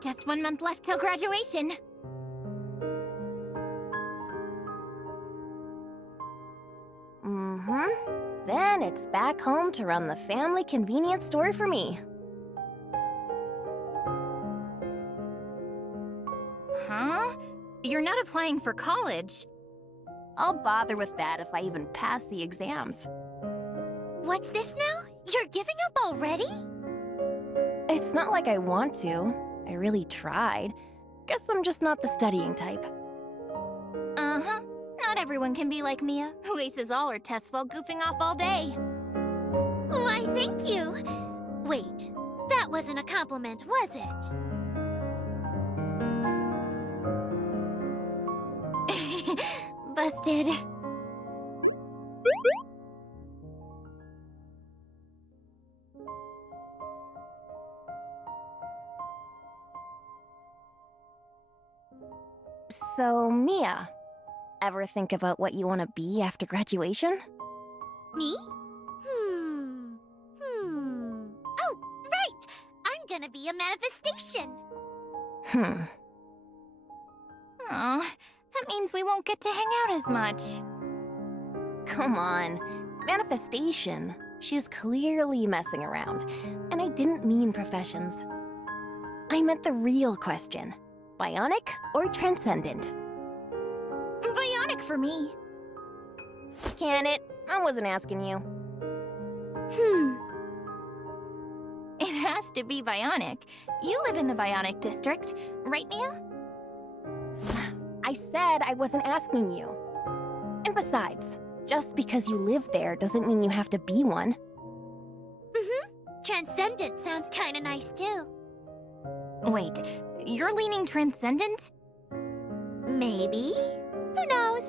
Just 1 month left till graduation. Then it's back home to run the family convenience store for me. Huh? You're not applying for college. I'll bother with that if I even pass the exams. What's this now? You're giving up already? It's not like I want to. I really tried. Guess I'm just not the studying type. Uh-huh. Not everyone can be like Mia, who aces all her tests while goofing off all day. Why, thank you. Wait, that wasn't a compliment, was it? Busted. So, Mia, ever think about what you want to be after graduation? Me? Oh, right! I'm gonna be a manifestation. Aw, that means we won't get to hang out as much. Come on. Manifestation. She's clearly messing around. And I didn't mean professions. I meant the real question. Bionic or transcendent? Bionic for me. Can it? I wasn't asking you. It has to be bionic. You live in the bionic district, right, Mia? I said I wasn't asking you. And besides, just because you live there doesn't mean you have to be one. Transcendent sounds kinda nice too. Wait, you're leaning transcendent? Maybe? Who knows?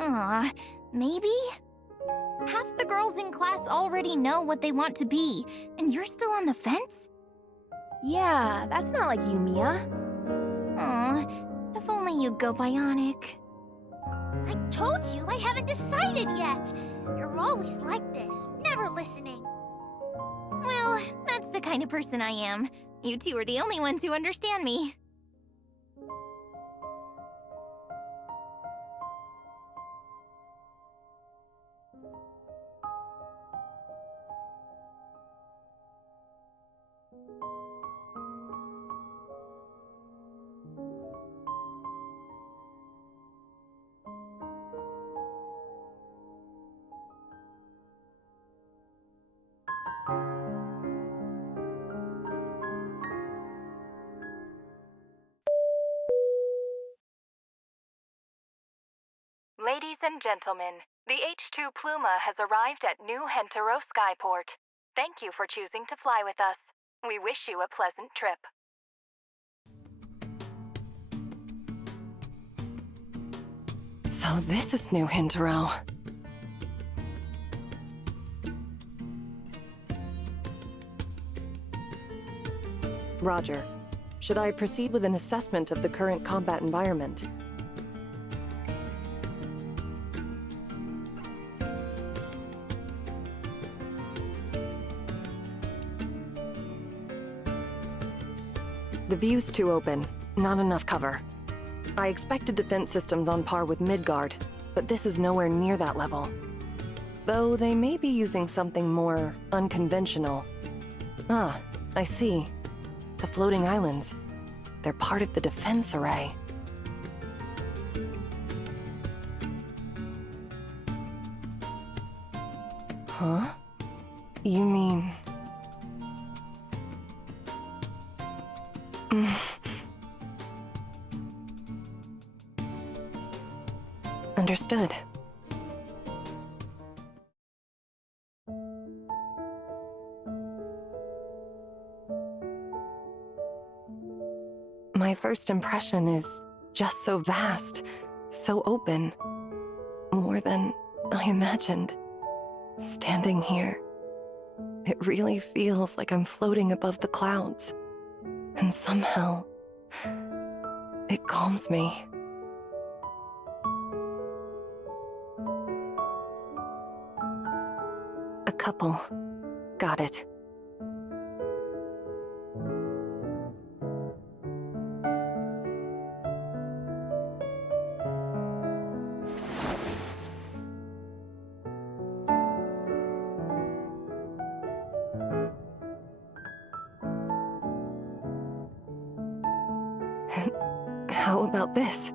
Aw, maybe? Half the girls in class already know what they want to be, and you're still on the fence? Yeah, that's not like you, Mia. Aw, if only you'd go bionic. I told you I haven't decided yet. You're always like this, never listening. Well, that's the kind of person I am. You two are the only ones who understand me. Ladies and gentlemen, the H2 Pluma has arrived at New Hentaro Skyport. Thank you for choosing to fly with us. We wish you a pleasant trip. So this is New Hentaro. Roger. Should I proceed with an assessment of the current combat environment? The view's too open. Not enough cover. I expected defense systems on par with Midgard, but this is nowhere near that level. Though they may be using something more unconventional. Ah, I see. The floating islands. They're part of the defense array. Huh? You mean... Understood. My first impression is just so vast, so open. More than I imagined. Standing here, it really feels like I'm floating above the clouds. And somehow, it calms me. A couple. Got it. How about this?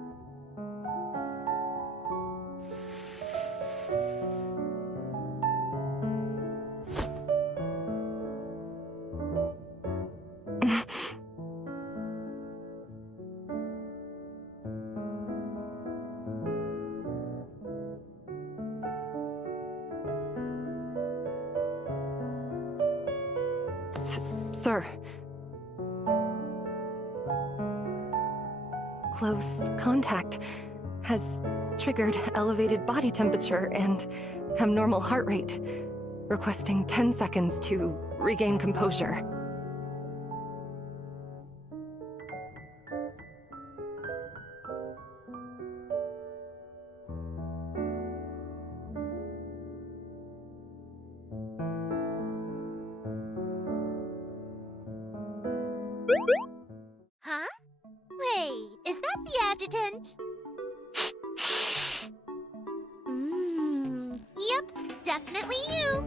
Sir. Close contact has triggered elevated body temperature and abnormal heart rate, requesting 10 seconds to regain composure. Huh? Wait, is that the adjutant? Yep, definitely you.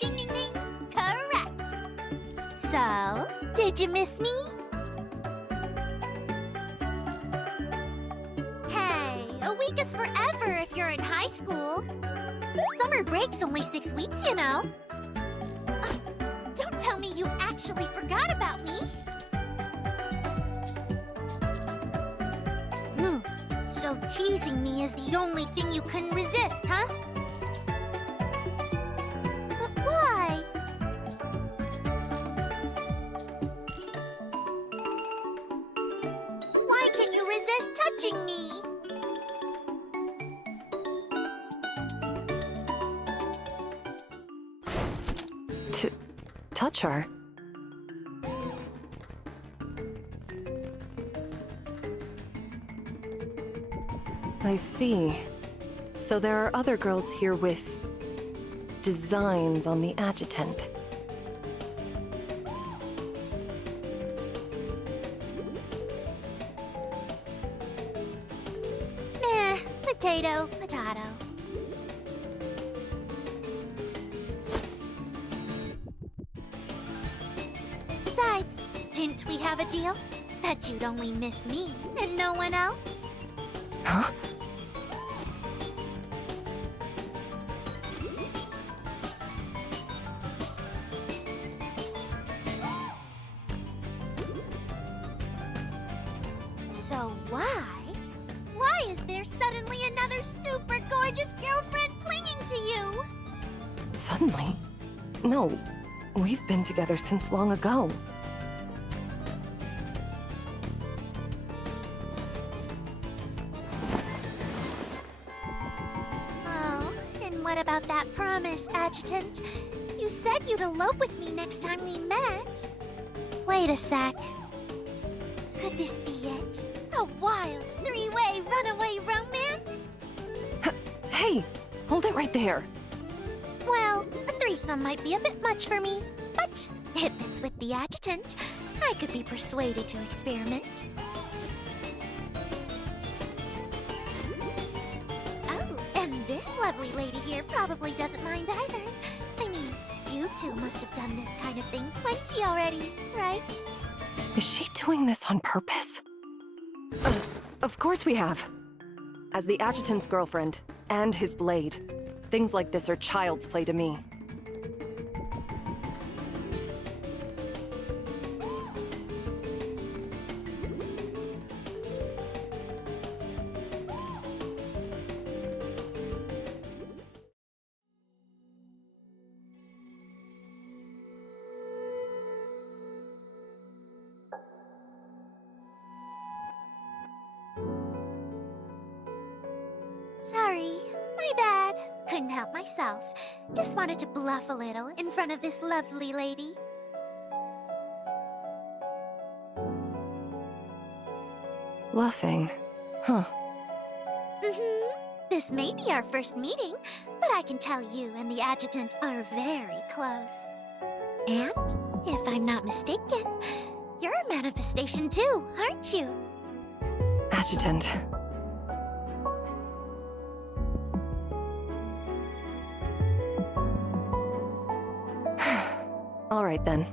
Ding ding ding, correct. So, did you miss me? Hey, a week is forever if you're in high school. Summer break's only 6 weeks, you know. Don't tell me you actually forgot about me. So teasing me is the only thing you couldn't resist, huh? But why? Why can you resist touching me? Touch her? I see. So there are other girls here with designs on the adjutant. Potato, potato. Besides, didn't we have a deal? That you'd only miss me and no one else? Huh? So why? Why is there suddenly another super gorgeous girlfriend clinging to you? Suddenly? No, we've been together since long ago. Oh, and what about that promise, Adjutant? You said you'd elope with me next time we met. Wait a sec. Could this be it? A wild three-way runaway romance? Hey, hold it right there. Well, a threesome might be a bit much for me, but if it's with the Adjutant, I could be persuaded to experiment. Oh, and this lovely lady here probably doesn't mind either. I mean, you two must have done this kind of thing plenty already, right? Is she doing this on purpose? Of course we have. As the adjutant's girlfriend and his blade, things like this are child's play to me. Sorry, my bad. Couldn't help myself. Just wanted to bluff a little in front of this lovely lady. Bluffing. Huh. This may be our first meeting, but I can tell you and the adjutant are very close. And, if I'm not mistaken, you're a manifestation too, aren't you? Adjutant. All right then.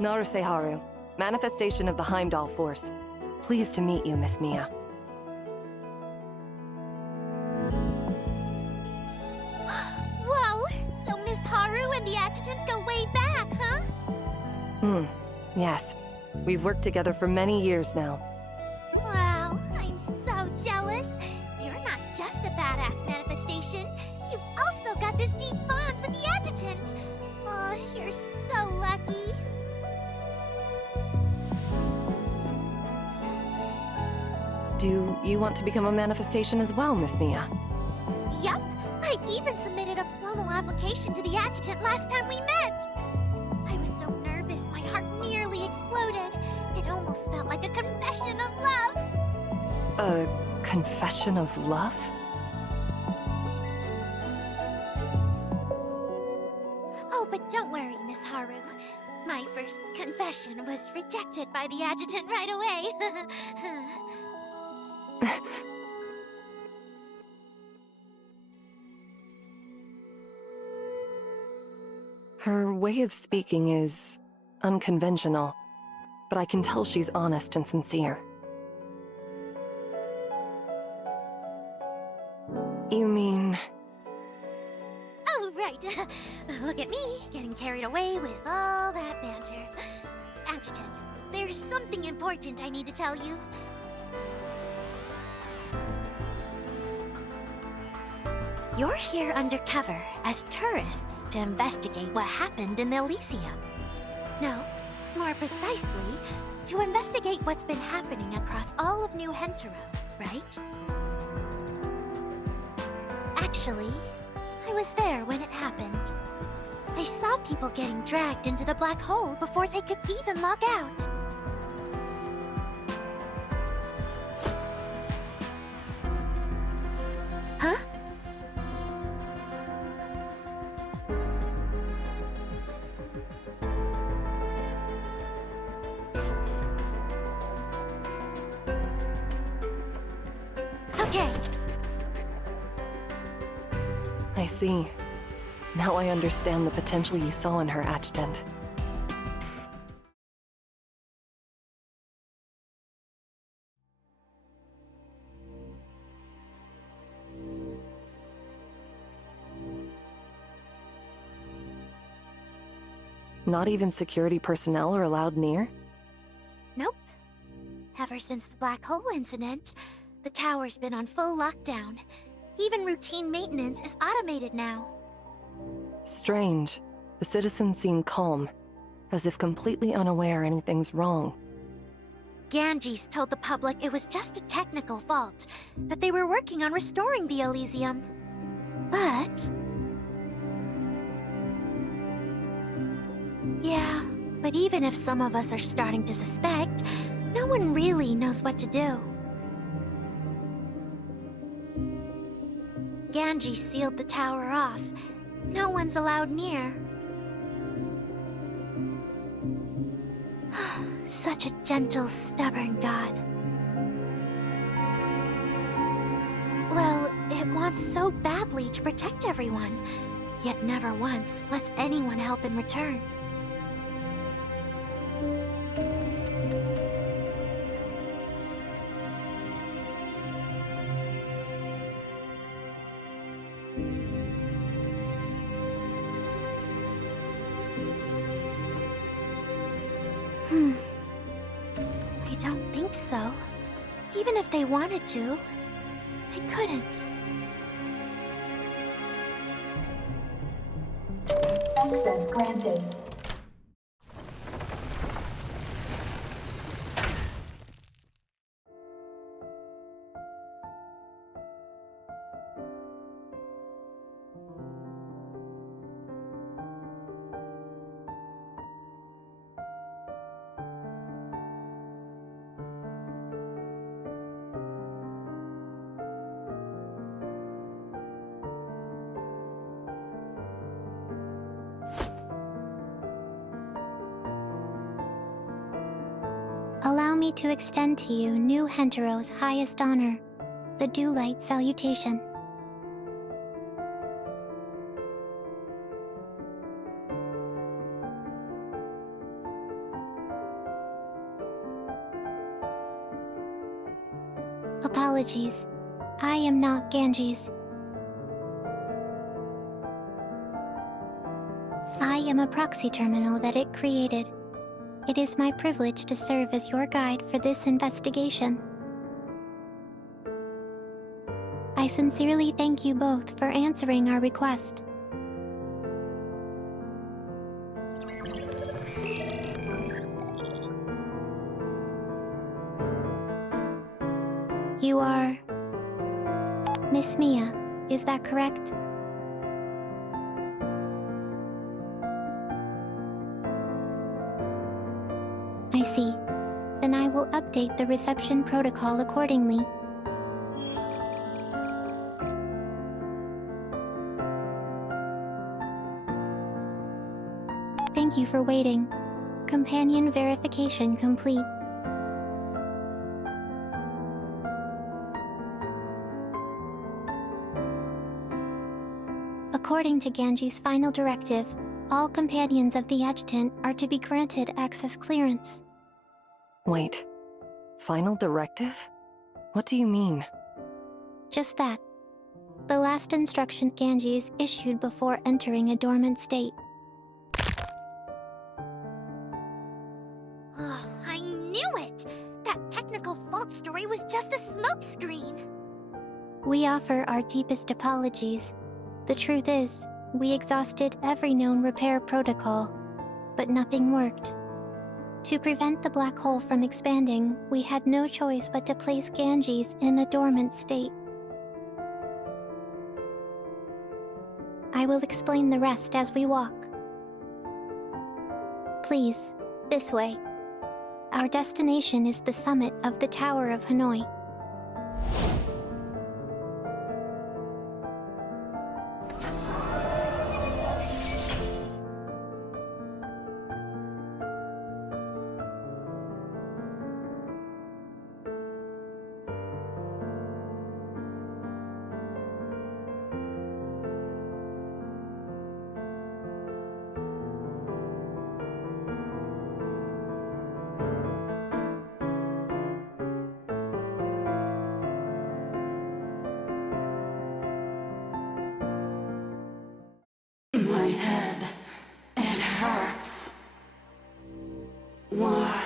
Naruseharu, manifestation of the Heimdall force. Pleased to meet you, Miss Mia. Whoa! So Miss Haru and the adjutant go way back, huh? Yes. We've worked together for many years now. Wow, I'm so jealous. You're not just a badass manifestation. You've also got this deep bond with the adjutant. Oh, you're so lucky. Do you want to become a manifestation as well, Miss Mia? Yup, I even submitted a formal application to the adjutant last time we met. I was so nervous, my heart nearly exploded. It almost felt like a confession of love. A confession of love? Oh, but don't worry, Miss Haru. My first confession was rejected by the adjutant right away. Her way of speaking is unconventional, but I can tell she's honest and sincere. You mean... Oh, right. Look at me, getting carried away with all that banter. Adjutant, there's something important I need to tell you. You're here undercover as tourists to investigate what happened in the Elysium. No, more precisely, to investigate what's been happening across all of New Hentaro, right? Actually, I was there when it happened. I saw people getting dragged into the black hole before they could even log out. Huh? Okay. I see. Now I understand the potential you saw in her, Adjutant. Not even security personnel are allowed near? Nope. Ever since the black hole incident, the tower's been on full lockdown. Even routine maintenance is automated now. Strange. The citizens seem calm, as if completely unaware anything's wrong. Ganges told the public it was just a technical fault, that they were working on restoring the Elysium. But... yeah, but even if some of us are starting to suspect, no one really knows what to do. Ganges sealed the tower off. No one's allowed near. Such a gentle, stubborn god. Well, it wants so badly to protect everyone, yet never once lets anyone help in return. I don't think so. Even if they wanted to, they couldn't. Access granted. me to extend to you New Hentero's highest honor, the Dewlight Salutation. Apologies. I am not Ganges. I am a proxy terminal that it created. It is my privilege to serve as your guide for this investigation. I sincerely thank you both for answering our request. You are Miss Mia, is that correct? I see. Then I will update the reception protocol accordingly. Thank you for waiting. Companion verification complete. According to Ganji's final directive, all companions of the adjutant are to be granted access clearance. Wait. Final directive? What do you mean? Just that. The last instruction Ganji's issued before entering a dormant state. Oh, I knew it! That technical fault story was just a smokescreen! We offer our deepest apologies. The truth is, we exhausted every known repair protocol, but nothing worked. To prevent the black hole from expanding, we had no choice but to place Ganges in a dormant state. I will explain the rest as we walk. Please, this way. Our destination is the summit of the Tower of Hanoi. My head, it hurts. Why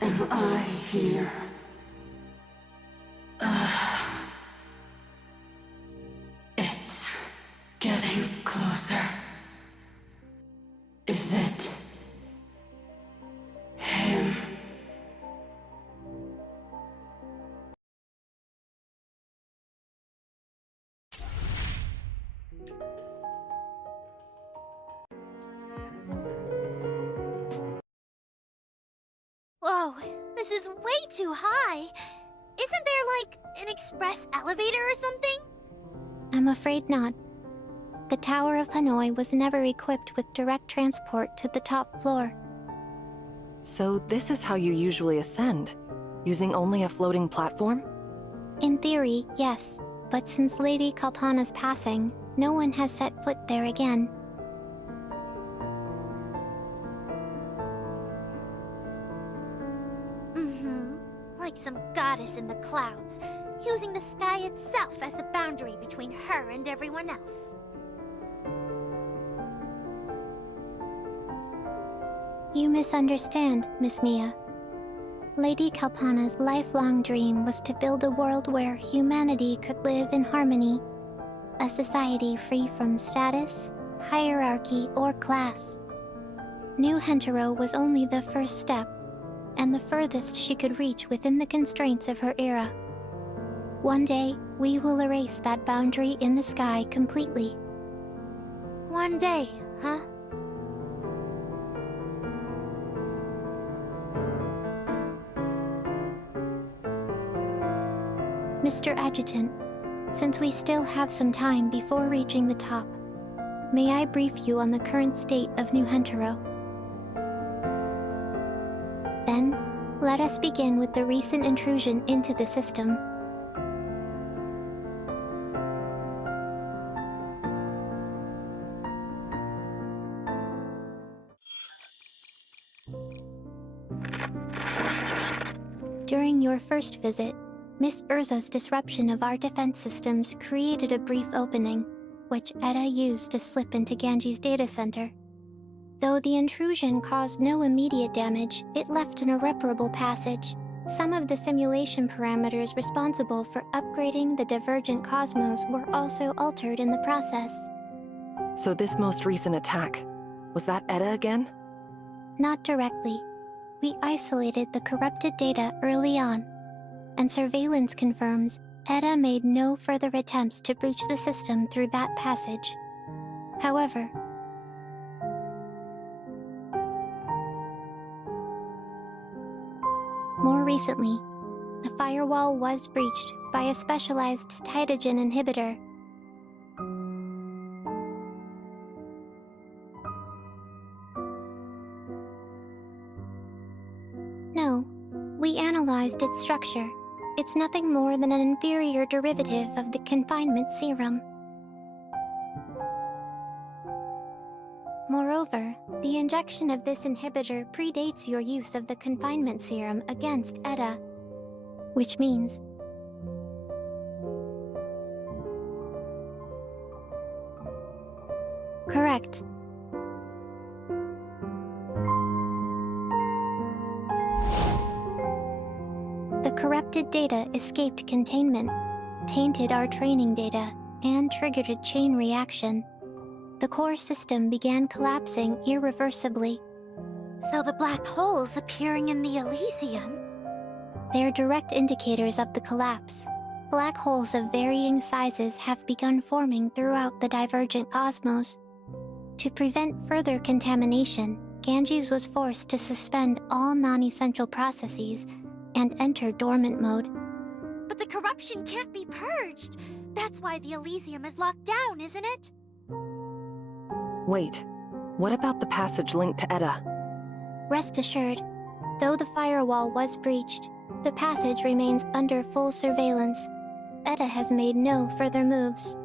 am I here? It's getting closer. Is it him? Whoa, this is way too high! Isn't there, like, an express elevator or something? I'm afraid not. The Tower of Hanoi was never equipped with direct transport to the top floor. So this is how you usually ascend? Using only a floating platform? In theory, yes. But since Lady Kalpana's passing, no one has set foot there again. Like some goddess in the clouds, using the sky itself as the boundary between her and everyone else. You misunderstand, Miss Mia. Lady Kalpana's lifelong dream was to build a world where humanity could live in harmony. A society free from status, hierarchy, or class. New Hentero was only the first step, and the furthest she could reach within the constraints of her era. One day, we will erase that boundary in the sky completely. One day, huh? Mr. Adjutant, since we still have some time before reaching the top, may I brief you on the current state of New Hentero? Then, let let us begin with the recent intrusion into the system. During your first visit, Miss Urza's disruption of our defense systems created a brief opening, which Etta used to slip into Ganji's data center. Though the intrusion caused no immediate damage, it left an irreparable passage. Some of the simulation parameters responsible for upgrading the divergent cosmos were also altered in the process. So this most recent attack, was that Etta again? Not directly. We isolated the corrupted data early on, and surveillance confirms Etta made no further attempts to breach the system through that passage. However, more recently, the firewall was breached by a specialized Tytogen inhibitor. No, we analyzed its structure. It's nothing more than an inferior derivative of the confinement serum. Moreover, the injection of this inhibitor predates your use of the confinement serum against Etta, which means correct. The corrupted data escaped containment, tainted our training data, and triggered a chain reaction. The core system began collapsing irreversibly. So the black holes appearing in the Elysium? They're direct indicators of the collapse. Black holes of varying sizes have begun forming throughout the divergent cosmos. To prevent further contamination, Ganges was forced to suspend all non-essential processes and enter dormant mode. But the corruption can't be purged. That's why the Elysium is locked down, isn't it? Wait, what about the passage linked to Etta? Rest assured, though the firewall was breached, the passage remains under full surveillance. Etta has made no further moves.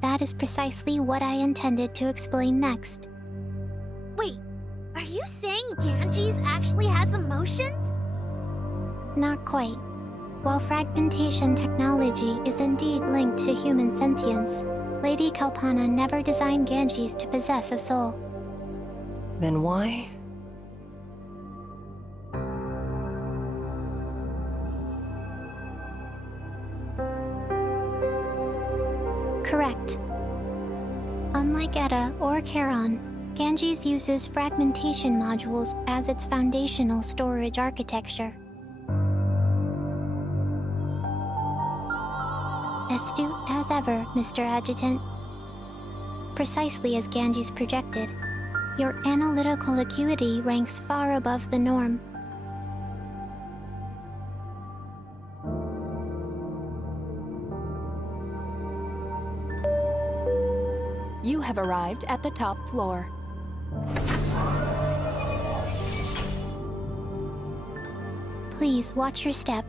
That is precisely what I intended to explain next. Wait, are you saying Ganges actually has emotions? Not quite. While fragmentation technology is indeed linked to human sentience, Lady Kalpana never designed Ganges to possess a soul. Then why? Correct. Unlike Etta or Charon, Ganges uses fragmentation modules as its foundational storage architecture. Astute as ever, Mr. Adjutant. Precisely as Ganges projected, your analytical acuity ranks far above the norm. You have arrived at the top floor. Please watch your step.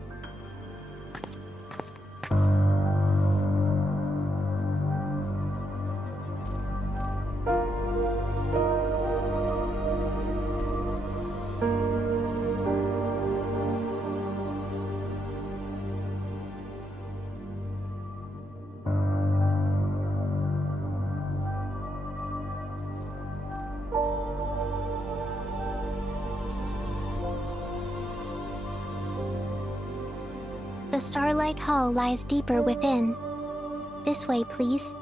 The Starlight Hall lies deeper within. This way, please.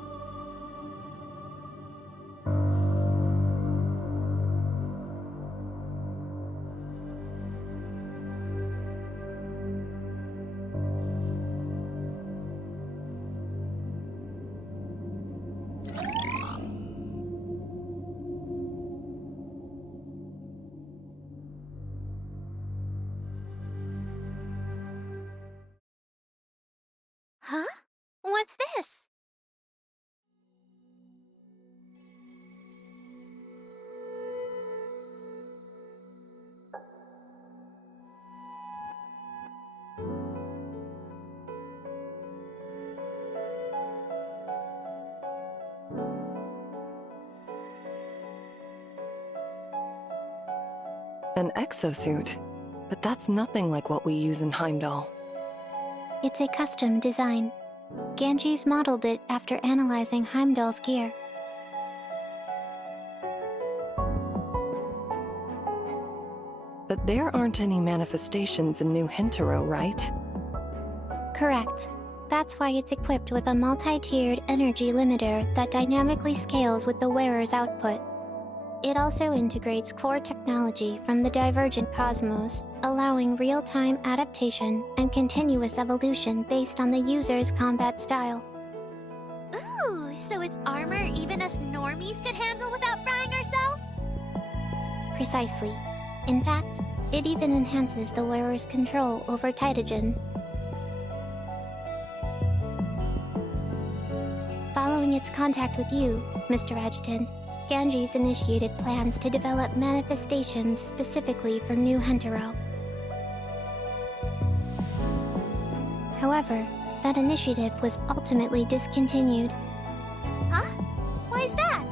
An exosuit? But that's nothing like what we use in Heimdall. It's a custom design. Ganges modeled it after analyzing Heimdall's gear. But there aren't any manifestations in New Hentaro, right? Correct. That's why it's equipped with a multi-tiered energy limiter that dynamically scales with the wearer's output. It also integrates core technology from the divergent cosmos, allowing real-time adaptation and continuous evolution based on the user's combat style. Ooh, so it's armor even us normies could handle without frying ourselves? Precisely. In fact, it even enhances the wearer's control over Titagen. Following its contact with you, Mr. Adjutant, Ganges initiated plans to develop manifestations specifically for New Hentaro. However, that initiative was ultimately discontinued. Huh? Why is that?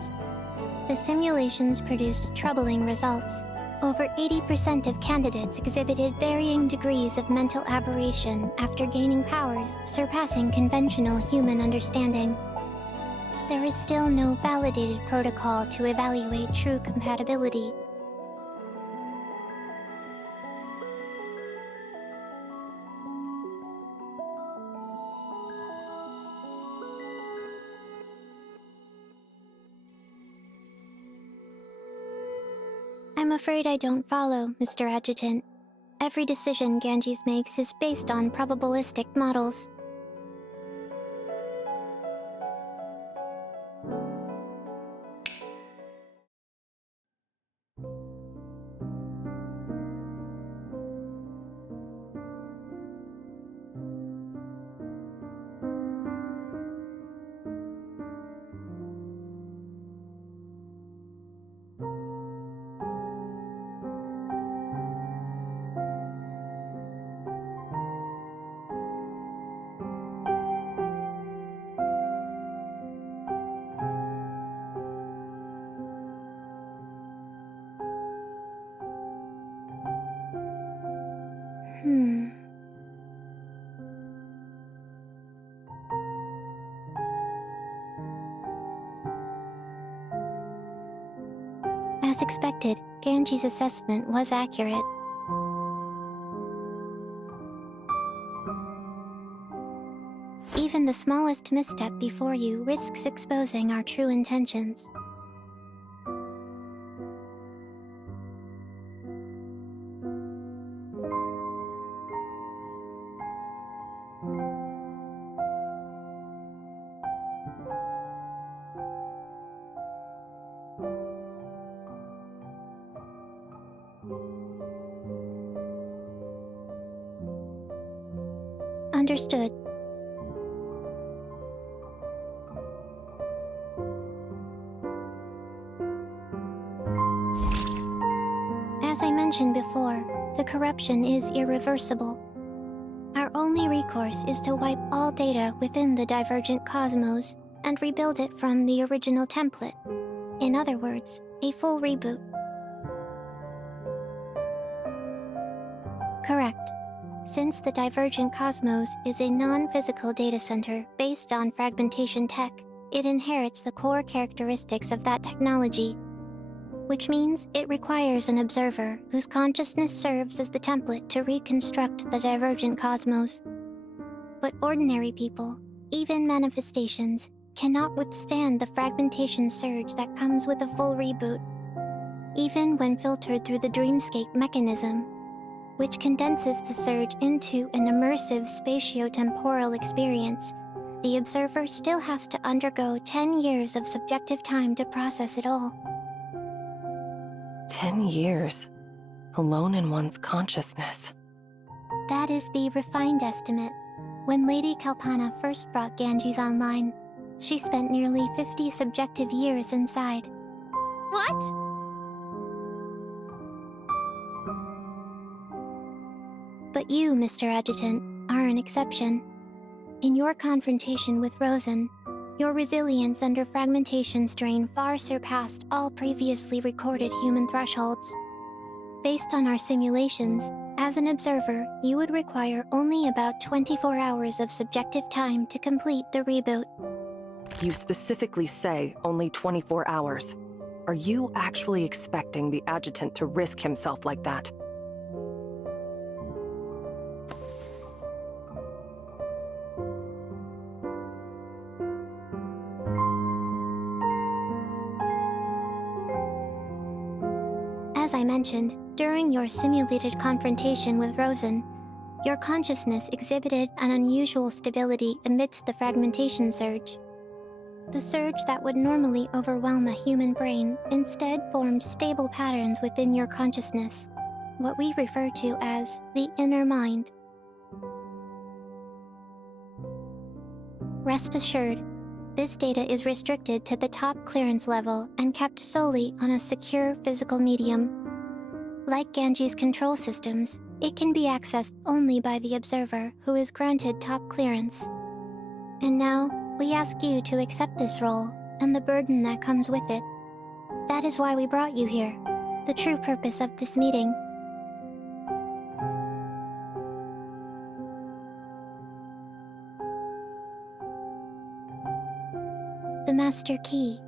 The simulations produced troubling results. Over 80% of candidates exhibited varying degrees of mental aberration after gaining powers surpassing conventional human understanding. There is still no validated protocol to evaluate true compatibility. I'm afraid I don't follow, Mr. Adjutant. Every decision Ganges makes is based on probabilistic models. As expected, Ganges' assessment was accurate. Even the smallest misstep before you risks exposing our true intentions. Understood. As I mentioned before, the corruption is irreversible. Our only recourse is to wipe all data within the divergent cosmos and rebuild it from the original template. In other words, a full reboot. Correct. Since the divergent cosmos is a non-physical data center based on fragmentation tech, it inherits the core characteristics of that technology, which means it requires an observer whose consciousness serves as the template to reconstruct the divergent cosmos. But ordinary people, even manifestations, cannot withstand the fragmentation surge that comes with a full reboot, even when filtered through the dreamscape mechanism, which condenses the surge into an immersive spatio-temporal experience. The observer still has to undergo 10 years of subjective time to process it all. 10 years, alone in one's consciousness. That is the refined estimate. When Lady Kalpana first brought Ganges online, she spent nearly 50 subjective years inside. What? But you, Mr. Adjutant, are an exception. In your confrontation with Rosen, your resilience under fragmentation strain far surpassed all previously recorded human thresholds. Based on our simulations, as an observer, you would require only about 24 hours of subjective time to complete the reboot. You specifically say only 24 hours. Are you actually expecting the adjutant to risk himself like that? As I mentioned, during your simulated confrontation with Rosen, your consciousness exhibited an unusual stability amidst the fragmentation surge. The surge that would normally overwhelm a human brain instead formed stable patterns within your consciousness, what we refer to as the inner mind. Rest assured, this data is restricted to the top clearance level and kept solely on a secure physical medium. Like Ganji's control systems, it can be accessed only by the observer who is granted top clearance. And now, we ask you to accept this role and the burden that comes with it. That is why we brought you here, the true purpose of this meeting. The Master Key,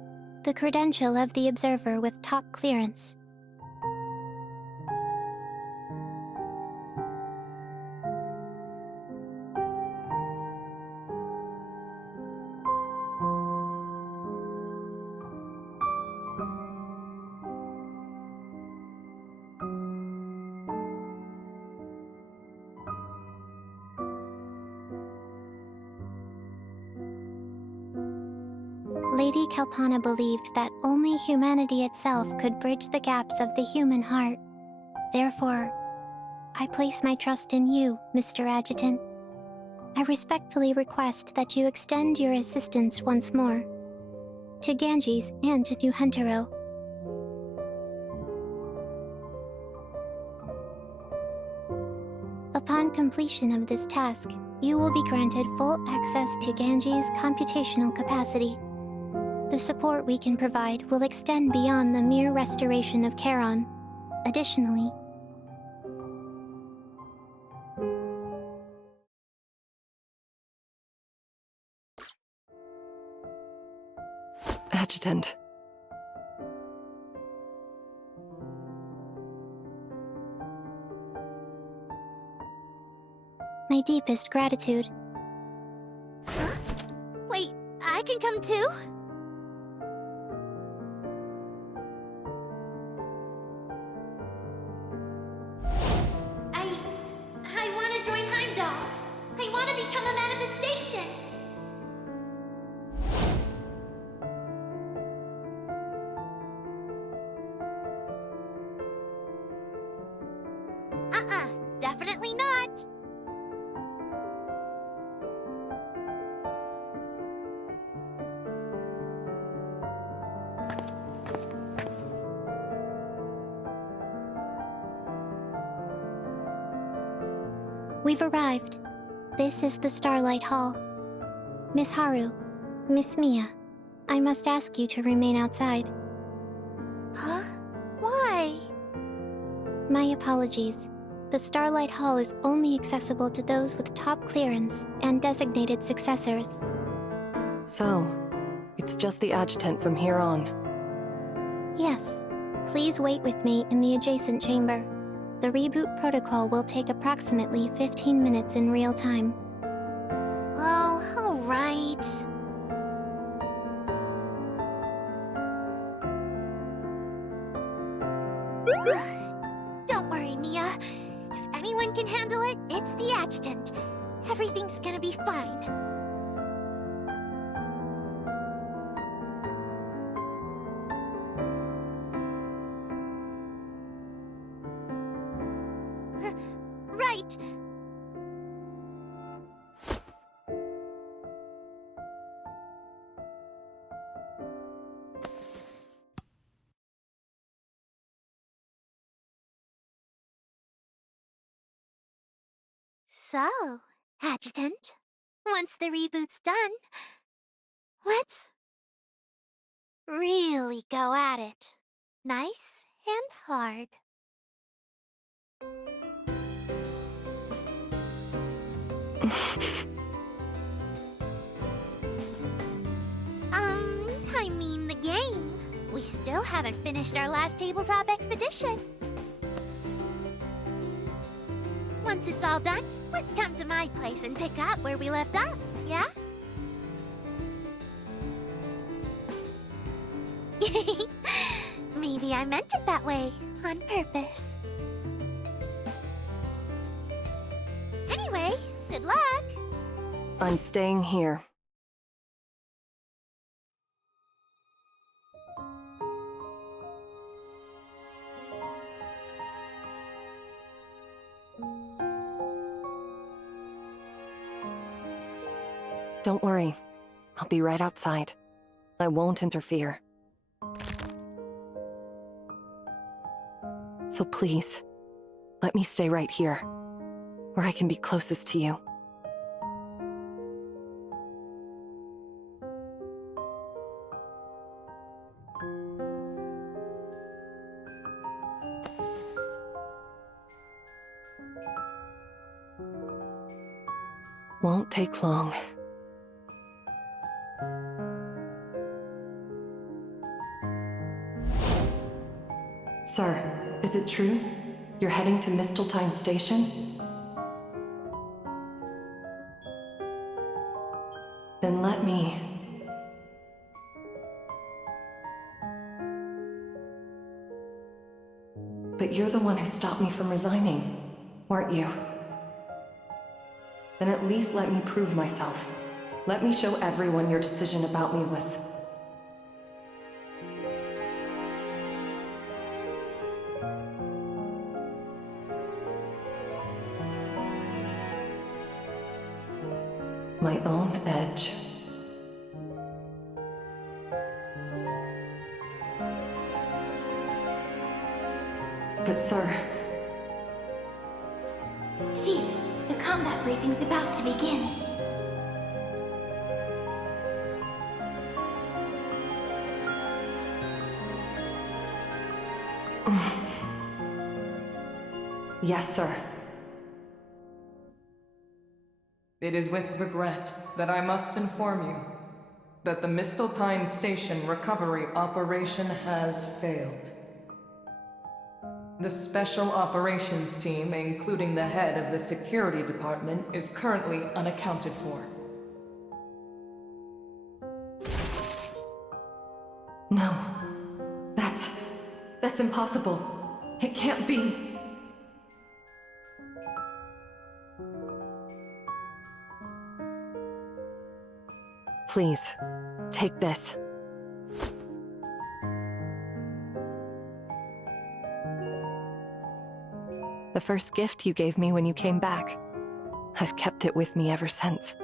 the credential of the observer with top clearance. Lady Kalpana believed that only humanity itself could bridge the gaps of the human heart. Therefore, I place my trust in you, Mr. Adjutant. I respectfully request that you extend your assistance once more. To Ganges and to New Hentaro. Upon completion of this task, you will be granted full access to Ganges' computational capacity. The support we can provide will extend beyond the mere restoration of Charon. Additionally, Adjutant. my deepest gratitude. Huh? Wait, I can come too? I want to join Heimdall. I want to become a manifestation. Definitely not. We've arrived. This is the Starlight Hall. Miss Haru, Miss Mia, I must ask you to remain outside. Huh? Why? My apologies. The Starlight Hall is only accessible to those with top clearance and designated successors. So, it's just the adjutant from here on. Yes. Please wait with me in the adjacent chamber. The reboot protocol will take approximately 15 minutes in real time. Oh, all right. Don't worry, Mia. If anyone can handle it, it's the adjutant. Everything's gonna be fine. Right. So, Adjutant, once the reboot's done, let's really go at it. Nice and hard. I mean the game. We still haven't finished our last tabletop expedition. Once it's all done, let's come to my place and pick up where we left off, yeah? Maybe I meant it that way, on purpose. Anyway, good luck! I'm staying here. Don't worry. I'll be right outside. I won't interfere. So please, let me stay right here, where I can be closest to you. Won't take long. Sir, is it true? You're heading to Misteltein Station? Then let me... But you're the one who stopped me from resigning, weren't you? Then at least let me prove myself. Let me show everyone your decision about me was... my own edge. But sir... Chief, the combat briefing's about to begin. Yes, sir. It is with regret that I must inform you that the Misteltein Station recovery operation has failed. The Special Operations Team, including the head of the security department, is currently unaccounted for. No. That's impossible. It can't be. Please, take this. The first gift you gave me when you came back. I've kept it with me ever since.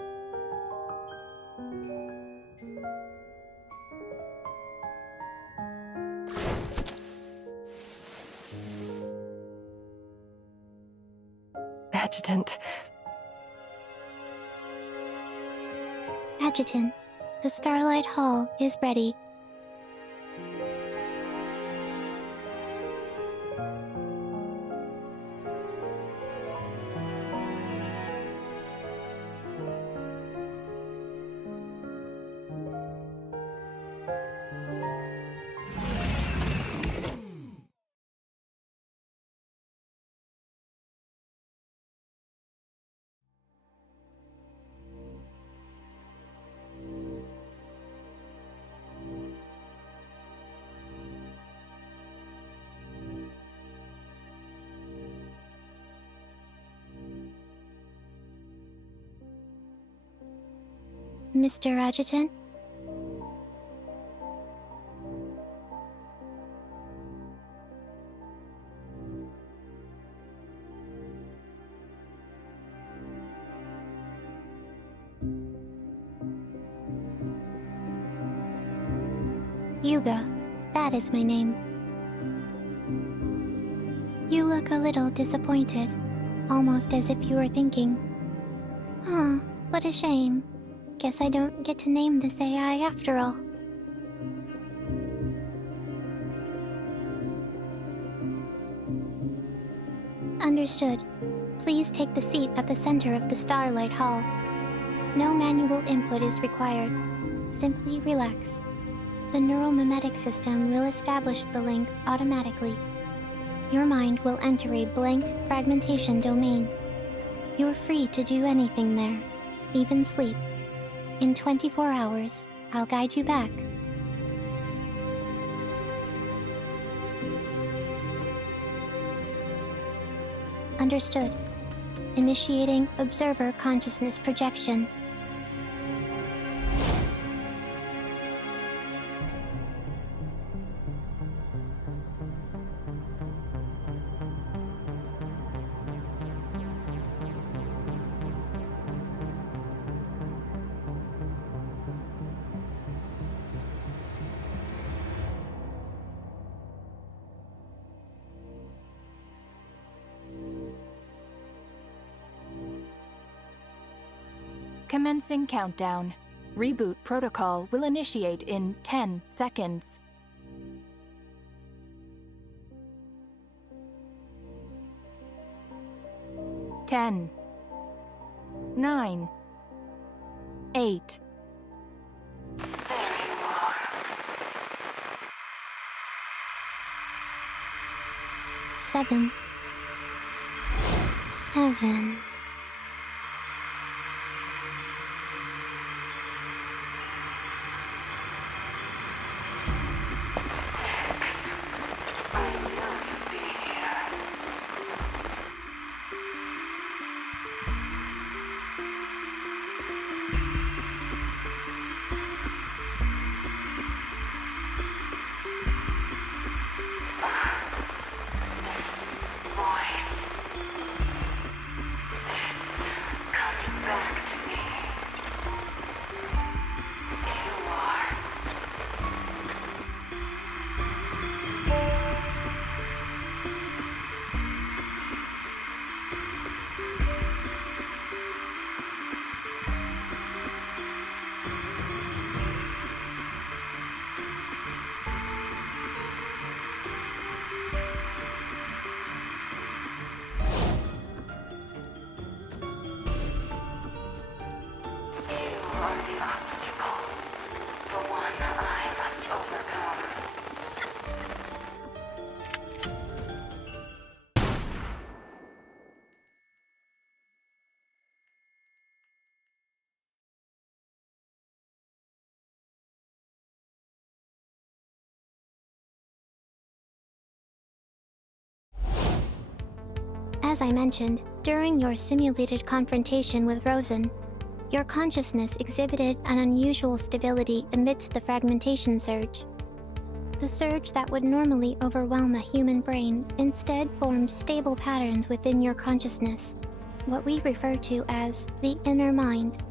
Adjutant. Adjutant, the Starlight Hall is ready. Mr. Adjutant? Yuga, that is my name. You look a little disappointed, almost as if you were thinking, "Huh, what a shame. Guess I don't get to name this AI after all." Understood. Please take the seat at the center of the Starlight Hall. No manual input is required. Simply relax. The neuromimetic system will establish the link automatically. Your mind will enter a blank fragmentation domain. You're free to do anything there, even sleep. In 24 hours, I'll guide you back. Understood. Initiating observer consciousness projection. Commencing countdown. Reboot protocol will initiate in 10 seconds. 10, 9, 8. 7. 7. 'As I mentioned, during your simulated confrontation with Rosen, your consciousness exhibited an unusual stability amidst the fragmentation surge. The surge that would normally overwhelm a human brain instead formed stable patterns within your consciousness, what we refer to as the inner mind.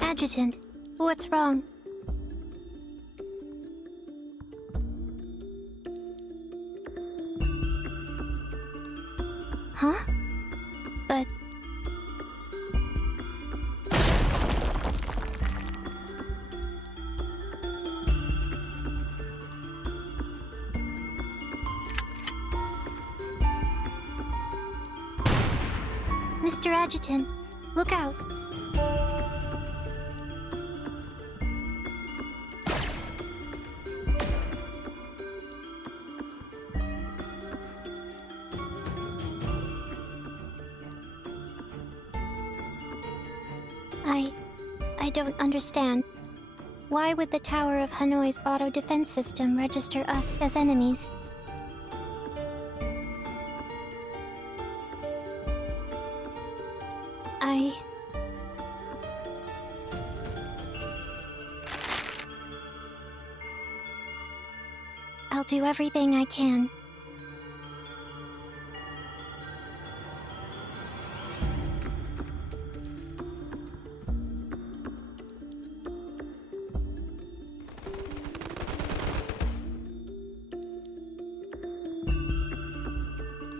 Adjutant, what's wrong? Huh? But... Mr. Adjutant, look out. I don't understand. Why would the Tower of Hanoi's auto-defense system register us as enemies? I'll do everything I can.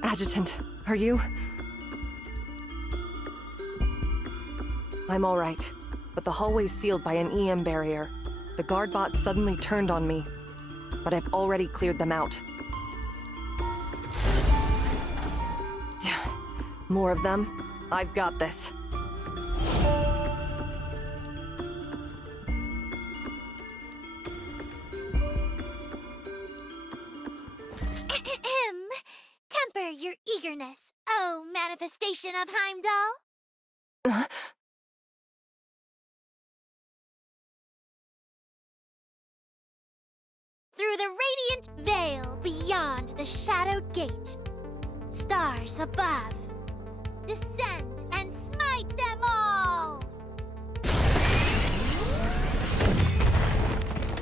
Adjutant, are you? I'm all right, but the hallway's sealed by an EM barrier. The guard bots suddenly turned on me, but I've already cleared them out. More of them? I've got this. Temper your eagerness, oh manifestation of Heimdall! Through the radiant veil beyond the shadowed gate, stars above, descend and smite them all!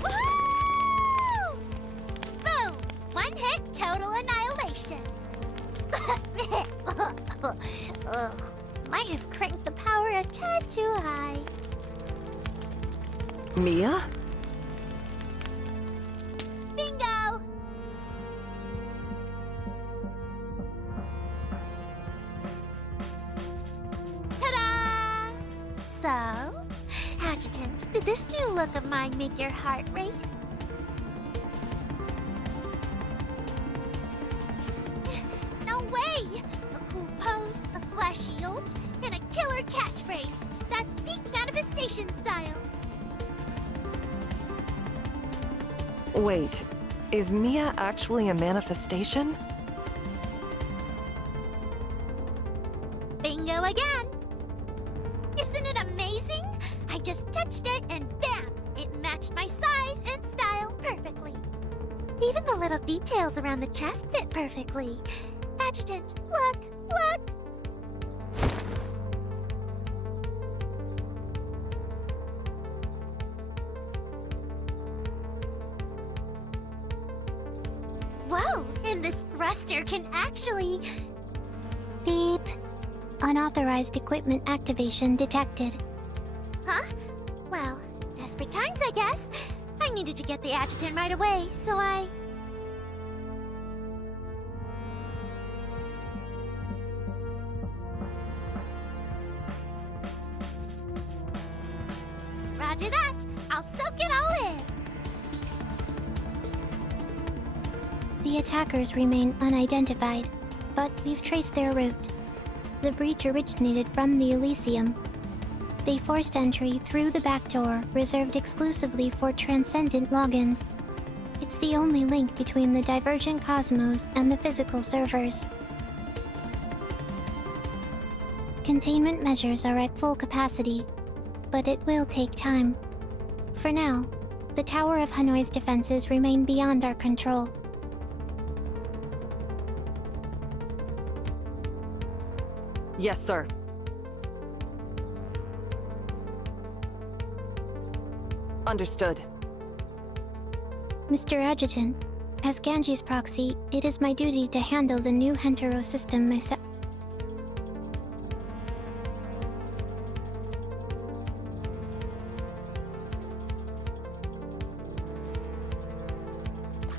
Woohoo! Boom! One hit, total annihilation. Ugh, might have cranked the power a tad too high. Mia? Bingo! Ta-da! So, Adjutant, did this new look of mine make your heart race? No way! A cool pose, a flash shield, and a killer catchphrase. That's peak manifestation style. Wait, is Mia actually a manifestation? Bingo again! Isn't it amazing? I just touched it and bam! It matched my size and style perfectly. Even the little details around the chest fit perfectly. Adjutant, look, look! Whoa, and this thruster can actually... Beep. Unauthorized equipment activation detected. Huh? Well, desperate times, I guess. I needed to get the adjutant right away, so I... Roger that! I'll soak it all in! The attackers remain unidentified, but we've traced their route. The breach originated from the Elysium. They forced entry through the back door, reserved exclusively for transcendent logins. It's the only link between the divergent cosmos and the physical servers. Containment measures are at full capacity, but it will take time. For now, the Tower of Hanoi's defenses remain beyond our control. Yes, sir. Understood. Mr. Adjutant, as Ganji's proxy, it is my duty to handle the new Hentaro system myself.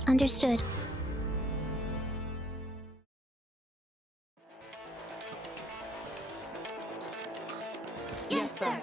Understood. Yes, sir.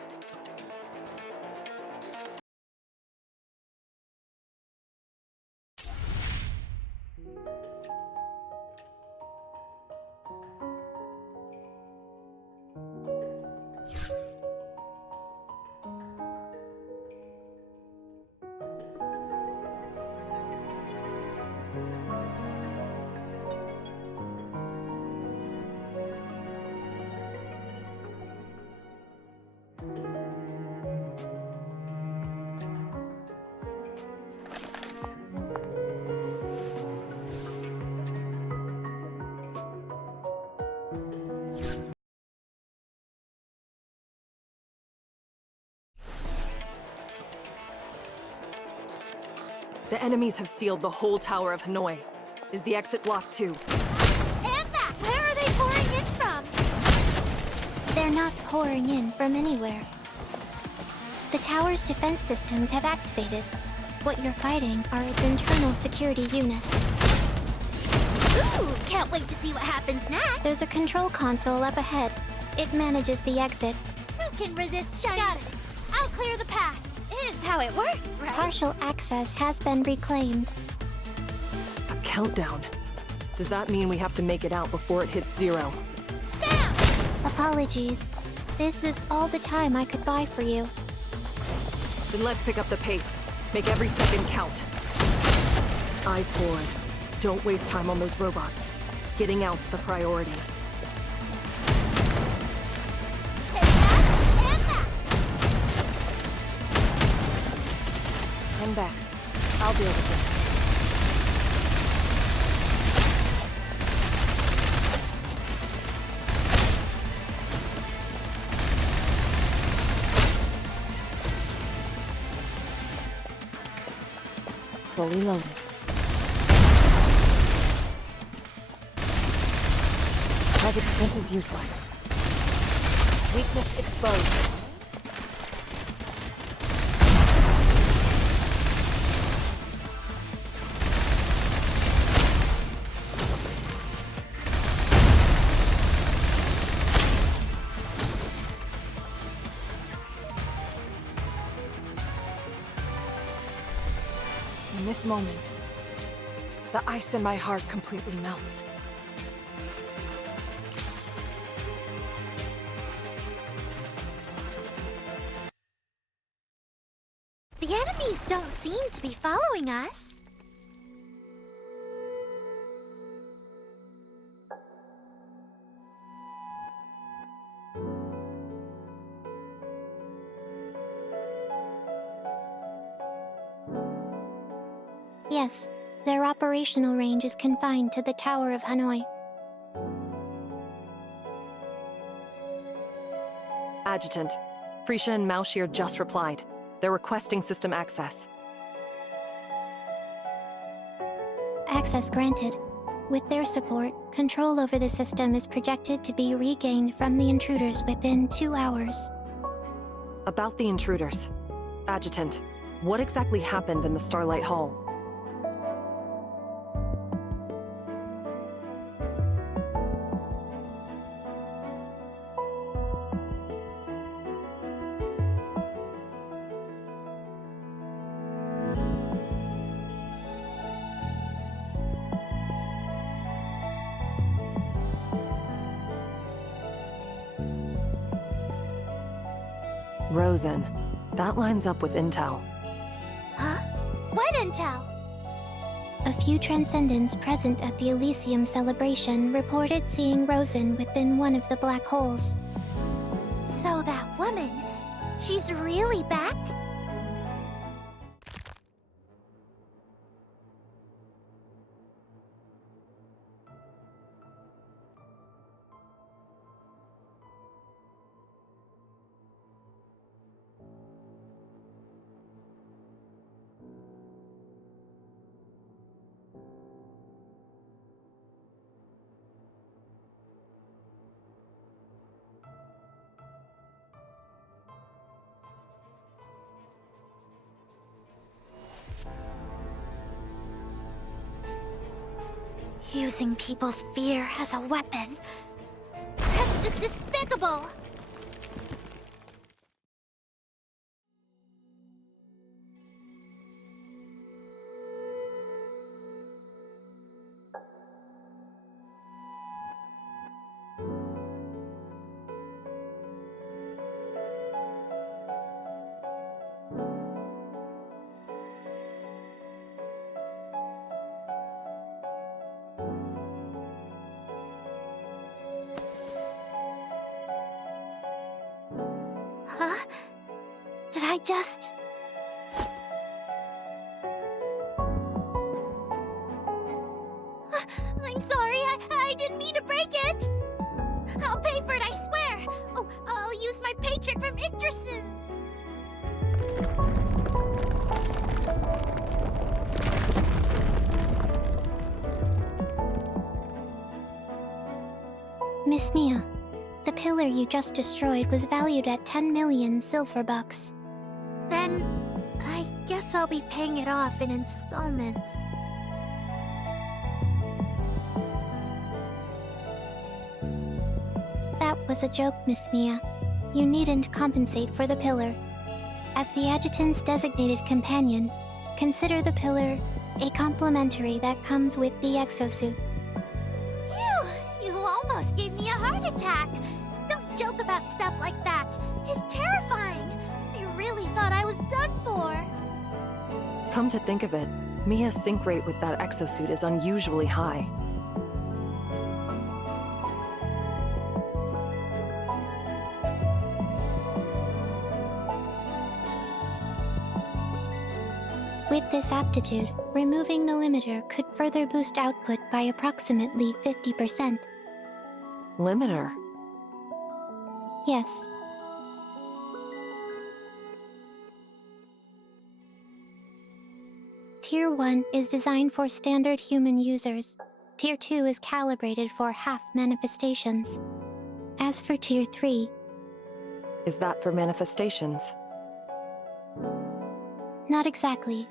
The enemies have sealed the whole Tower of Hanoi. Is the exit blocked too? Anna, where are they pouring in from? They're not pouring in from anywhere. The tower's defense systems have activated. What you're fighting are its internal security units. Ooh, can't wait to see what happens next. There's a control console up ahead. It manages the exit. Who can resist shiny? Got it. I'll clear the path. Is how it works, right? Partial access has been reclaimed. A countdown. Does that mean we have to make it out before it hits 0? Bam! Apologies. This is all the time I could buy for you. Then let's pick up the pace. Make every second count. Eyes forward. Don't waste time on those robots. Getting out's the priority. Take that and that. Hang back. I'll deal with this. Fully loaded. This is useless. Weakness exposed. In this moment, the ice in my heart completely melts. The enemies don't seem to be following us. Yes, their operational range is confined to the Tower of Hanoi. Adjutant, Frisha and Malshir just replied. They're requesting system access. Access granted. With their support, control over the system is projected to be regained from the intruders within 2 hours. About the intruders. Adjutant, what exactly happened in the Starlight Hall? Rosen. That lines up with intel. Huh? What intel? A few Transcendents present at the Elysium celebration reported seeing Rosen within one of the black holes. So that woman, she's really back? Using people's fear as a weapon. That's just despicable! Huh? Did I just... I'm sorry, I didn't mean to break it! I'll pay for it, I swear! Oh, I'll use my paycheck from Yggdrasil! Miss Mia, the pillar you just destroyed was valued at 10 million silver bucks. Then, I guess I'll be paying it off in installments. That was a joke, Miss Mia. You needn't compensate for the pillar. As the Adjutant's designated companion, consider the pillar a complimentary that comes with the exosuit. Phew! You almost gave me a heart attack! Don't joke about stuff like that! It's terrifying! I really thought I was done for! Come to think of it, Mia's sync rate with that exosuit is unusually high. With this aptitude, removing the limiter could further boost output by approximately 50%. Limiter? Yes. Tier 1 is designed for standard human users. Tier 2 is calibrated for half manifestations. As for Tier 3... Is that for manifestations? Not exactly.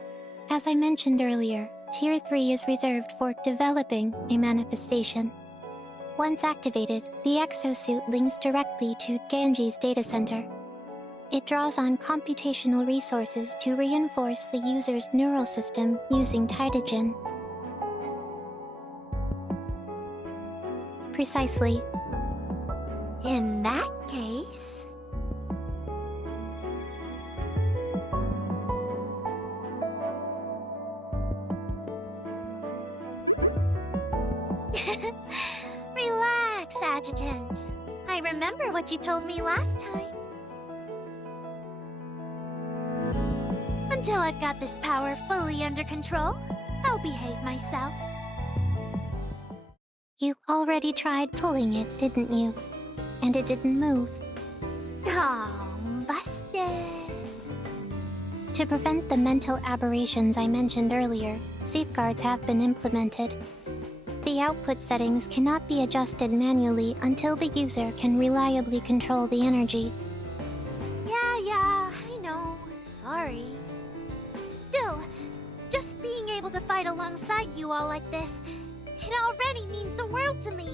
As I mentioned earlier, Tier 3 is reserved for developing a manifestation. Once activated, the exosuit links directly to Ganji's data center. It draws on computational resources to reinforce the user's neural system using Tytogen. Precisely. In that case... Relax, Adjutant. I remember what you told me last time. Until I've got this power fully under control, I'll behave myself. You already tried pulling it, didn't you? And it didn't move. Oh, busted. To prevent the mental aberrations I mentioned earlier, safeguards have been implemented. The output settings cannot be adjusted manually until the user can reliably control the energy. Yeah, I know. Sorry. Still, just being able to fight alongside you all like this, it already means the world to me.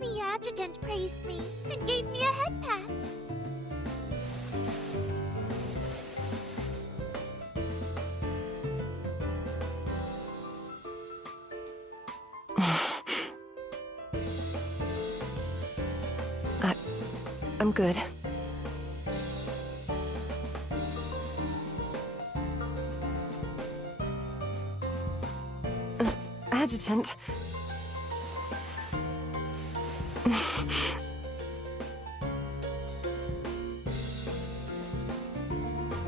The Adjutant praised me and gave me a head pat. I'm good. Adjutant.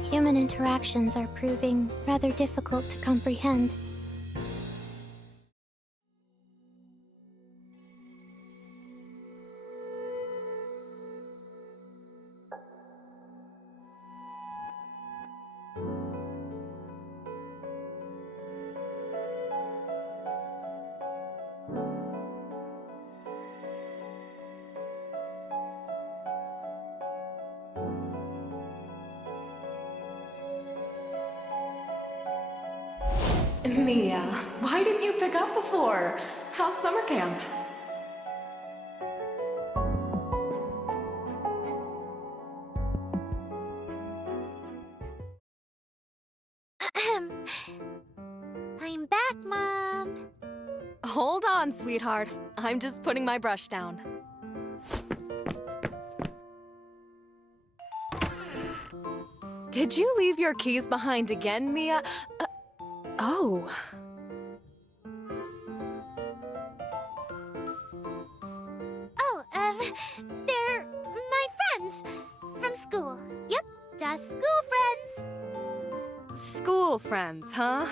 Human interactions are proving rather difficult to comprehend. Mia, why didn't you pick up before? How's summer camp? I'm back, Mom. Hold on, sweetheart. I'm just putting my brush down. Did you leave your keys behind again, Mia? Oh. Oh, they're my friends from school. Yep, just school friends. School friends, huh?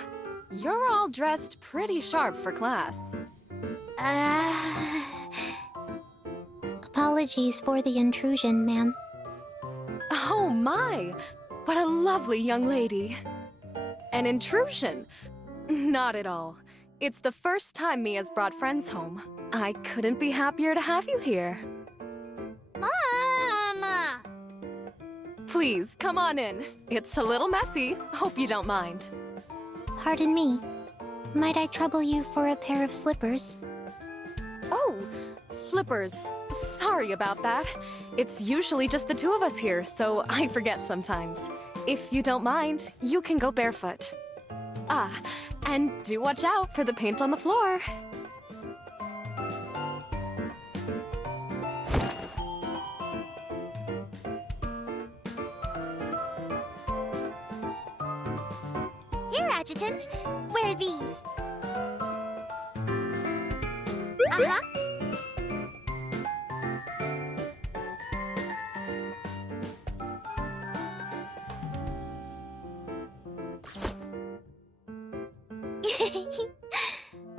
You're all dressed pretty sharp for class. Apologies for the intrusion, ma'am. Oh my! What a lovely young lady. An intrusion? Not at all. It's the first time Mia's brought friends home. I couldn't be happier to have you here. Mama! Please, come on in. It's a little messy. Hope you don't mind. Pardon me. Might I trouble you for a pair of slippers? Oh, slippers. Sorry about that. It's usually just the two of us here, so I forget sometimes. If you don't mind, you can go barefoot. Ah, and do watch out for the paint on the floor. Here, Adjutant. Wear these. Uh-huh.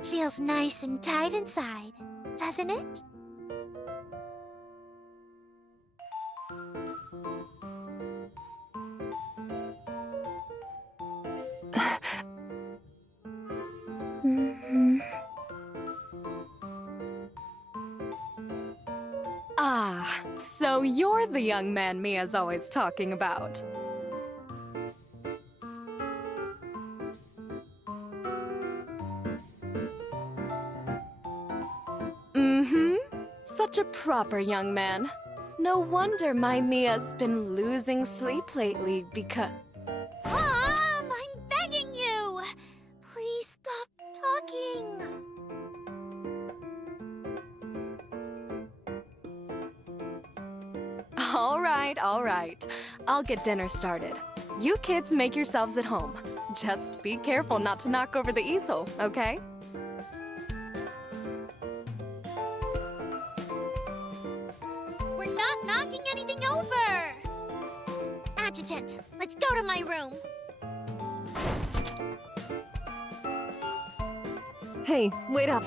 Feels nice and tight inside, doesn't it? Ah, so you're the young man Mia's always talking about. Such a proper young man. No wonder my Mia's been losing sleep lately because... Mom, I'm begging you! Please stop talking. All right. I'll get dinner started. You kids make yourselves at home. Just be careful not to knock over the easel, okay? We're not knocking anything over! Adjutant, let's go to my room. Hey, wait up.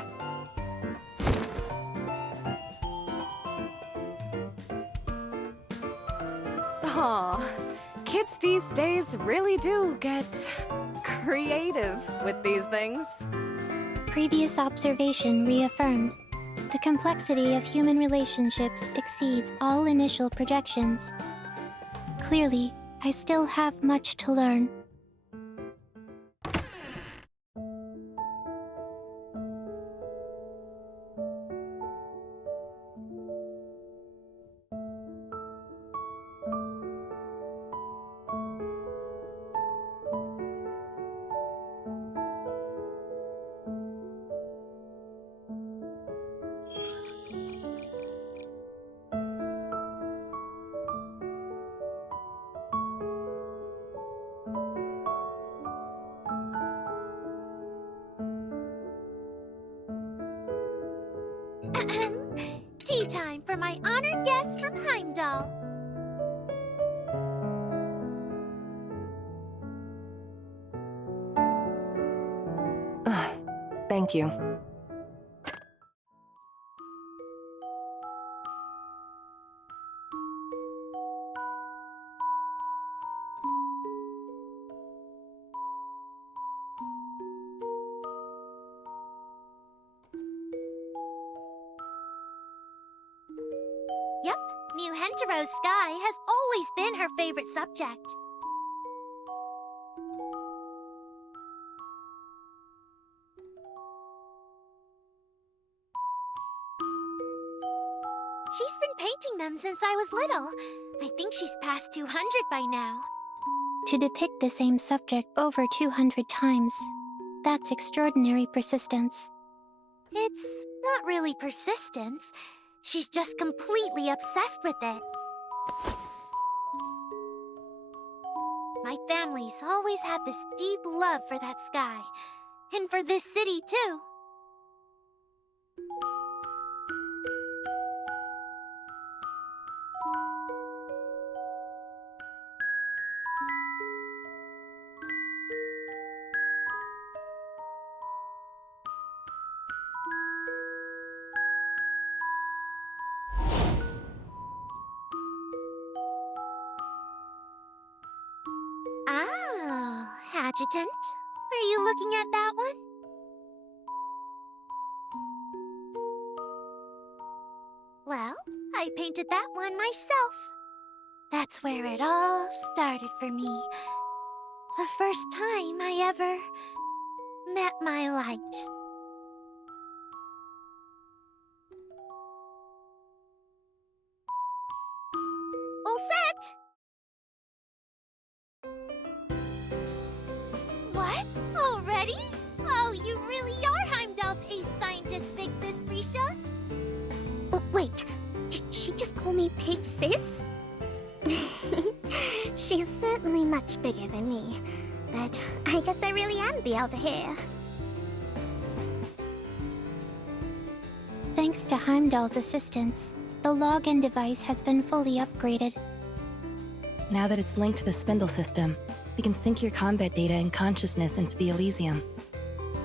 Aw, kids these days really do get creative with these things. Previous observation reaffirmed. The complexity of human relationships exceeds all initial projections. Clearly, I still have much to learn. Tea time for my honored guest from Heimdall. Thank you. Yep, New Hentero's sky has always been her favorite subject. She's been painting them since I was little. I think she's past 200 by now. To depict the same subject over 200 times, that's extraordinary persistence. It's not really persistence. She's just completely obsessed with it. My family's always had this deep love for that sky. And for this city, too. Adjutant. Are you looking at that one? Well, I painted that one myself. That's where it all started for me. The first time I ever met my light. All set! What? Already? Oh, you really are Heimdall's ace scientist, Big Sis Frisha? Oh, wait, did she just call me Big Sis? She's certainly much bigger than me, but I guess I really am the elder here. Thanks to Heimdall's assistance, the login device has been fully upgraded. Now that it's linked to the spindle system, we can sync your combat data and consciousness into the Elysium.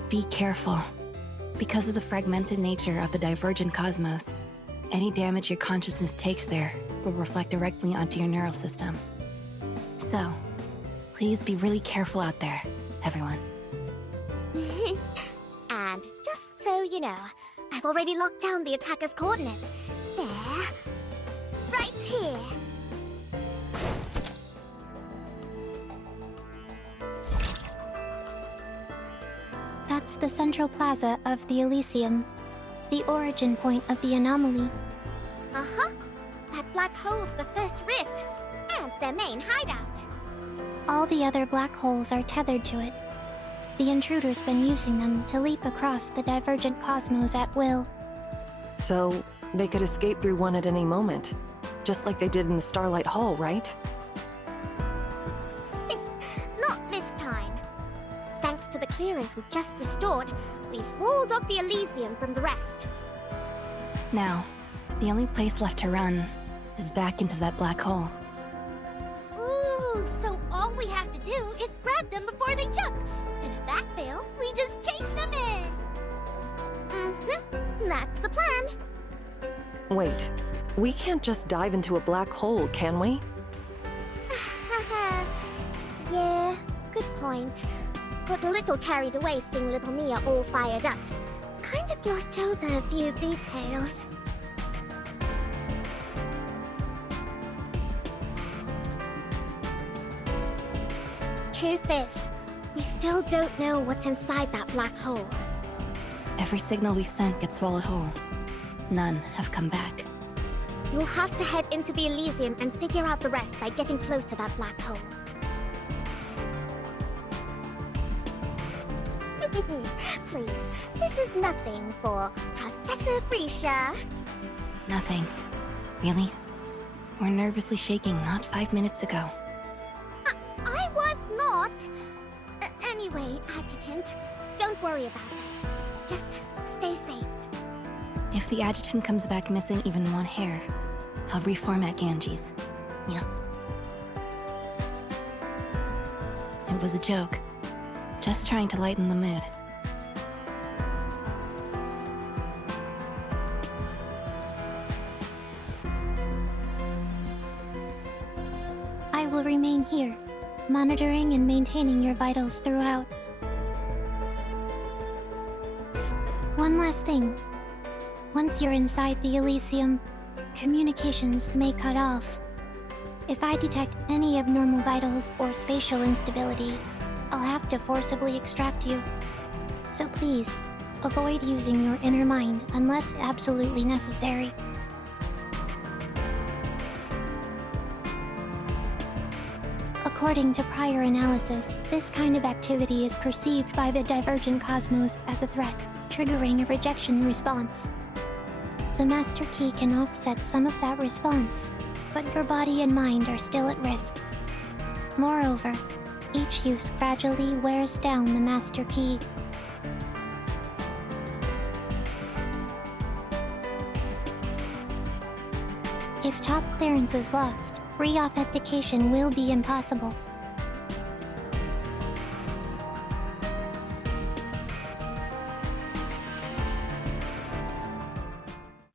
Be careful. Because of the fragmented nature of the divergent cosmos, any damage your consciousness takes there will reflect directly onto your neural system. So, please be really careful out there, everyone. And just so you know, I've already locked down the attacker's coordinates. There. Right here. That's the central plaza of the Elysium, the origin point of the anomaly. Uh-huh. That black hole's the first rift, and their main hideout. All the other black holes are tethered to it. The intruder's been using them to leap across the divergent cosmos at will. So, they could escape through one at any moment, just like they did in the Starlight Hall, right? Not this time. Thanks to the clearance we just restored, we've walled off the Elysium from the rest. Now, the only place left to run is back into that black hole. Ooh, so all we have to do is grab them before they jump. And if that fails, we just chase them in. Mm-hmm. That's the plan. Wait, we can't just dive into a black hole, can we? Yeah, good point. Got a little carried away seeing little Mia all fired up. Kind of glossed over a few details. Truth is, we still don't know what's inside that black hole. Every signal we've sent gets swallowed whole. None have come back. You'll have to head into the Elysium and figure out the rest by getting close to that black hole. Please, this is nothing for Professor Frisha. Nothing. Really? We're nervously shaking not 5 minutes ago. I was not. Anyway, Adjutant, don't worry about us. Just stay safe. If the Adjutant comes back missing even one hair, I'll reformat Ganges. Yeah. It was a joke. Just trying to lighten the mood. I will remain here, monitoring and maintaining your vitals throughout. One last thing. Once you're inside the Elysium, communications may cut off. If I detect any abnormal vitals or spatial instability, I'll have to forcibly extract you. So please, avoid using your inner mind unless absolutely necessary. According to prior analysis, this kind of activity is perceived by the divergent cosmos as a threat, triggering a rejection response. The Master Key can offset some of that response, but your body and mind are still at risk. Moreover, each use gradually wears down the Master Key. If top clearance is lost, re-authentication will be impossible.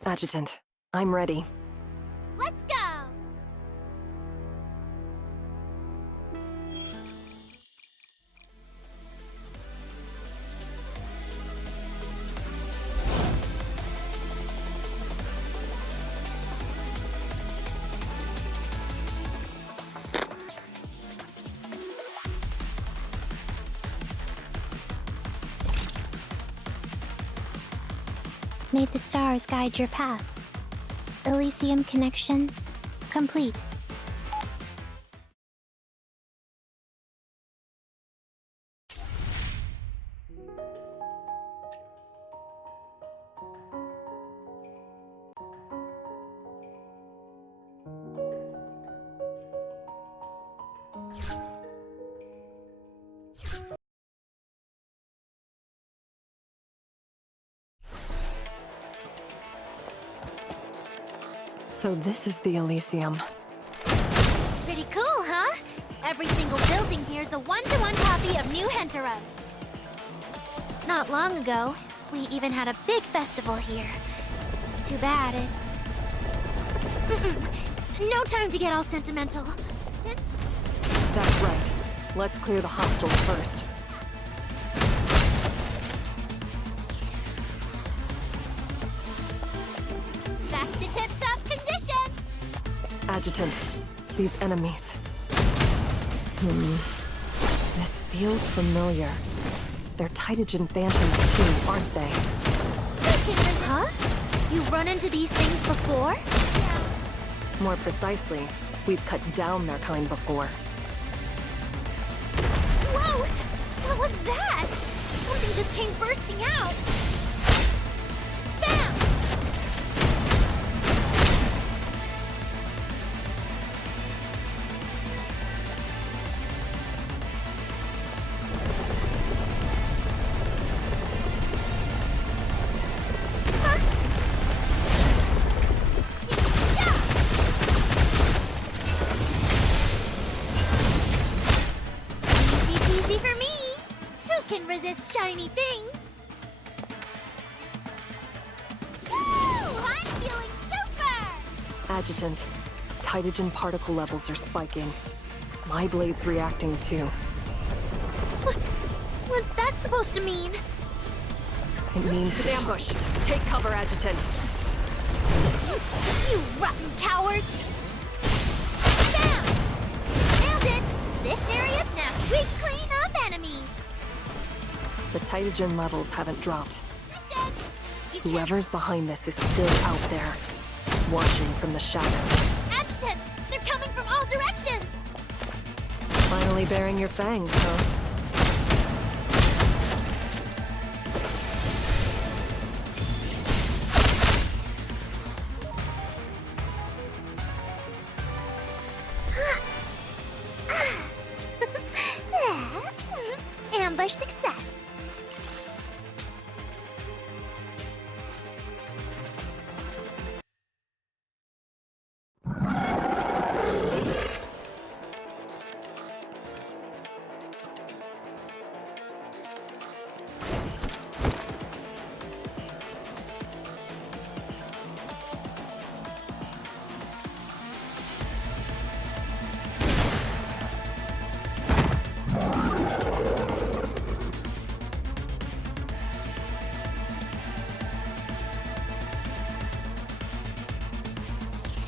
Adjutant, I'm ready. Let's go! May the stars guide your path. Elysium connection complete. So this is the Elysium. Pretty cool, huh? Every single building here is a one-to-one copy of New Henteros. Not long ago, we even had a big festival here. Too bad it's... No time to get all sentimental. That's right. Let's clear the hostiles first. Back to tip-top condition! Adjutant, these enemies. This feels familiar. They're Titagen Phantoms too, aren't they? Huh? You've run into these things before? More precisely, we've cut down their kind before. Whoa! What was that? Something just came bursting out! Bam! Easy for me! Who can resist shiny things? Woo! I'm feeling super! Adjutant, Titagen particle levels are spiking. My blade's reacting too. What's that supposed to mean? It means an ambush. Take cover, Adjutant. You rotten cowards! Bam! Nailed it! This area's now sweet clean of enemies! The Titagen levels haven't dropped. Mission! You can't- Whoever's behind this is still out there, watching from the shadows. Adjutant! They're coming from all directions! Finally bearing your fangs, huh? Ambush success!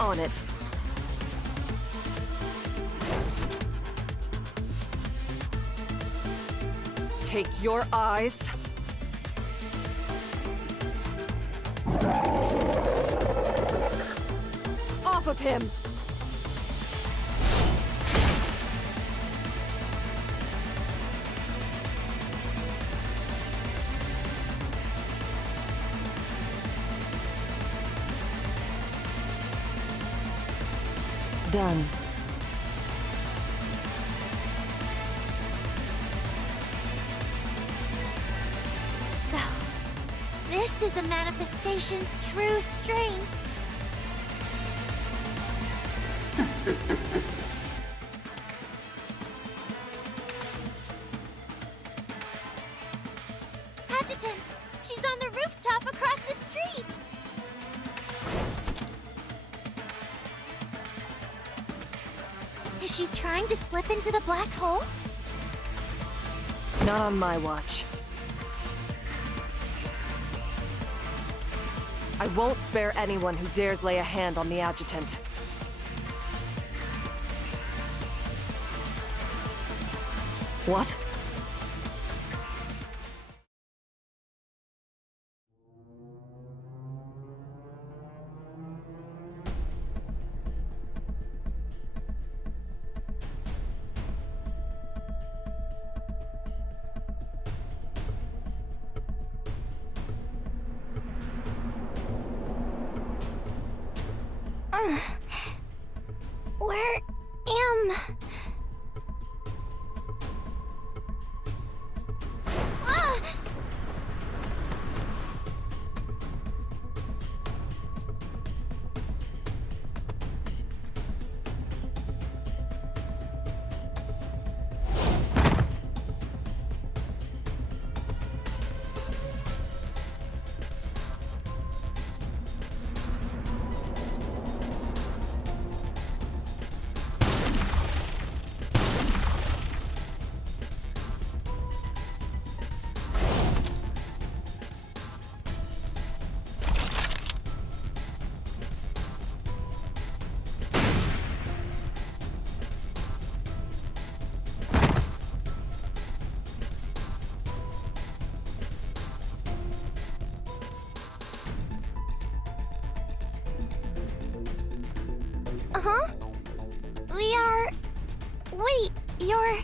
On it. Take your eyes off of him! Done. So, this is a manifestation's true strength. Adjutant! She's on the rooftop across the street! Is she trying to slip into the black hole? Not on my watch. I won't spare anyone who dares lay a hand on the Adjutant. What? Where am... Ah! Huh? We are... Wait, you're...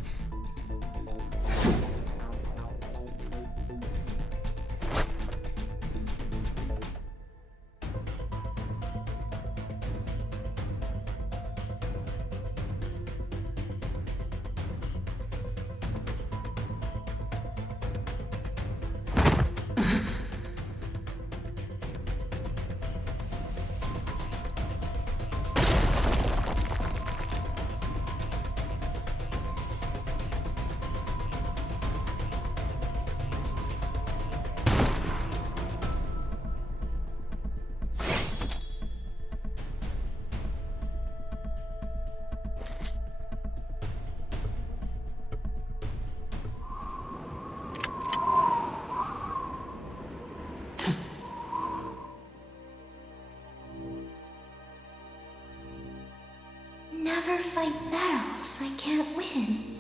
Never fight battles I can't win.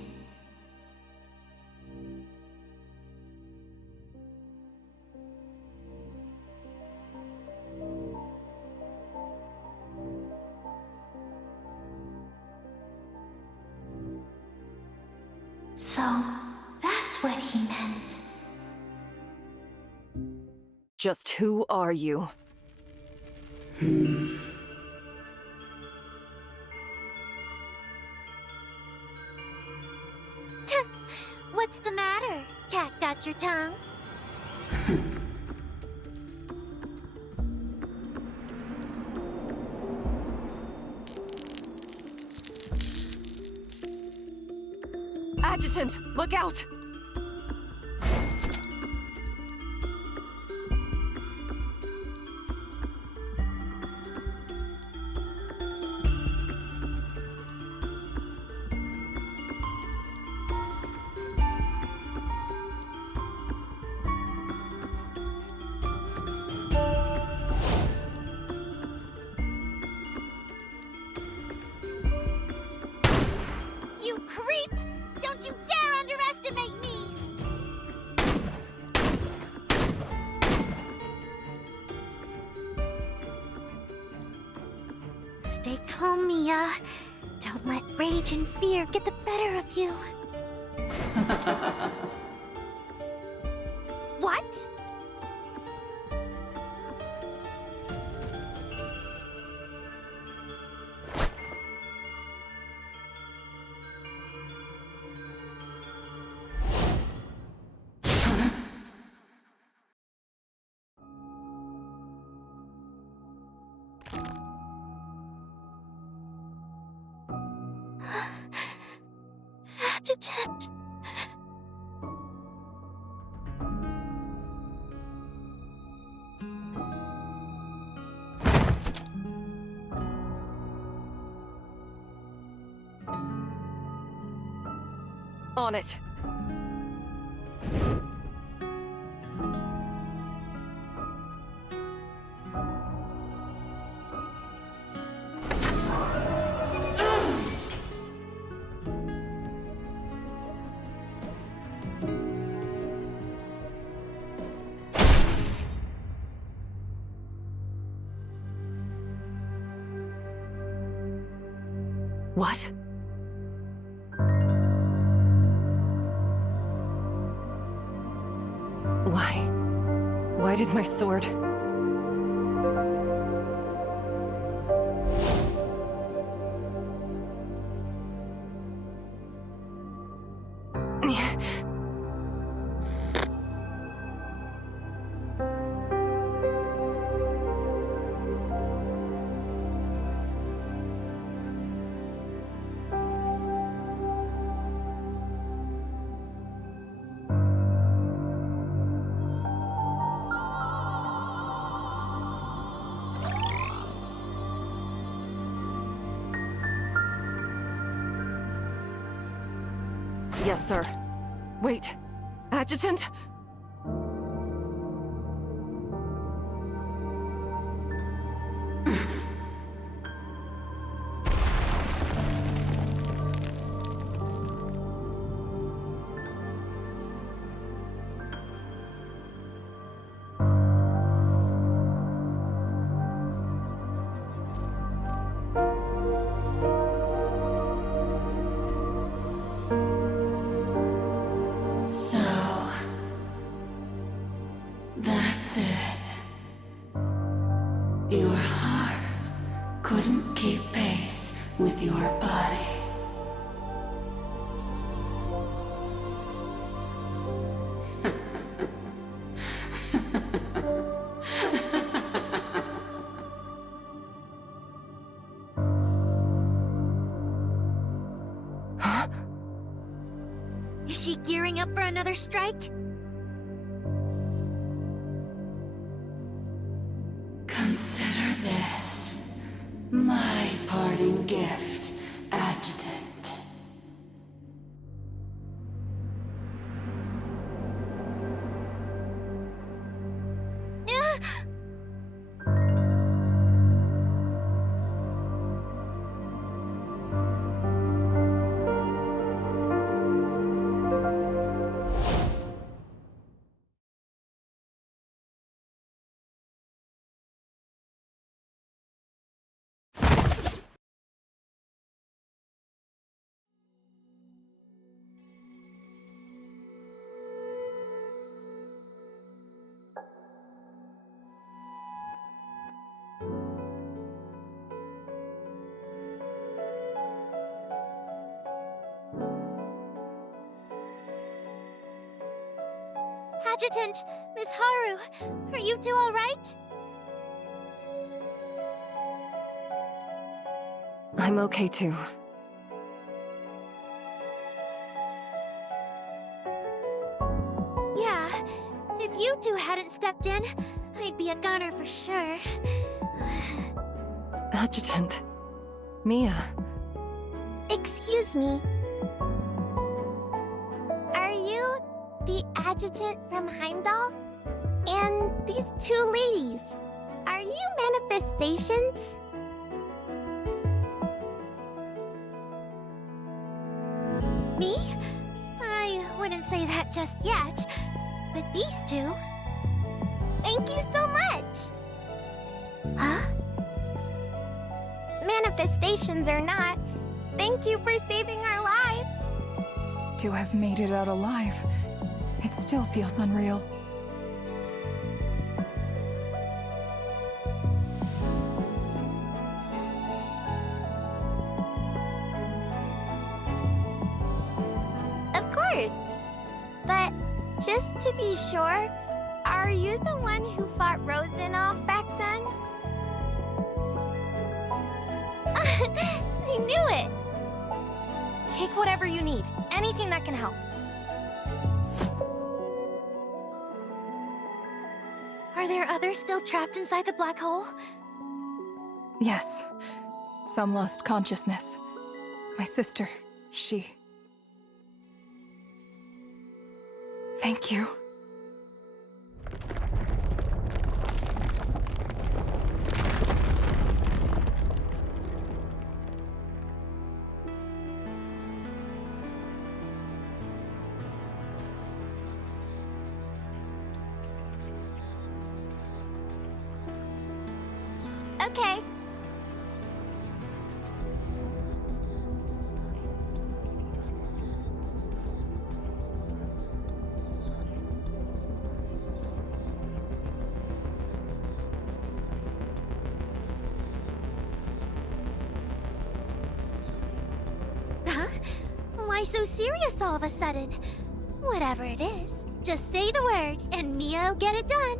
So, that's what he meant. Just who are you? What's the matter? Cat got your tongue? Adjutant, look out! You creep! Don't you dare underestimate me! Stay calm, Mia. Don't let rage and fear get the better of you. What? Adjutant. On it. What? Why did my sword... Yes, sir. Wait. Adjutant? So, that's it. Your heart couldn't keep pace with your body. Is she gearing up for another strike? Consider this my parting gift, Adjutant. Adjutant, Miss Haru, are you two all right? I'm okay too. Yeah, if you two hadn't stepped in, I'd be a gunner for sure. Adjutant. Mia. Excuse me. Are you the adjutant from Heimdall? And these two ladies, are you manifestations? Me? I wouldn't say that just yet. But these two... Thank you so much! Huh? Manifestations or not, thank you for saving our lives! To have made it out alive, it still feels unreal. Of course! But just to be sure, are you the one who fought Rosen off back then? I knew it! Take whatever you need. Anything that can help. Are there others still trapped inside the black hole? Yes. Some lost consciousness. My sister, she... Thank you. Okay. Huh? Why so serious all of a sudden? Whatever it is, just say the word and Mia'll get it done.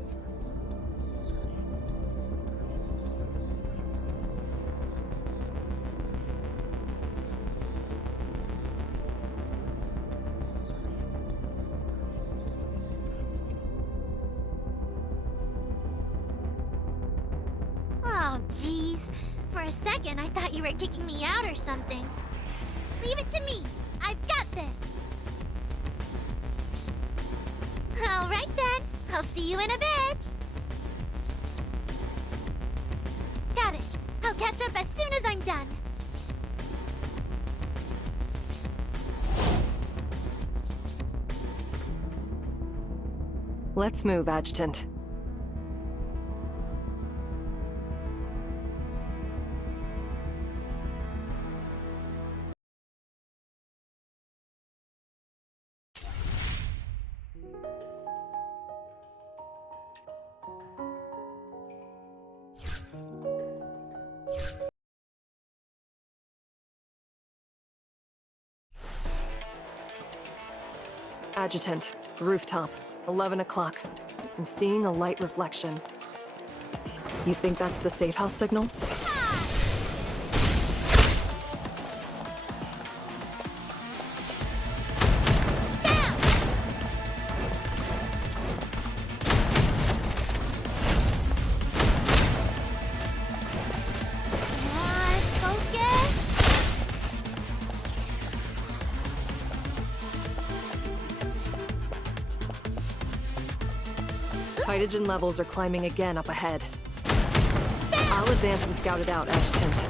Oh, jeez. For a second, I thought you were kicking me out or something. Leave it to me. I've got this. All right then. I'll see you in a bit. Got it. I'll catch up as soon as I'm done. Let's move, Adjutant. Adjutant, rooftop, 11 o'clock. I'm seeing a light reflection. You think that's the safe house signal? Hydrogen levels are climbing again up ahead. I'll advance and scout it out, Adjutant.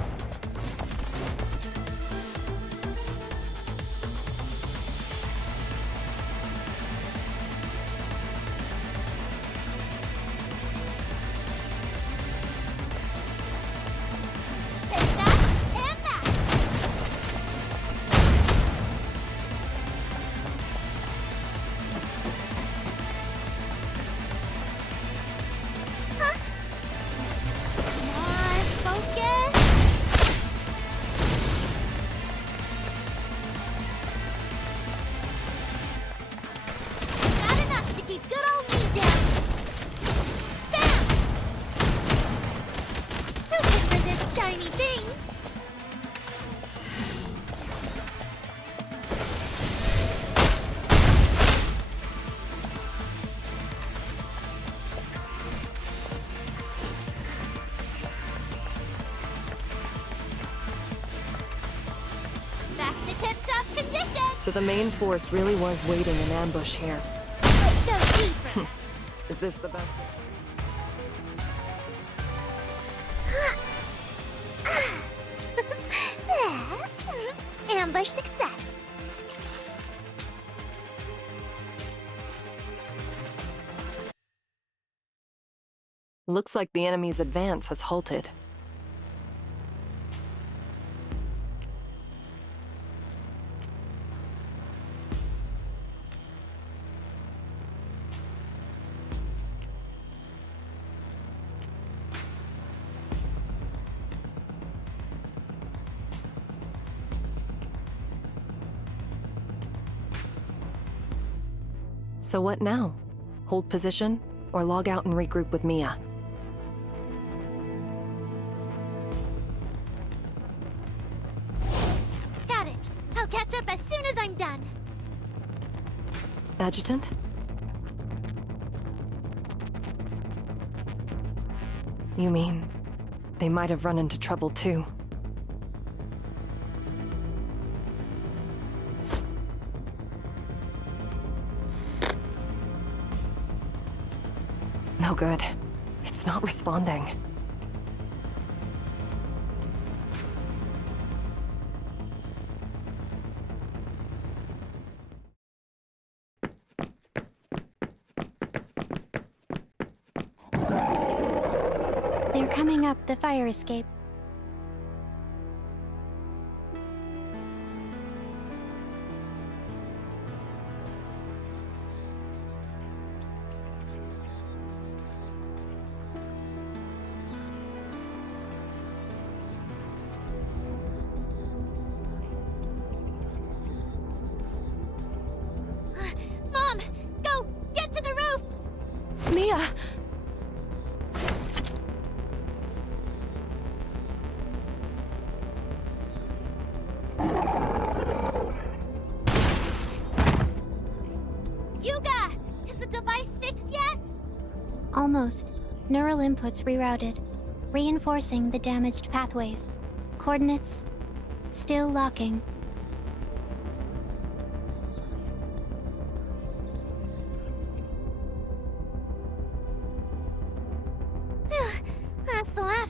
So the main force really was waiting in ambush here. Is this the best? Ambush success. Looks like the enemy's advance has halted. So what now? Hold position, or log out and regroup with Mia? Got it. I'll catch up as soon as I'm done. Adjutant? You mean, they might have run into trouble too? No good. It's not responding. They're coming up the fire escape. Mom, go! Get to the roof! Mia! Is the device fixed yet? Almost. Neural inputs rerouted, reinforcing the damaged pathways. Coordinates still locking.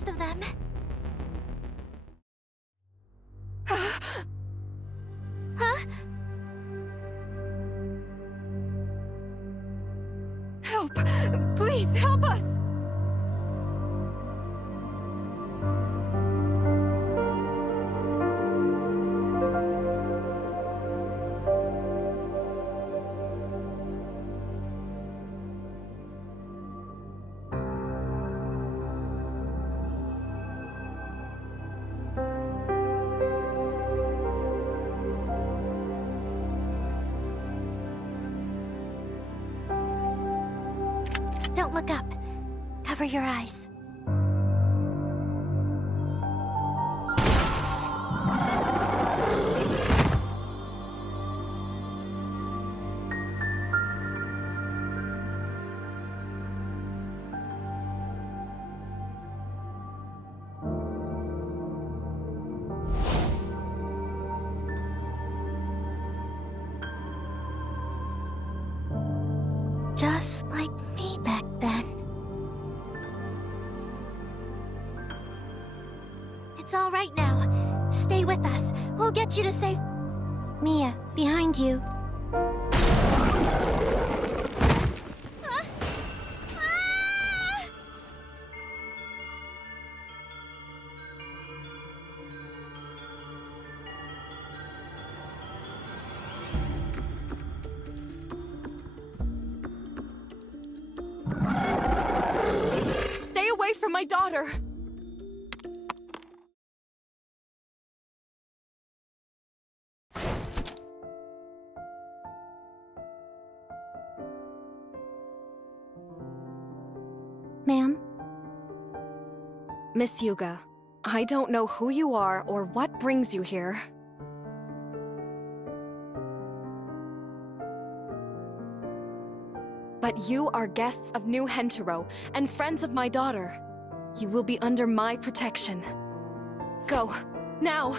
rest of them. Huh? Help! Please, help us! Don't look up. Cover your eyes. Just like me back then. It's all right now. Stay with us. We'll get you to safe. Mia, behind you. Huh? Ah! Stay away from my daughter! Ma'am? Miss Yuga, I don't know who you are or what brings you here. But you are guests of New Hentaro and friends of my daughter. You will be under my protection. Go, now!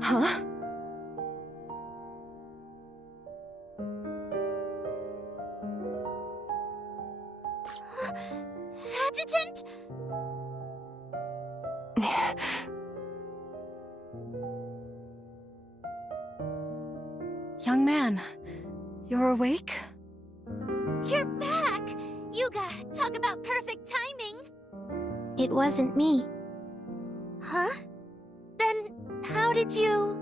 Huh? Adjutant! Young man, you're awake? You're back! Yuga, talk about perfect timing! It wasn't me. Huh? Then how did you...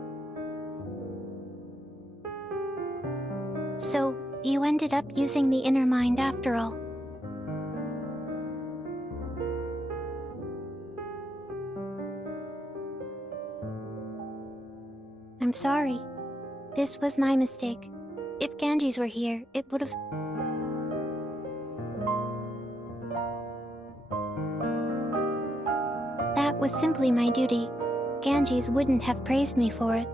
So, you ended up using the inner mind after all. I'm sorry. This was my mistake. If Ganges were here, it would've... That was simply my duty. Ganges wouldn't have praised me for it.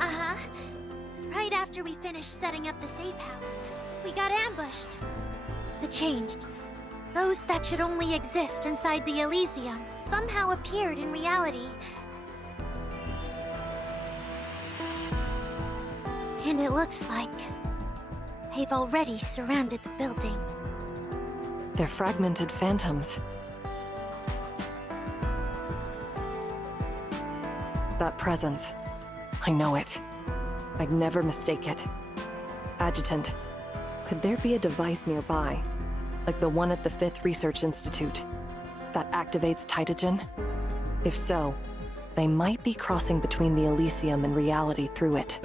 Uh-huh. Right after we finished setting up the safe house, we got ambushed. The Changed. Those that should only exist inside the Elysium somehow appeared in reality. And it looks like they've already surrounded the building. They're fragmented phantoms. That presence. I know it. I'd never mistake it. Adjutant, could there be a device nearby? Like the one at the 5th Research Institute? that activates Titagen? If so, they might be crossing between the Elysium and reality through it.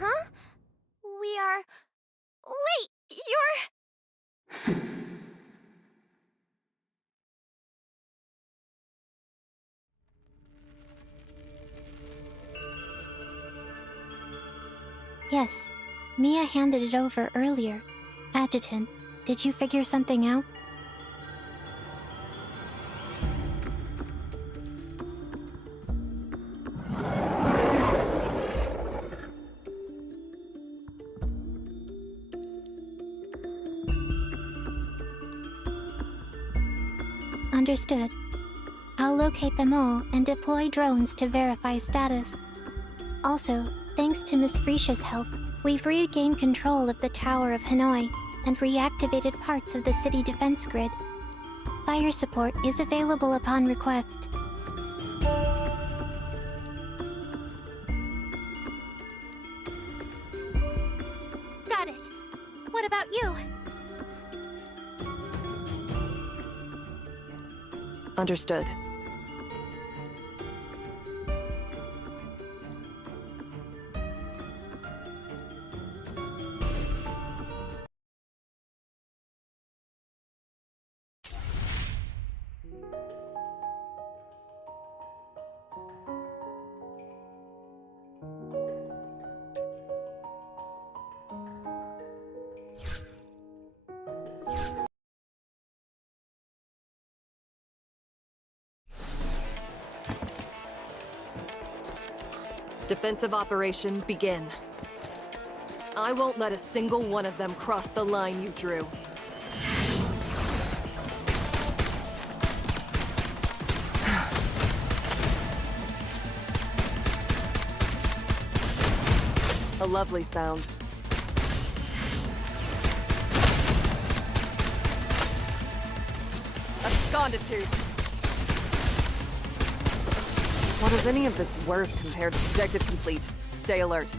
Huh? We are... Wait, you're... Yes, Mia handed it over earlier. Adjutant, did you figure something out? Understood. I'll locate them all and deploy drones to verify status. Also, thanks to Miss Frecia's help, we've regained control of the Tower of Hanoi and reactivated parts of the city defense grid. Fire support is available upon request. Got it. What about you? Understood. Defensive operation begin. I won't let a single one of them cross the line you drew. A lovely sound. Absconditude. What is any of this worth compared to objective complete? Stay alert.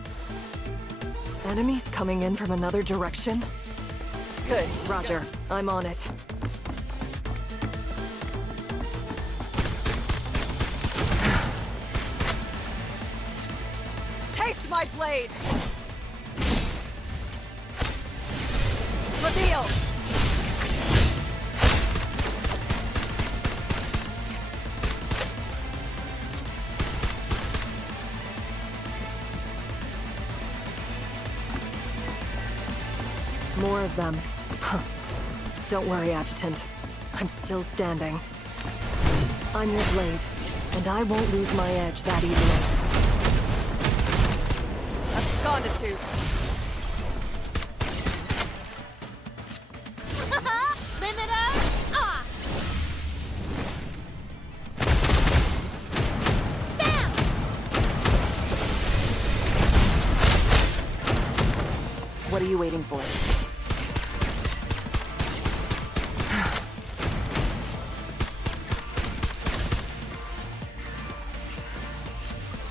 Enemies coming in from another direction? Good, Roger. I'm on it. Taste my blade! Reveal! More of them. Huh. Don't worry, Adjutant. I'm still standing. I'm your blade, and I won't lose my edge that easily. Absconditude. Limiter! Ah! Bam! What are you waiting for?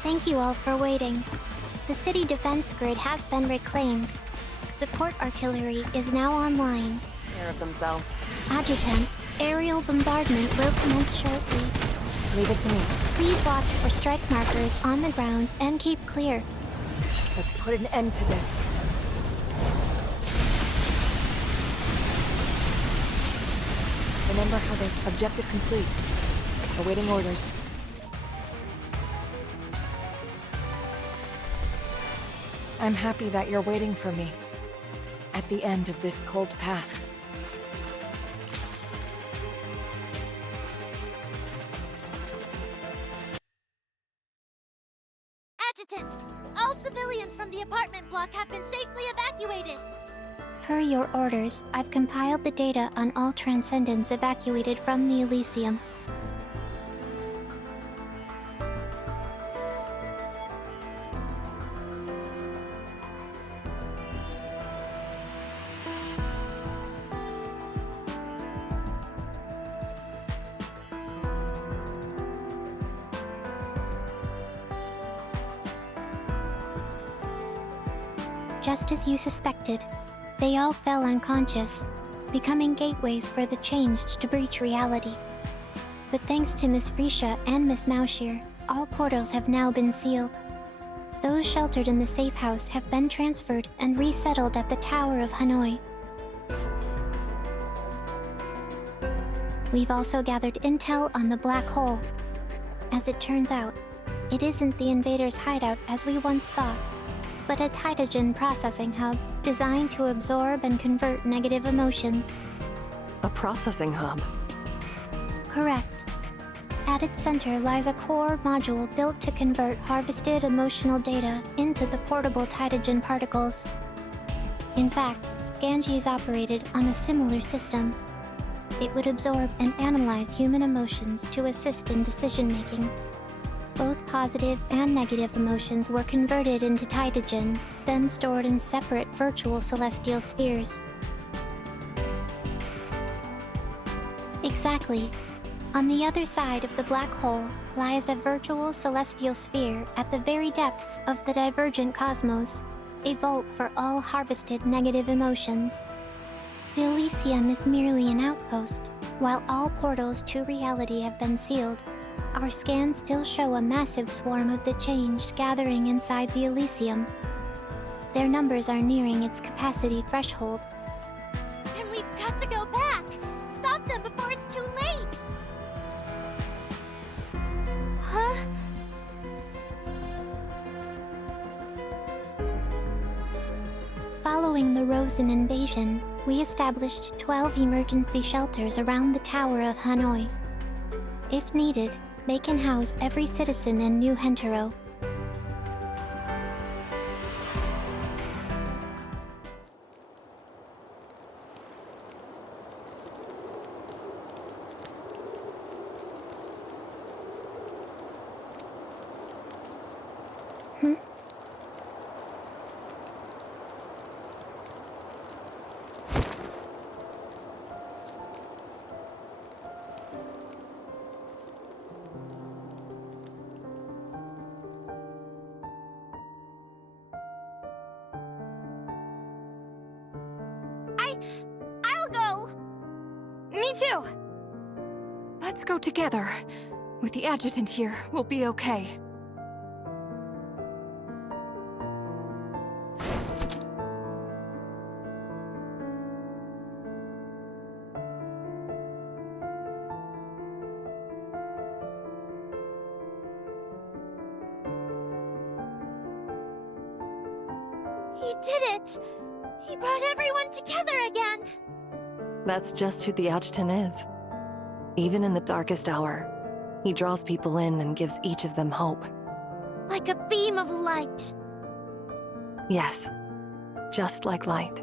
Thank you all for waiting. The city defense grid has been reclaimed. Support artillery is now online. Care of themselves. Adjutant, aerial bombardment will commence shortly. Leave it to me. Please watch for strike markers on the ground and keep clear. Let's put an end to this. Remember how the objective complete. Awaiting orders. I'm happy that you're waiting for me. At the end of this cold path. Adjutant! All civilians from the apartment block have been safely evacuated! Per your orders, I've compiled the data on all Transcendents evacuated from the Elysium. Just as you suspected, they all fell unconscious, becoming gateways for the changed to breach reality. But thanks to Miss Freesia and Miss Maushir, all portals have now been sealed. Those sheltered in the safe house have been transferred and resettled at the Tower of Hanoi. We've also gathered intel on the black hole. As it turns out, it isn't the invaders' hideout as we once thought, but a Titagen processing hub designed to absorb and convert negative emotions. A processing hub? Correct. At its center lies a core module built to convert harvested emotional data into the portable Titagen particles. In fact, Ganges operated on a similar system. It would absorb and analyze human emotions to assist in decision-making. Both positive and negative emotions were converted into Titagen, then stored in separate virtual celestial spheres. Exactly. On the other side of the black hole lies a virtual celestial sphere at the very depths of the divergent cosmos, a vault for all harvested negative emotions. The Elysium is merely an outpost. While all portals to reality have been sealed, our scans still show a massive swarm of the changed gathering inside the Elysium. Their numbers are nearing its capacity threshold. And we've got to go back! Stop them before it's too late! Huh? Following the Rosen invasion, we established 12 emergency shelters around the Tower of Hanoi. If needed, they can house every citizen in New Hentero. I'll go! Me too! Let's go together. With the adjutant here, we'll be okay. He did it! He brought everyone together again! That's just who the adjutant is. Even in the darkest hour, he draws people in and gives each of them hope. Like a beam of light. Yes, just like light.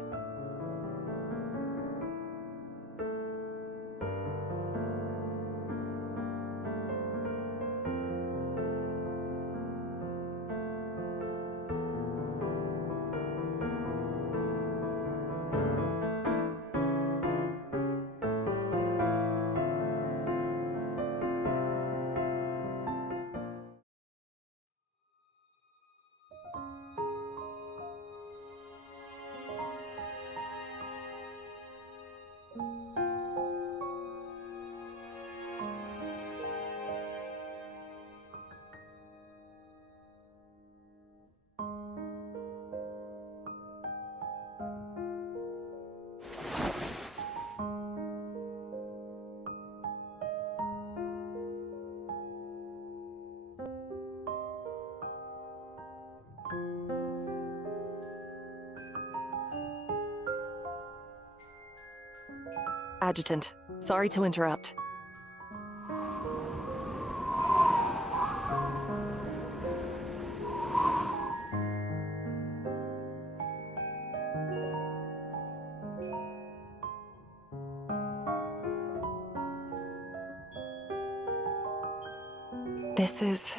Adjutant, sorry to interrupt. This is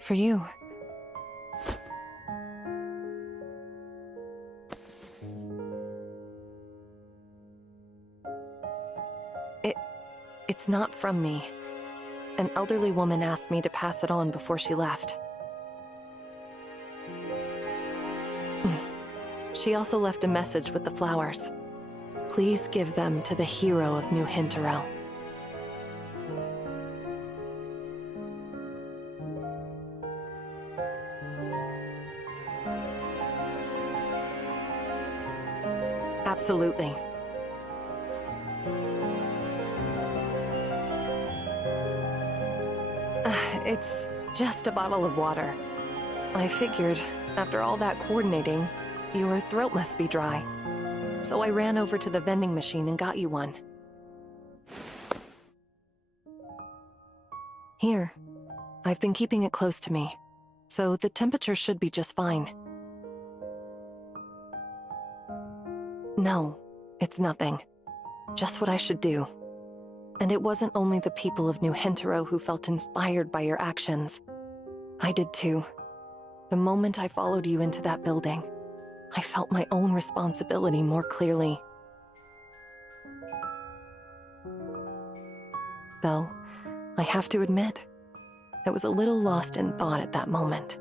for you. It's not from me. An elderly woman asked me to pass it on before she left. She also left a message with the flowers. Please give them to the hero of New Hintero. Absolutely. It's just a bottle of water. I figured, after all that coordinating, your throat must be dry. So I ran over to the vending machine and got you one. Here. I've been keeping it close to me, so the temperature should be just fine. No, it's nothing. Just what I should do. And it wasn't only the people of New Hintero who felt inspired by your actions. I did too. The moment I followed you into that building, I felt my own responsibility more clearly. Though, I have to admit, I was a little lost in thought at that moment.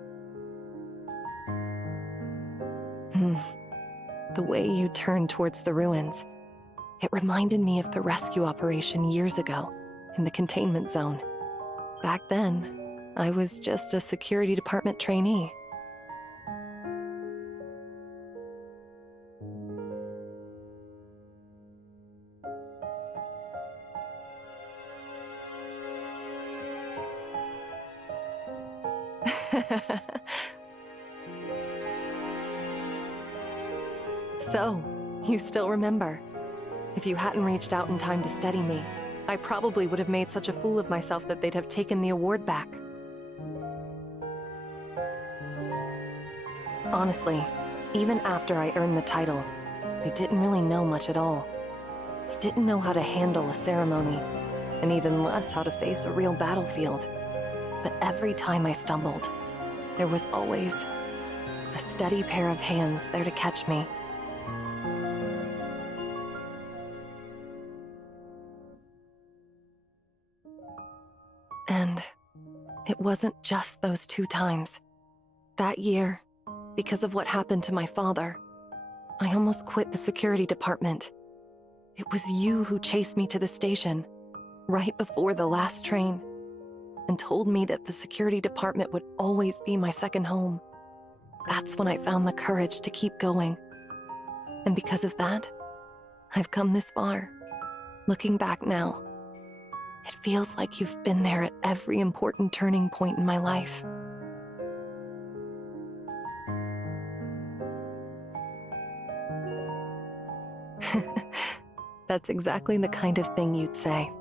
The way you turned towards the ruins, it reminded me of the rescue operation years ago in the Containment Zone. Back then, I was just a security department trainee. So, you still remember. If you hadn't reached out in time to steady me, I probably would have made such a fool of myself that they'd have taken the award back. Honestly, even after I earned the title, I didn't really know much at all. I didn't know how to handle a ceremony, and even less how to face a real battlefield. But every time I stumbled, there was always a steady pair of hands there to catch me. And it wasn't just those 2 times. That year, because of what happened to my father, I almost quit the security department. It was you who chased me to the station, right before the last train, and told me that the security department would always be my second home. That's when I found the courage to keep going. And because of that, I've come this far. Looking back now, it feels like you've been there at every important turning point in my life. That's exactly the kind of thing you'd say.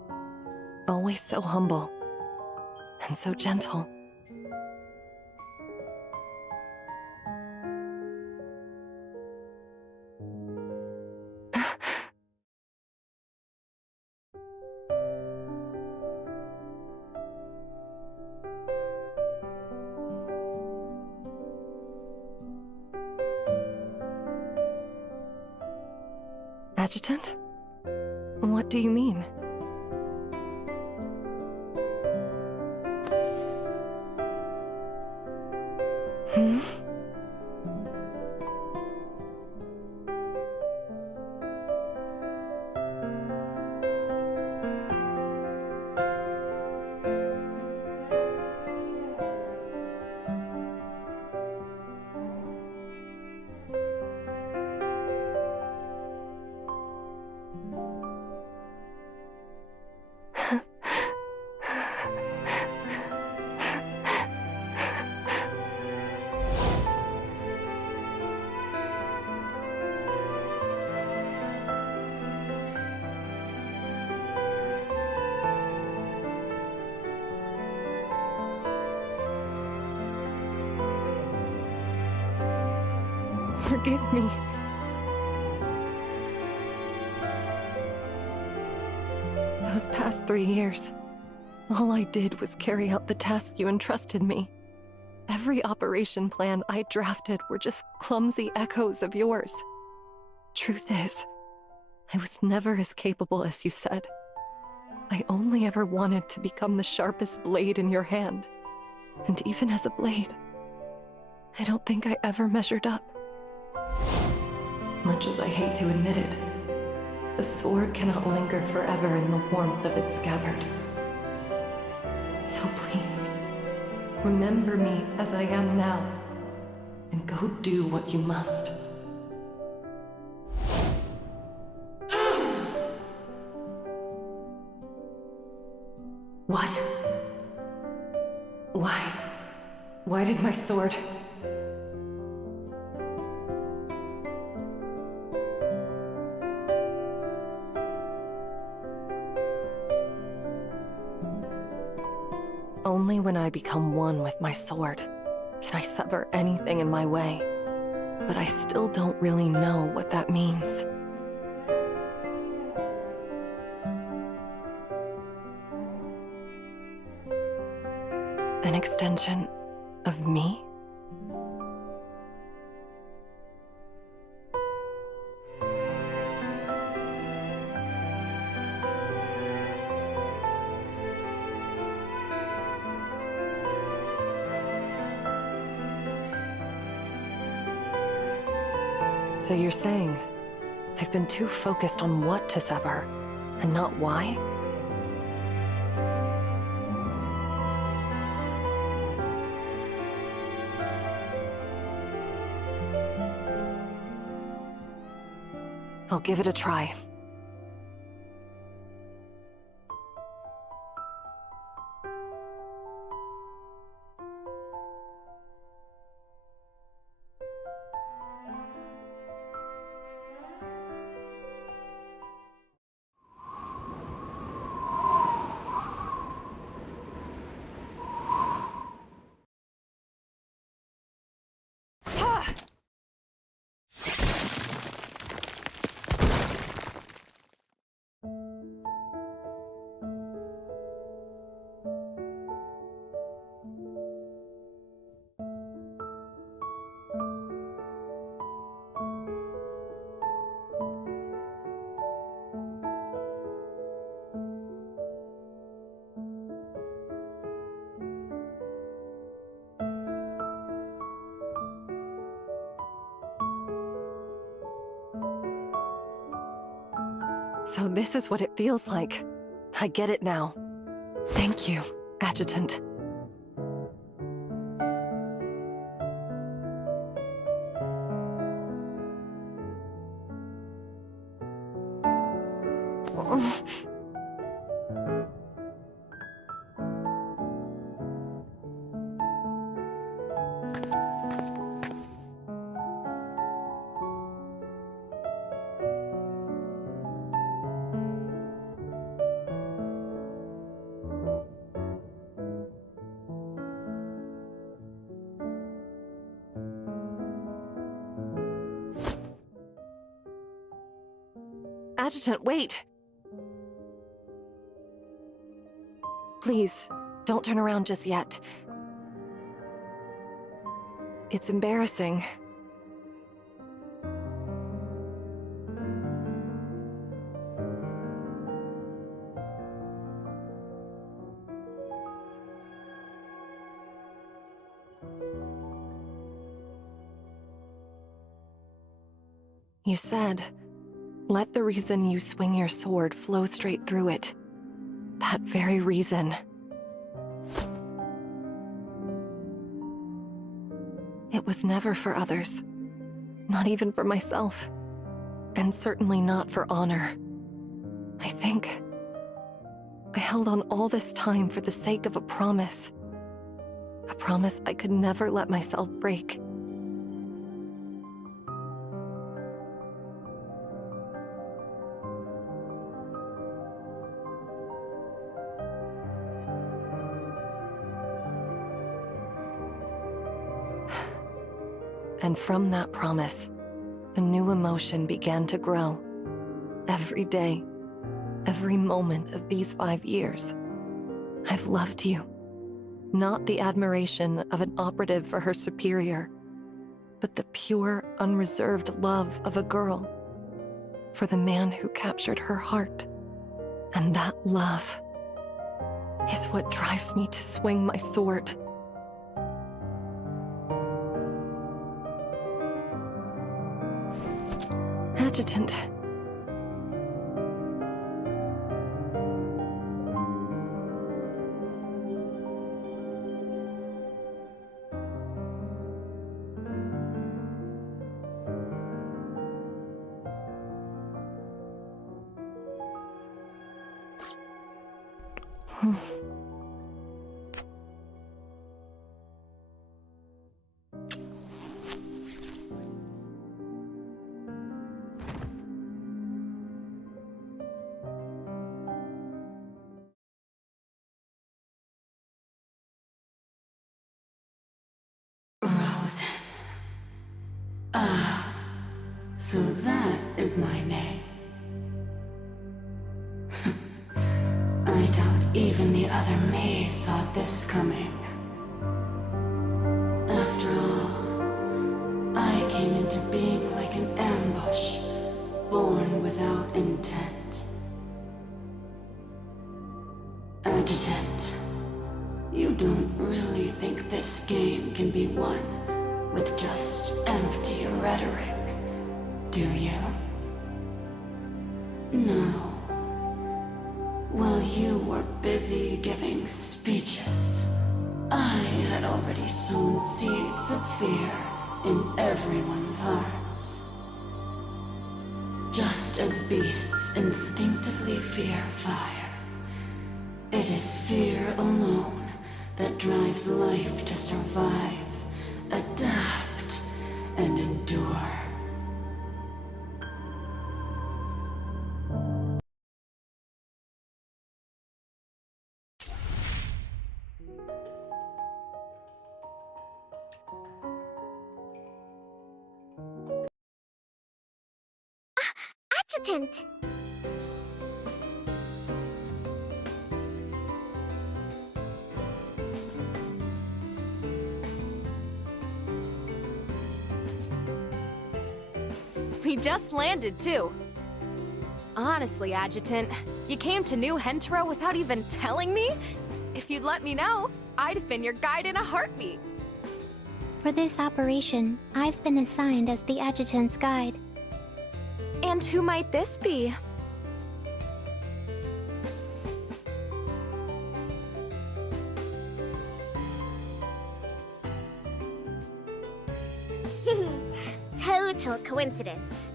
Always so humble and so gentle. Adjutant? What do you mean? Forgive me. Those past 3 years, all I did was carry out the task you entrusted me. Every operation plan I drafted were just clumsy echoes of yours. Truth is, I was never as capable as you said. I only ever wanted to become the sharpest blade in your hand. And even as a blade, I don't think I ever measured up. Much as I hate to admit it, the sword cannot linger forever in the warmth of its scabbard. So please, remember me as I am now, and go do what you must. What? Why? Why did my sword... Only when I become one with my sword can I sever anything in my way. But I still don't really know what that means. An extension of me? So you're saying I've been too focused on what to sever, and not why? I'll give it a try. So this is what it feels like. I get it now. Thank you, Adjutant. Adjutant, wait! Please, don't turn around just yet. It's embarrassing. You said, let the reason you swing your sword flow straight through it. That very reason. It was never for others. Not even for myself. And certainly not for honor. I think I held on all this time for the sake of a promise. A promise I could never let myself break. And from that promise, a new emotion began to grow. Every day, every moment of these 5 years, I've loved you. Not the admiration of an operative for her superior, but the pure, unreserved love of a girl for the man who captured her heart. And that love is what drives me to swing my sword. Adjutant. Rose. Ah, so that is my name. I doubt even the other May saw this coming. After all, I came into being like an ambush, born without intent. Adjutant, you don't really think this game can be won with just empty rhetoric, do you? No. While you were busy giving speeches, I had already sown seeds of fear in everyone's hearts. Just as beasts instinctively fear fire, it is fear alone that drives life to survive, adapt, and endure. Adjutant! We just landed, too. Honestly, Adjutant, you came to New Hentaro without even telling me? If you'd let me know, I'd have been your guide in a heartbeat. For this operation, I've been assigned as the Adjutant's guide. And who might this be? Total coincidence.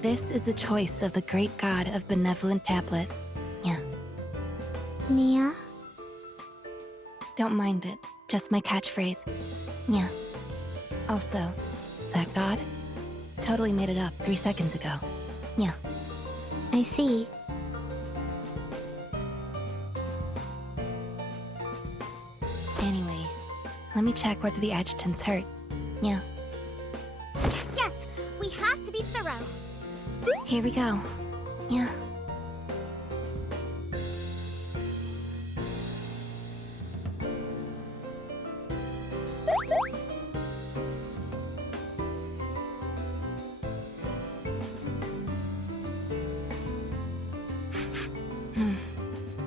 This is the choice of the great god of benevolent tablet. Yeah. Nia? Don't mind it. Just my catchphrase. Yeah. Also, that god totally made it up 3 seconds ago. Yeah. I see. Anyway, let me check whether the adjutant's hurt. Yeah. Yes, we have to be thorough. Here we go. Yeah.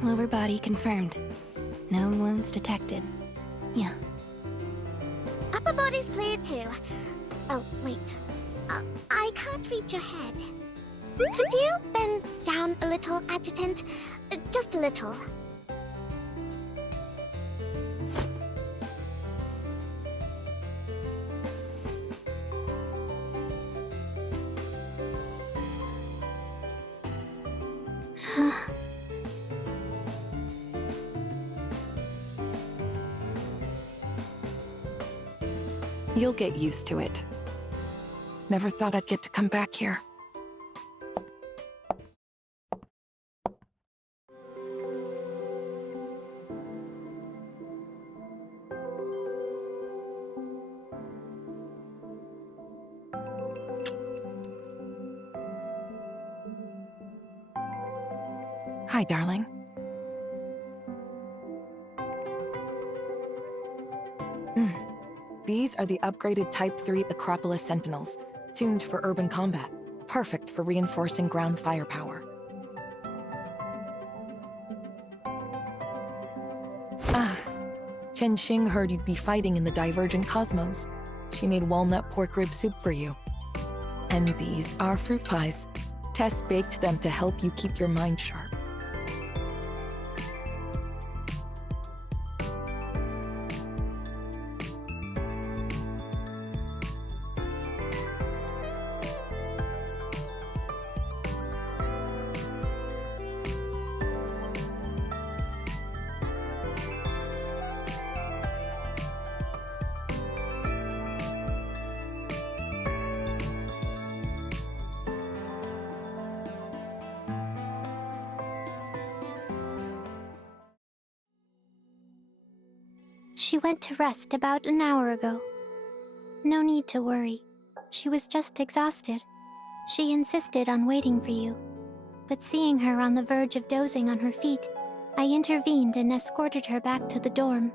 Lower body confirmed. No wounds detected. Yeah. Upper body's clear too. Oh, wait. I can't reach your head. Could you bend down a little, Adjutant? Just a little. You'll get used to it. Never thought I'd get to come back here. Hi, darling. These are the upgraded Type 3 Acropolis Sentinels, tuned for urban combat, perfect for reinforcing ground firepower. Chen Xing heard you'd be fighting in the Divergent Cosmos. She made walnut pork rib soup for you. And these are fruit pies. Tess baked them to help you keep your mind sharp. She went to rest about an hour ago. No need to worry. She was just exhausted. She insisted on waiting for you. But seeing her on the verge of dozing on her feet, I intervened and escorted her back to the dorm.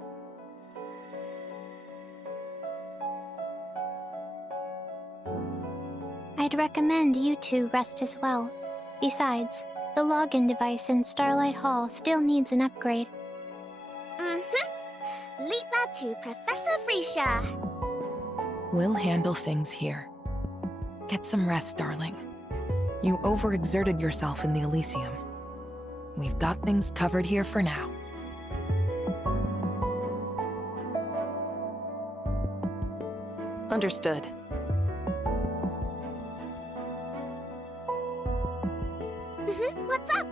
I'd recommend you two rest as well. Besides, the login device in Starlight Hall still needs an upgrade. Leave that to Professor Frisha. We'll handle things here. Get some rest, darling. You overexerted yourself in the Elysium. We've got things covered here for now. Understood. What's up?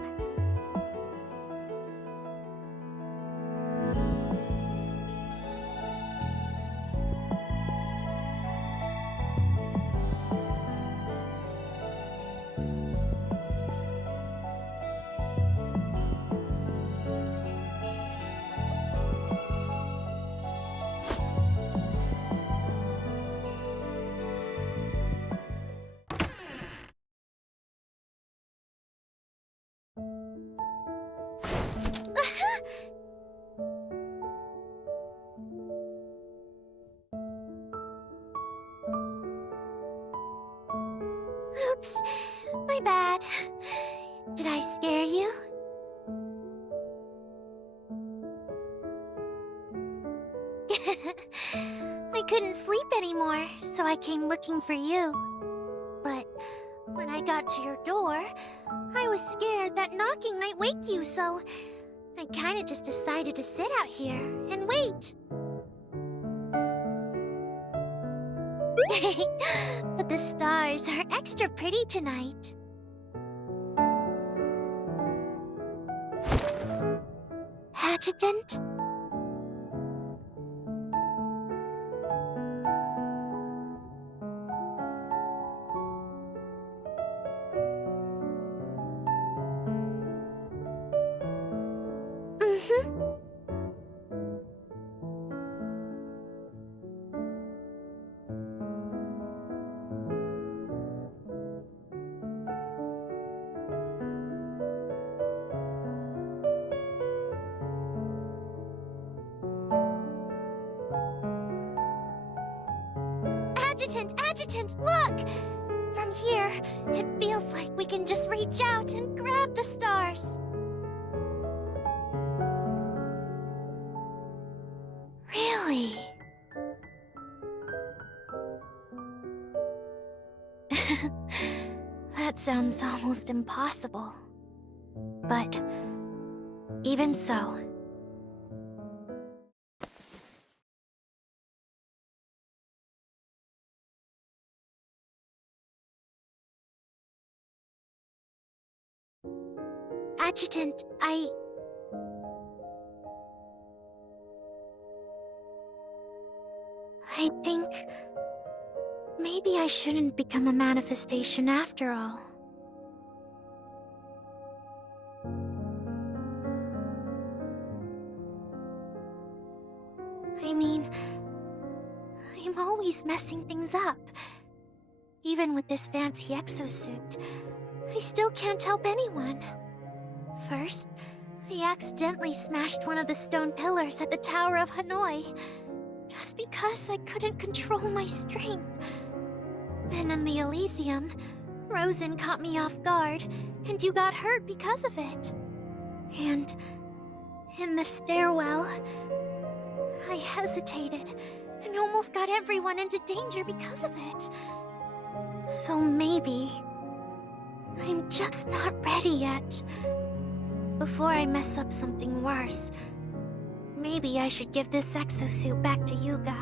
Oops, my bad. Did I scare you? I couldn't sleep anymore, so I came looking for you. But when I got to your door, I was scared that knocking might wake you, so I kinda just decided to sit out here and wait. But the stars are extra pretty tonight. Adjutant? Adjutant, look! From here, it feels like we can just reach out and grab the stars. Really? That sounds almost impossible. But even so, Adjutant, I think maybe I shouldn't become a manifestation after all. I mean, I'm always messing things up. Even with this fancy exosuit, I still can't help anyone. First, I accidentally smashed one of the stone pillars at the Tower of Hanoi, just because I couldn't control my strength. Then in the Elysium, Rosen caught me off guard, and you got hurt because of it. And in the stairwell, I hesitated and almost got everyone into danger because of it. So maybe I'm just not ready yet. Before I mess up something worse, maybe I should give this exosuit back to Yuga.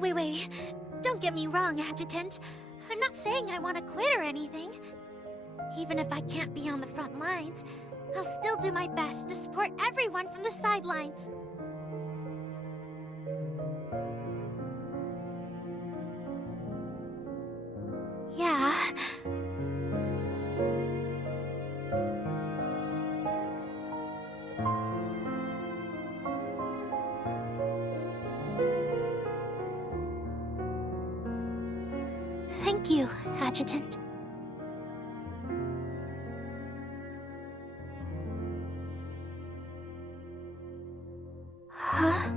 Wait. Don't get me wrong, Adjutant. I'm not saying I want to quit or anything. Even if I can't be on the front lines, I'll still do my best to support everyone from the sidelines. Yeah. Thank you, Adjutant. Huh?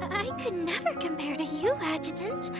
I could never compare to you, Adjutant.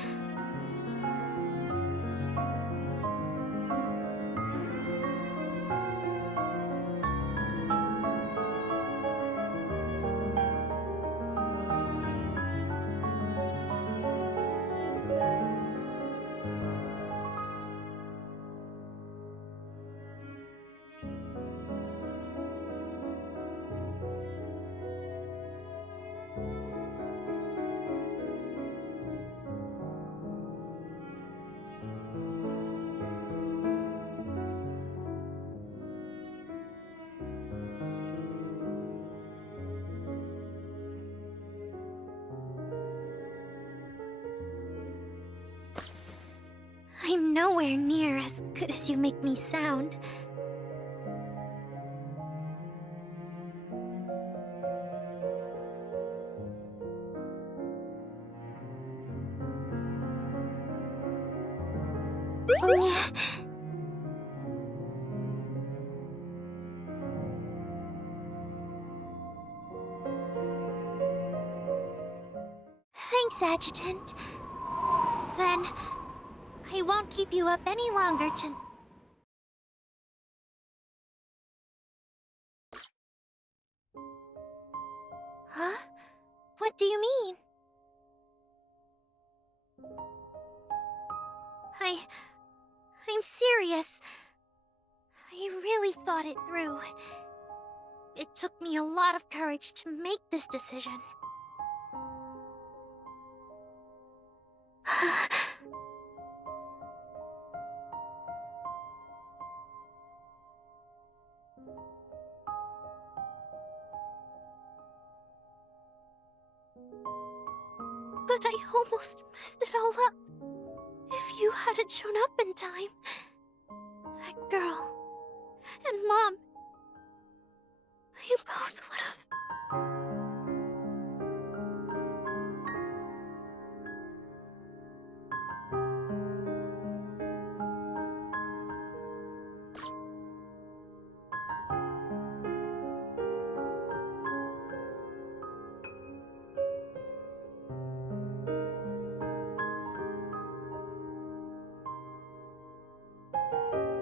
I'm nowhere near as good as you make me sound. Thanks, Adjutant. Then, I won't keep you up any longer to... Huh? What do you mean? I'm serious. I really thought it through. It took me a lot of courage to make this decision. But I almost messed it all up. If you hadn't shown up in time, that girl and Mom, you both would have...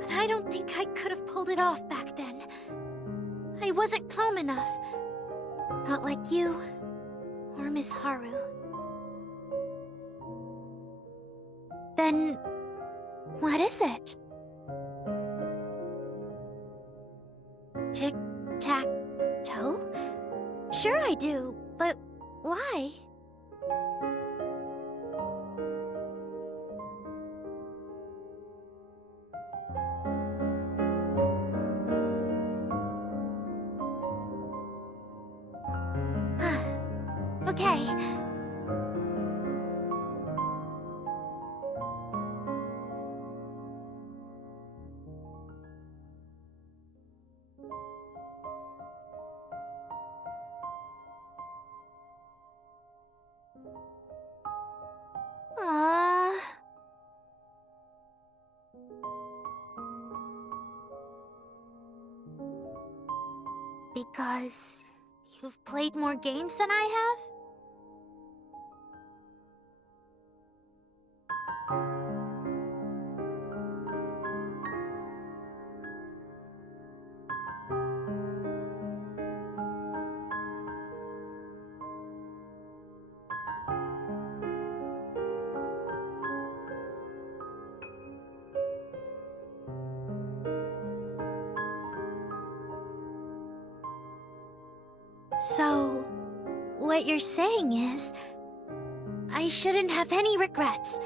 But I don't think I could have pulled it off back then. I wasn't calm enough. Not like you, or Miss Haru. Then, what is it? Tic-tac-toe? Sure I do, but why? Okay. Because you've played more games than I have? So, what you're saying is, I shouldn't have any regrets.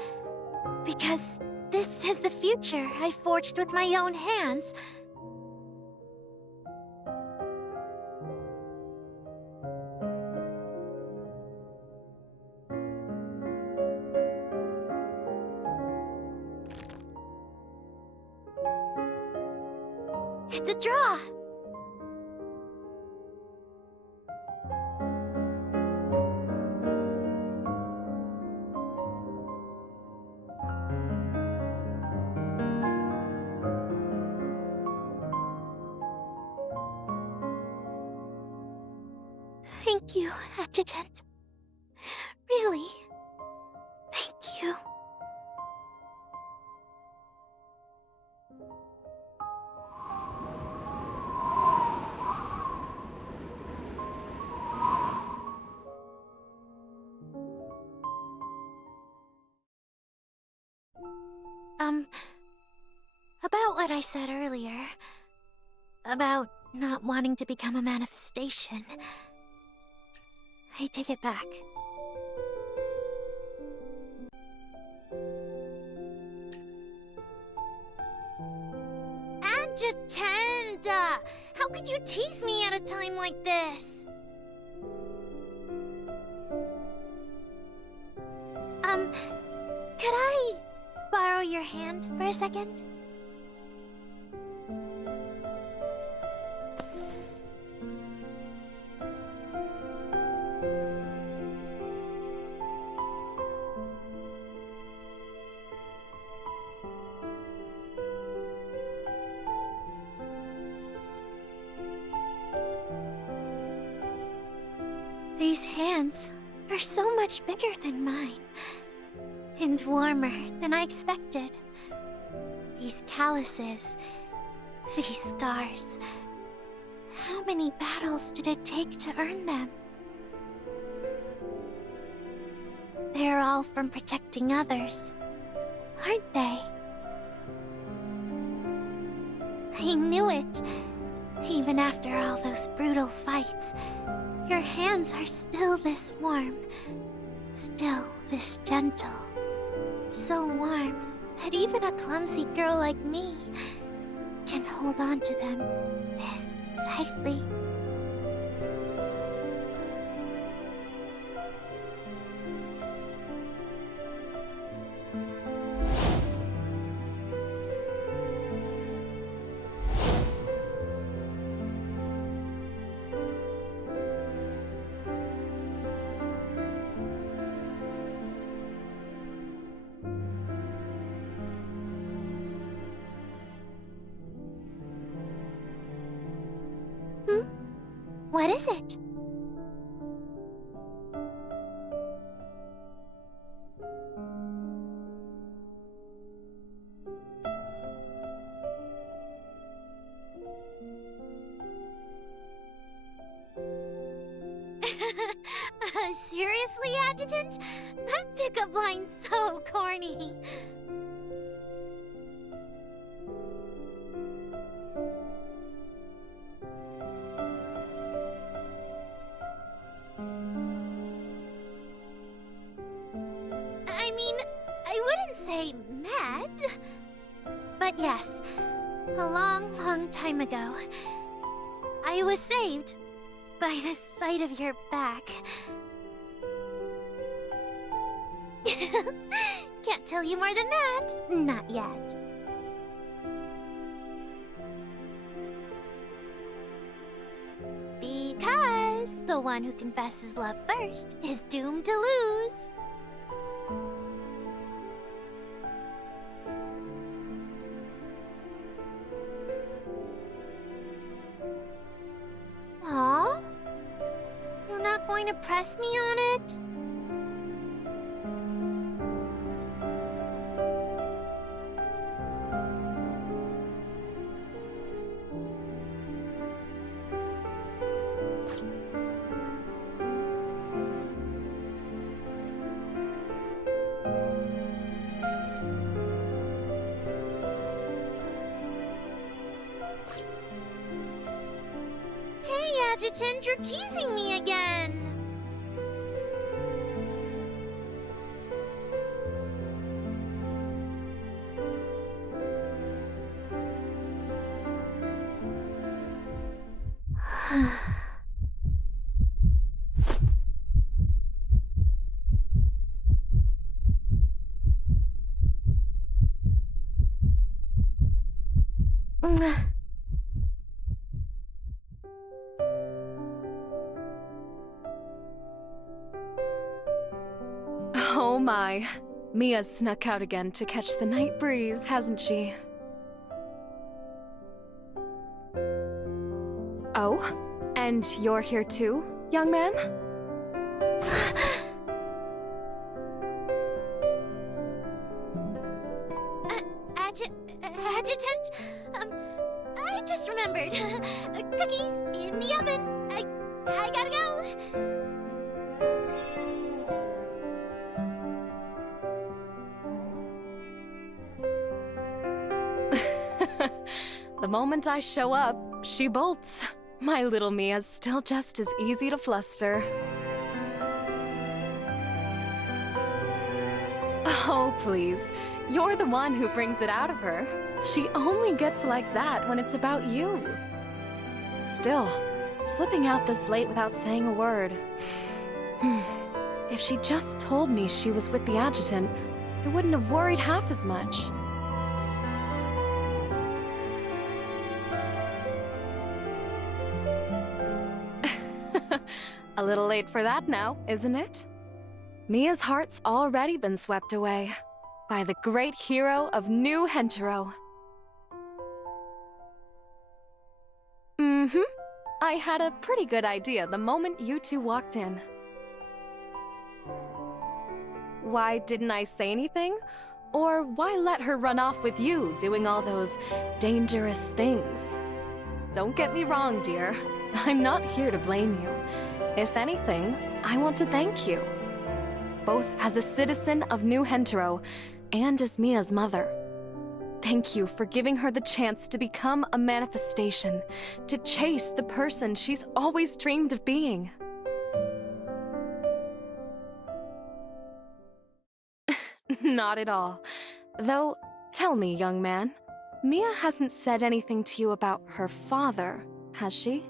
Because this is the future I forged with my own hands. It's a draw. Thank you, Adjutant. Really. Thank you. About what I said earlier. About not wanting to become a manifestation. I take it back. Adjutant! How could you tease me at a time like this? Could I borrow your hand for a second? These hands are so much bigger than mine. And warmer than I expected. These calluses, these scars. How many battles did it take to earn them? They're all from protecting others, aren't they? I knew it. Even after all those brutal fights, your hands are still this warm, still this gentle. So warm that even a clumsy girl like me can hold on to them this tightly. What is it? Seriously, Adjutant? That pickup line's so corny. I mean, I wouldn't say mad. But yes, a long, long time ago, I was saved by the sight of your back. Can't tell you more than that. Not yet. Because the one who confesses love first is doomed to lose. Aw? You're not going to press me on it? Adjutant, you're teasing me again. Oh my. Mia's snuck out again to catch the night breeze, hasn't she? Oh? And you're here too, young man? Adjutant? I just remembered. Cookies in the oven. I gotta go. The moment I show up, she bolts. My little Mia's still just as easy to fluster. Oh, please. You're the one who brings it out of her. She only gets like that when it's about you. Still, slipping out this late without saying a word. If she just told me she was with the adjutant, I wouldn't have worried half as much. A little late for that now, isn't it? Mia's heart's already been swept away by the great hero of New Hentero. I had a pretty good idea the moment you two walked in. Why didn't I say anything? Or why let her run off with you doing all those dangerous things? Don't get me wrong, dear. I'm not here to blame you. If anything, I want to thank you. Both as a citizen of New Hentero and as Mia's mother. Thank you for giving her the chance to become a manifestation, to chase the person she's always dreamed of being. Not at all. Though, tell me, young man, Mia hasn't said anything to you about her father, has she?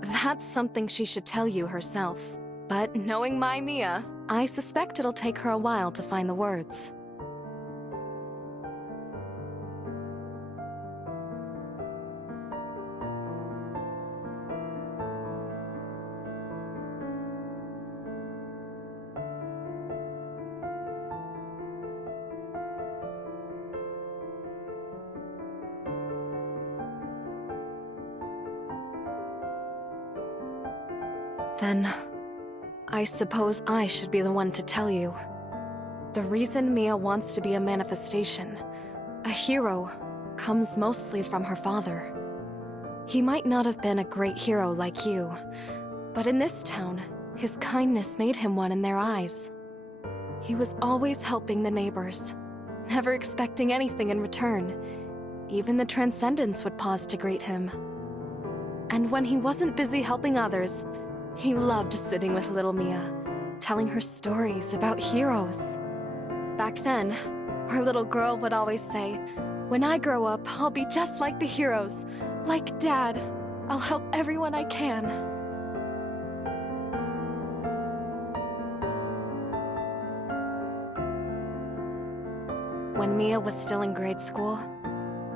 That's something she should tell you herself. But knowing my Mia, I suspect it'll take her a while to find the words. Then, I suppose I should be the one to tell you. The reason Mia wants to be a manifestation, a hero, comes mostly from her father. He might not have been a great hero like you, but in this town, his kindness made him one in their eyes. He was always helping the neighbors, never expecting anything in return. Even the Transcendents would pause to greet him. And when he wasn't busy helping others, he loved sitting with little Mia, telling her stories about heroes. Back then, our little girl would always say, "When I grow up, I'll be just like the heroes. Like Dad, I'll help everyone I can." When Mia was still in grade school,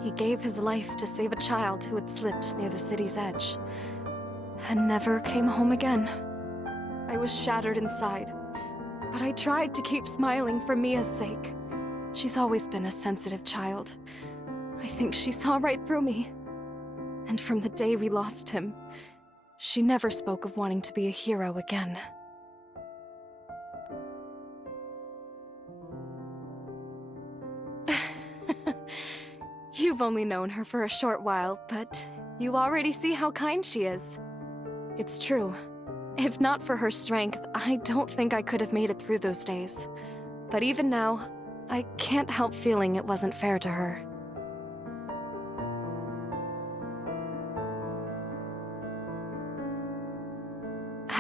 he gave his life to save a child who had slipped near the city's edge and never came home again. I was shattered inside, but I tried to keep smiling for Mia's sake. She's always been a sensitive child. I think she saw right through me. And from the day we lost him, she never spoke of wanting to be a hero again. You've only known her for a short while, but you already see how kind she is. It's true. If not for her strength, I don't think I could have made it through those days. But even now, I can't help feeling it wasn't fair to her.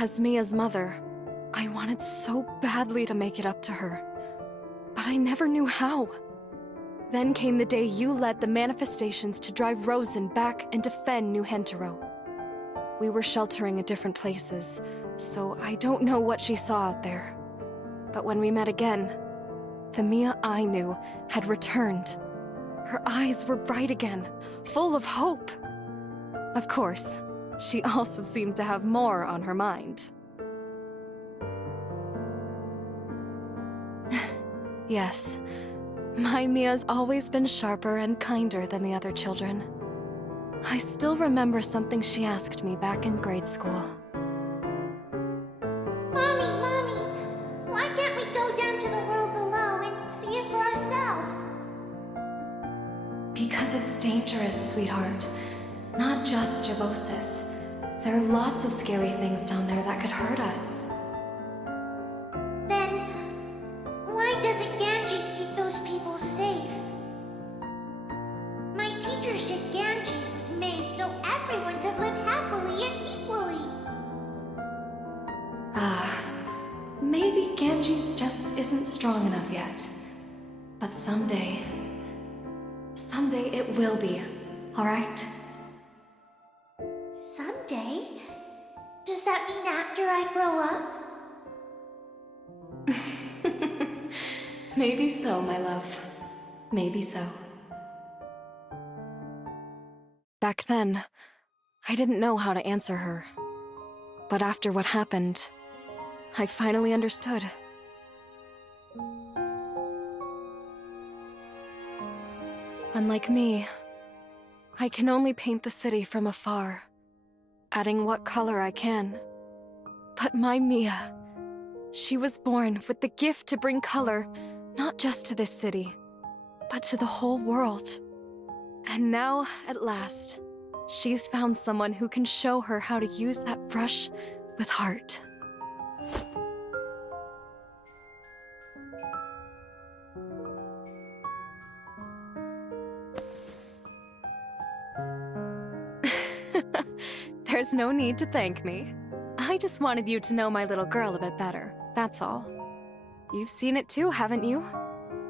As Mia's mother, I wanted so badly to make it up to her, but I never knew how. Then came the day you led the manifestations to drive Rosen back and defend New Hentero. We were sheltering at different places, so I don't know what she saw out there. But when we met again, the Mia I knew had returned. Her eyes were bright again, full of hope. Of course, she also seemed to have more on her mind. Yes, my Mia's always been sharper and kinder than the other children. I still remember something she asked me back in grade school. Mommy, why can't we go down to the world below and see it for ourselves? Because it's dangerous, sweetheart. Not just Javosis. There are lots of scary things down there that could hurt us. Then, why doesn't Ganges keep those people safe? My teacher said Ganges was made so everyone could live happily and equally. Maybe Ganges just isn't strong enough yet. But someday it will be, alright? Someday? Does that mean after I grow up? Maybe so, my love. Maybe so. Back then, I didn't know how to answer her. But after what happened, I finally understood. Unlike me, I can only paint the city from afar, adding what color I can. But my Mia, she was born with the gift to bring color, not just to this city, but to the whole world. And now, at last, she's found someone who can show her how to use that brush with heart. There's no need to thank me. I just wanted you to know my little girl a bit better, that's all. You've seen it too, haven't you?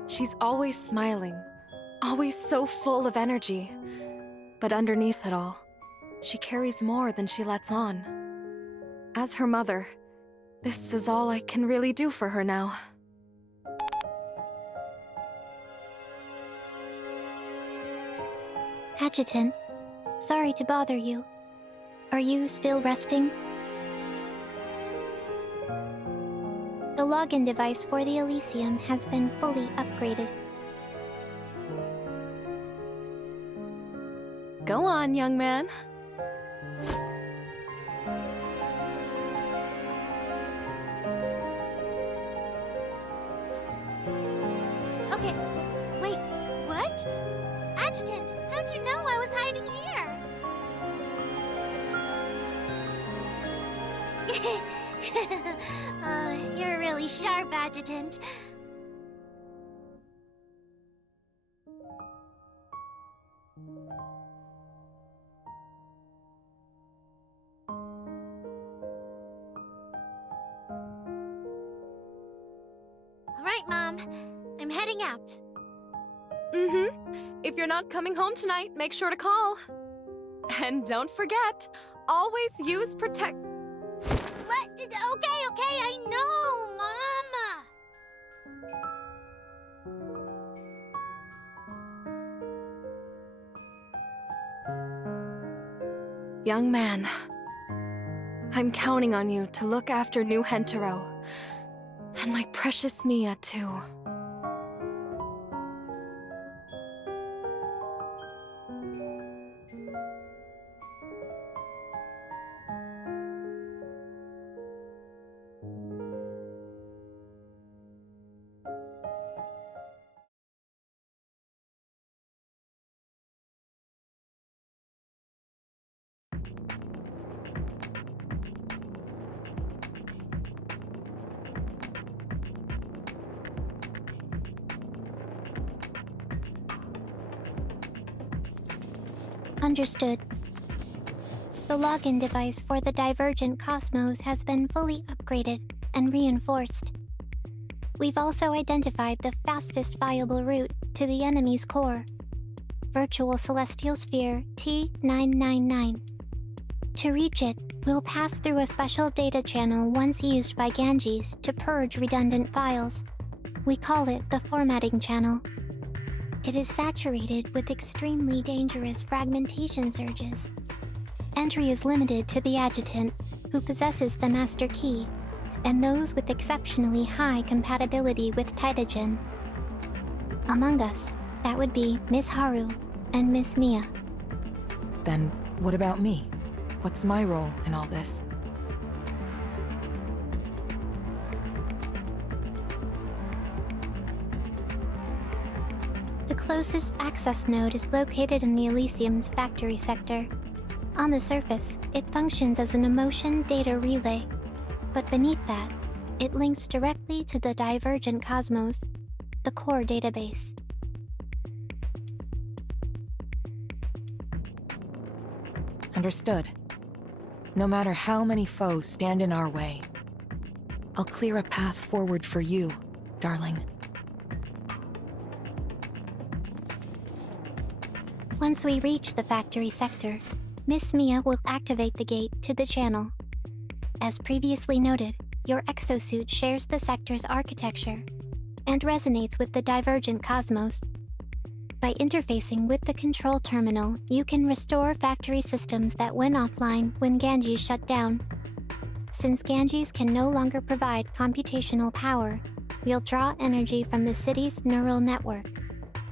She's always smiling, always so full of energy. But underneath it all, she carries more than she lets on. As her mother, this is all I can really do for her now. Adjutant, sorry to bother you. Are you still resting? The login device for the Elysium has been fully upgraded. Go on, young man. Okay, wait, what? Adjutant, how'd you know I was hiding here? You're really sharp, Adjutant. All right, Mom. I'm heading out. If you're not coming home tonight, make sure to call. And don't forget, always use protect... What? Okay, I know, Mama. Young man, I'm counting on you to look after New Hentero. And my precious Mia, too. Understood. The login device for the Divergent Cosmos has been fully upgraded and reinforced. We've also identified the fastest viable route to the enemy's core, Virtual Celestial Sphere T999. To reach it, we'll pass through a special data channel once used by Ganges to purge redundant files. We call it the Formatting Channel. It is saturated with extremely dangerous fragmentation surges. Entry is limited to the Adjutant, who possesses the Master Key, and those with exceptionally high compatibility with Titagen. Among us, that would be Miss Haru and Miss Mia. Then what about me? What's my role in all this? The closest access node is located in the Elysium's factory sector. On the surface, it functions as an emotion data relay, but beneath that, it links directly to the Divergent Cosmos, the core database. Understood. No matter how many foes stand in our way, I'll clear a path forward for you, darling. Once we reach the factory sector, Miss Mia will activate the gate to the channel. As previously noted, your exosuit shares the sector's architecture and resonates with the Divergent Cosmos. By interfacing with the control terminal, you can restore factory systems that went offline when Ganges shut down. Since Ganges can no longer provide computational power, we'll draw energy from the city's neural network,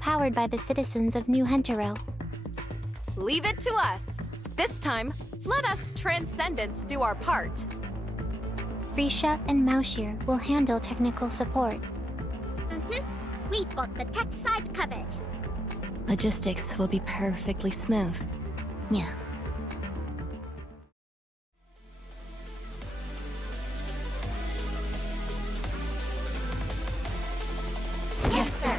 powered by the citizens of New Hentero. Leave it to us. This time, let us Transcendents do our part. Frisha and Maushir will handle technical support. We've got the tech side covered. Logistics will be perfectly smooth. Yeah. Yes, sir.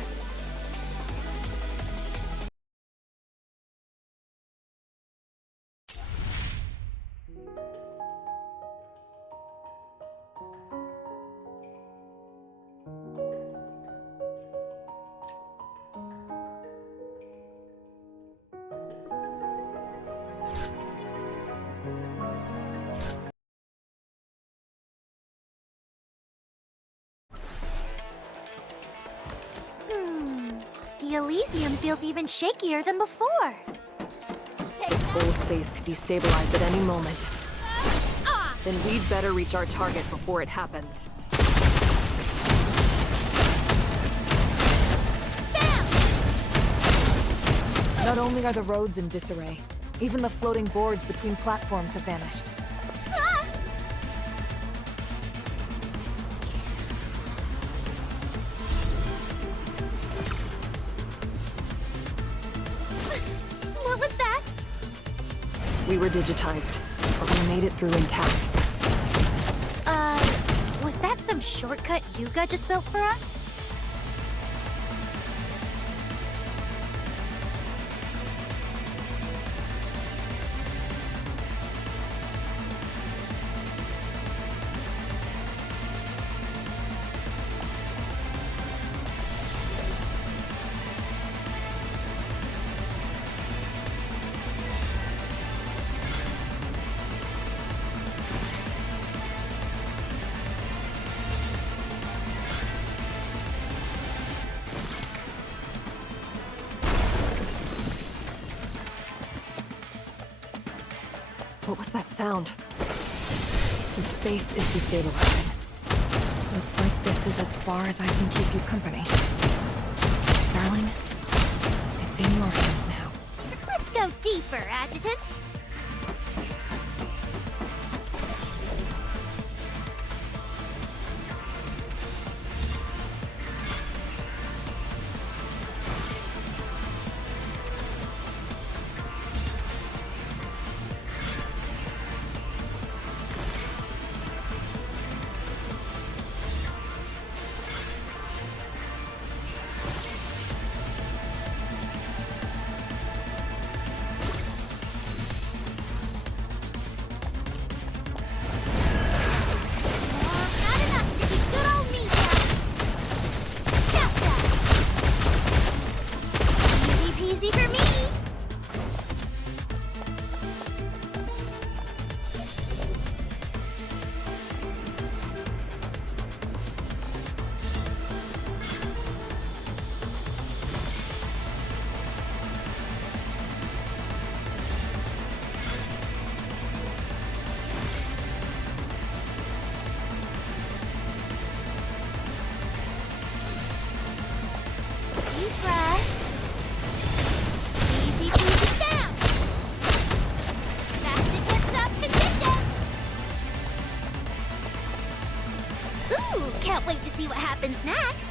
The Elysium feels even shakier than before. This whole space could destabilize at any moment. Then we'd better reach our target before it happens. Not only are the roads in disarray, even the floating boards between platforms have vanished. What was that? We were digitized, but we made it through intact. Was that some shortcut Yuga just built for us? What was that sound? The space is destabilizing. Looks like this is as far as I can keep you company. Darling, it's in your hands now. Let's go deeper, Adjutant. Can't wait to see what happens next.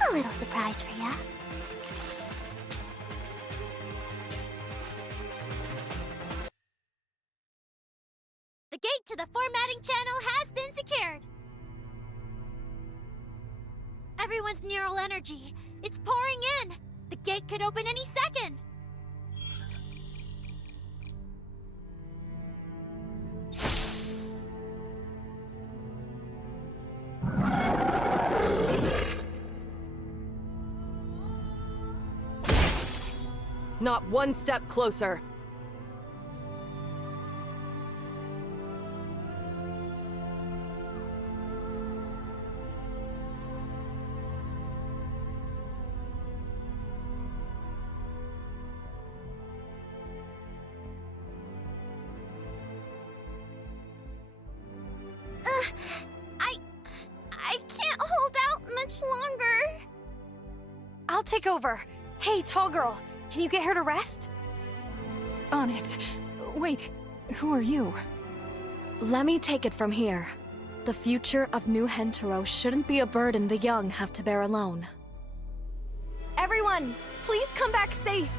A little surprise for ya. The gate to the formatting channel has been secured. Everyone's neural energy. It's pouring in. The gate could open any second. Not one step closer. I can't hold out much longer. I'll take over. Hey, tall girl, can you get her to rest? On it. Wait, who are you? Let me take it from here. The future of New Hentaro shouldn't be a burden the young have to bear alone. Everyone, please come back safe.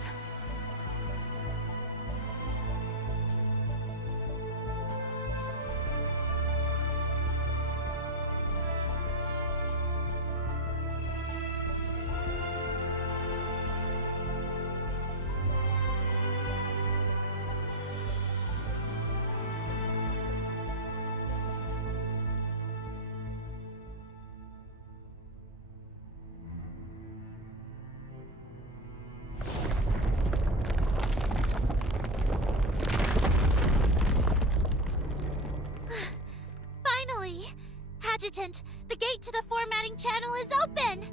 Finally! Adjutant, the gate to the formatting channel is open!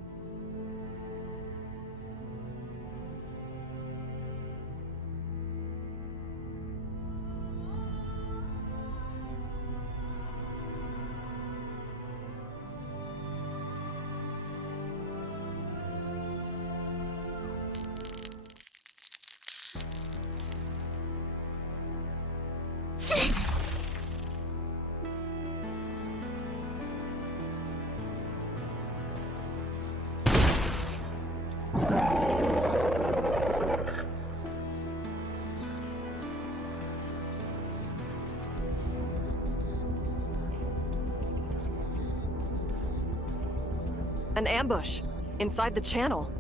An ambush inside the channel.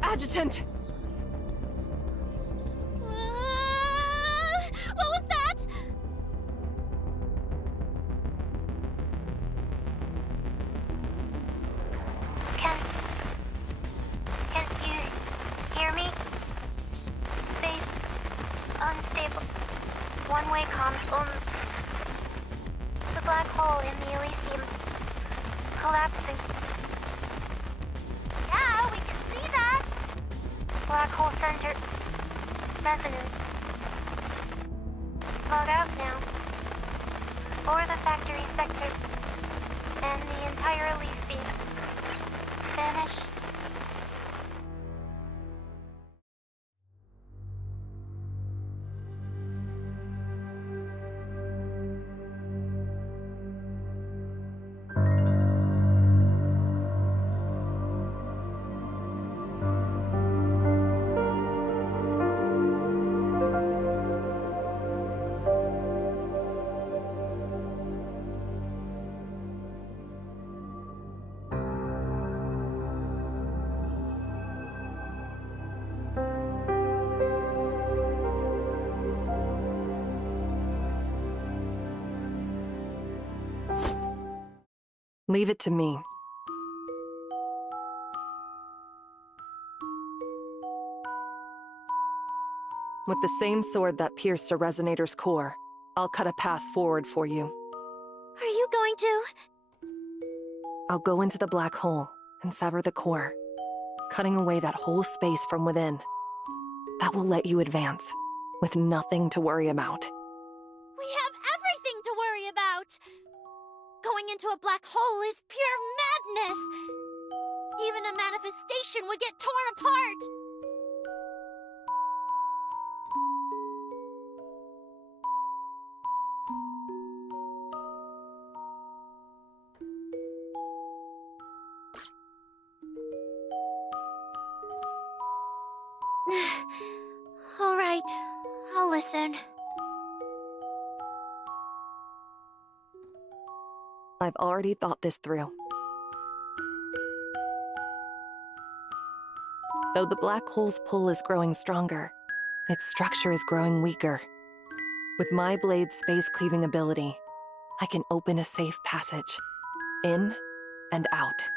Adjutant! What was that? Can you hear me? Safe, unstable, one-way comms. The black hole in the Elysium collapsing. Yeah, we can see that. Black hole center resonance. Log out now. For the factory sector. And the entire Elysium. Vanish. Leave it to me. With the same sword that pierced a resonator's core, I'll cut a path forward for you. Are you going to? I'll go into the black hole and sever the core, cutting away that whole space from within. That will let you advance, with nothing to worry about. We have everything to worry about! Going into a black hole is pure madness! Even a manifestation would get torn apart! All right, I'll listen. I've already thought this through. Though the black hole's pull is growing stronger, its structure is growing weaker. With my blade's space-cleaving ability, I can open a safe passage, in and out.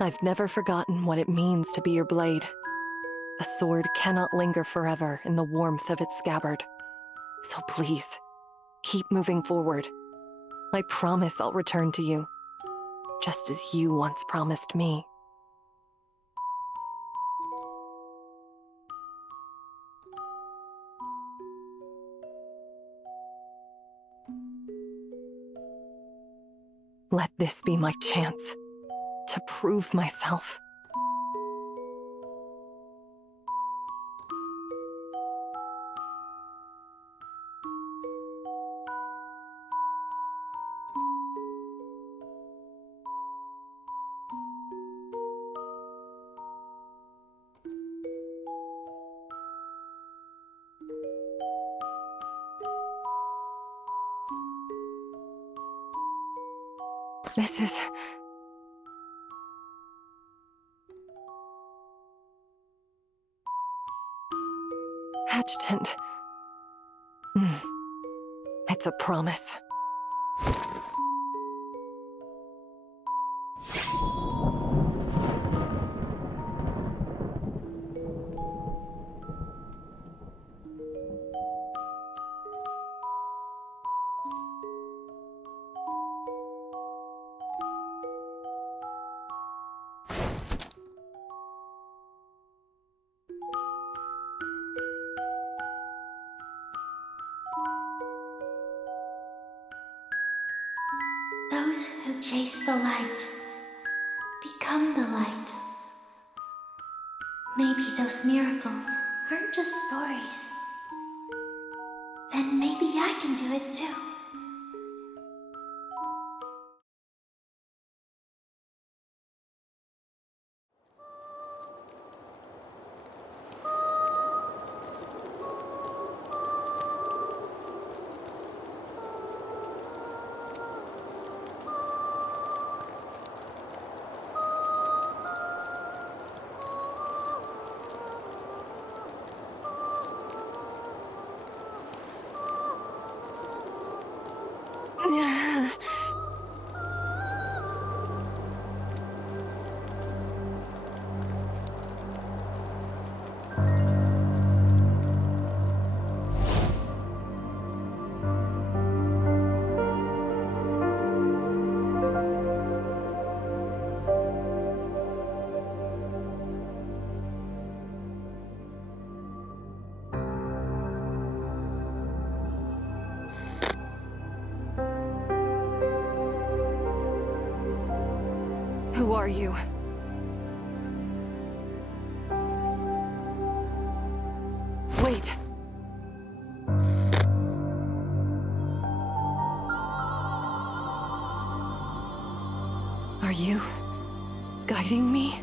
I've never forgotten what it means to be your blade. A sword cannot linger forever in the warmth of its scabbard. So please, keep moving forward. I promise I'll return to you, just as you once promised me. Let this be my chance to prove myself. This is... Adjutant. It's a promise. Those who chase the light become the light. Maybe those miracles aren't just stories. Then maybe I can do it too. Who are you? Wait! Are you guiding me?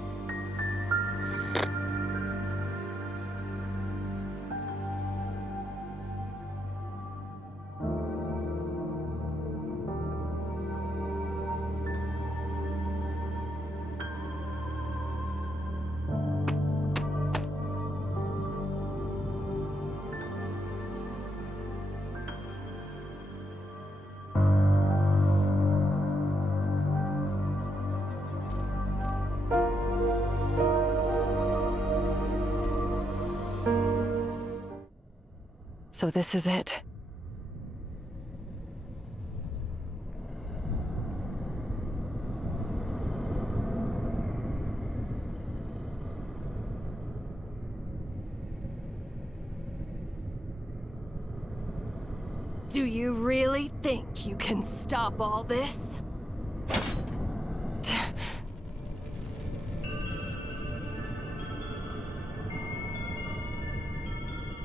So this is it. Do you really think you can stop all this?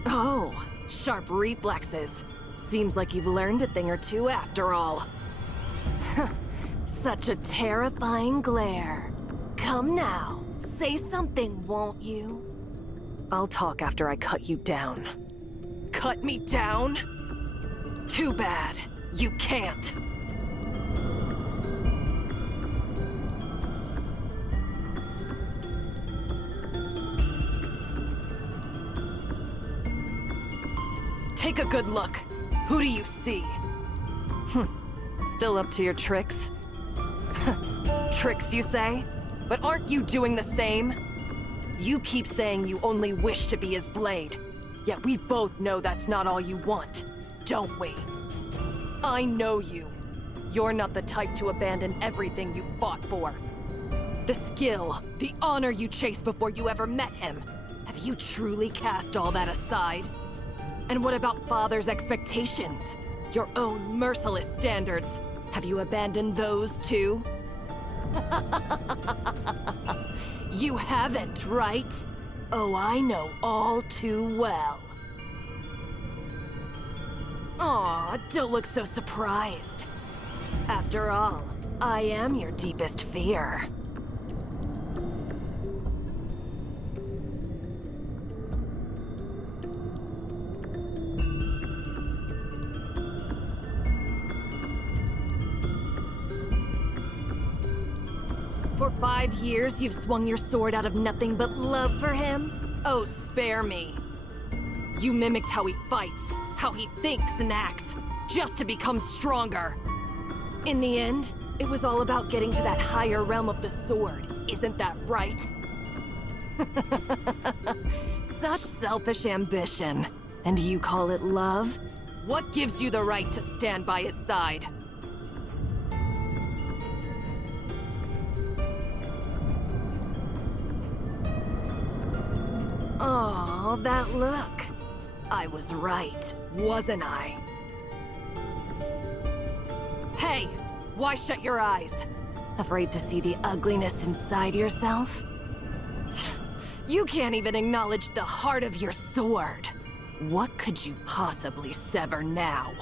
Oh, sharp reflexes. Seems like you've learned a thing or two after all. Such a terrifying glare. Come now, say something, won't you? I'll talk after I cut you down. Cut me down? Too bad. You can't. Take a good look. Who do you see? Still up to your tricks? Tricks, you say? But aren't you doing the same? You keep saying you only wish to be his blade. Yet we both know that's not all you want, don't we? I know you. You're not the type to abandon everything you fought for. The skill, the honor you chased before you ever met him. Have you truly cast all that aside? And what about Father's expectations? Your own merciless standards. Have you abandoned those too? You haven't, right? Oh, I know all too well. Aw, don't look so surprised. After all, I am your deepest fear. For 5 years, you've swung your sword out of nothing but love for him? Oh, spare me. You mimicked how he fights, how he thinks and acts, just to become stronger. In the end, it was all about getting to that higher realm of the sword, isn't that right? Such selfish ambition. And you call it love? What gives you the right to stand by his side? Oh, that look. I was right, wasn't I? Hey, why shut your eyes? Afraid to see the ugliness inside yourself? You can't even acknowledge the heart of your sword. What could you possibly sever now?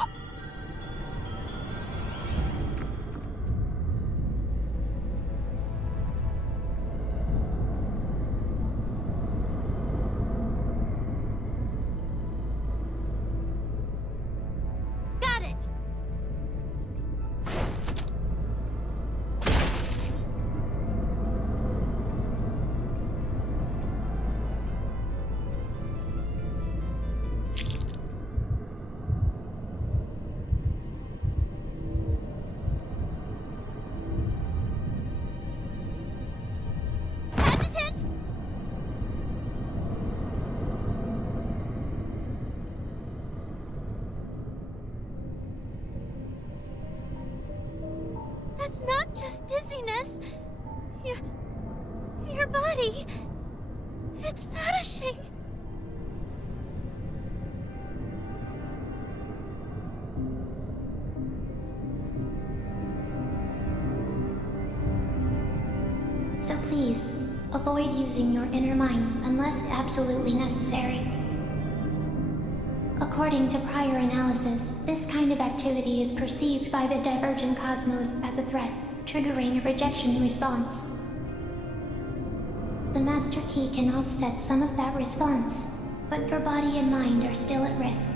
Got it! Adjutant! That's not just dizziness. Your body. It's vanishing. So please, avoid using your inner mind unless absolutely necessary. According to prior analysis, this kind of activity is perceived by the divergent cosmos as a threat, triggering a rejection response. The Master Key can offset some of that response, but your body and mind are still at risk.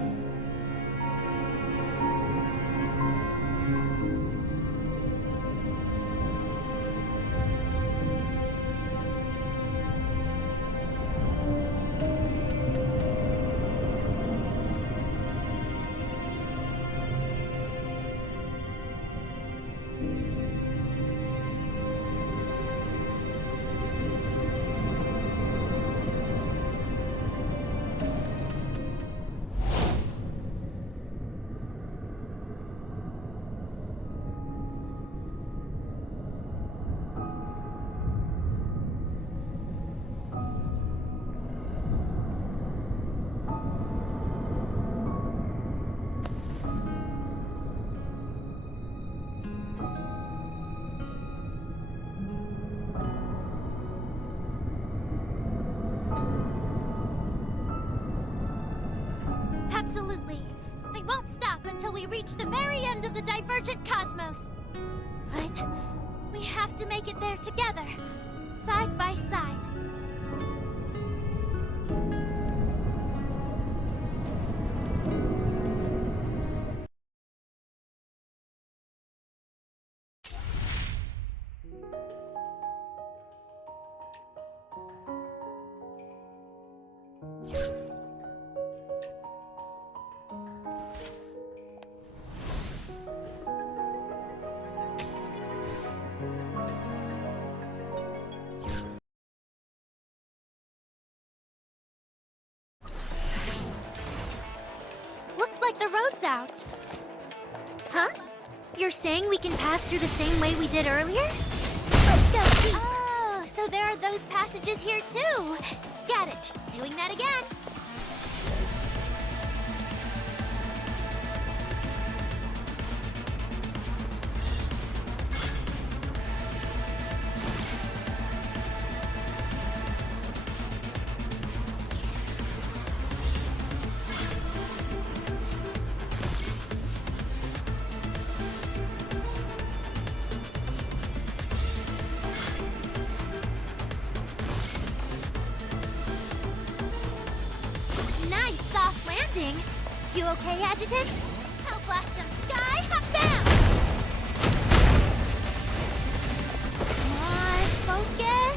till we reach the very end of the divergent cosmos. But we have to make it there together, side by side. Looks like the road's out. Huh? You're saying we can pass through the same way we did earlier? Let's go see. Oh, so there are those passages here too. Got it. Doing that again. You okay, Adjutant? I'll blast them sky, bam! Come on, focus!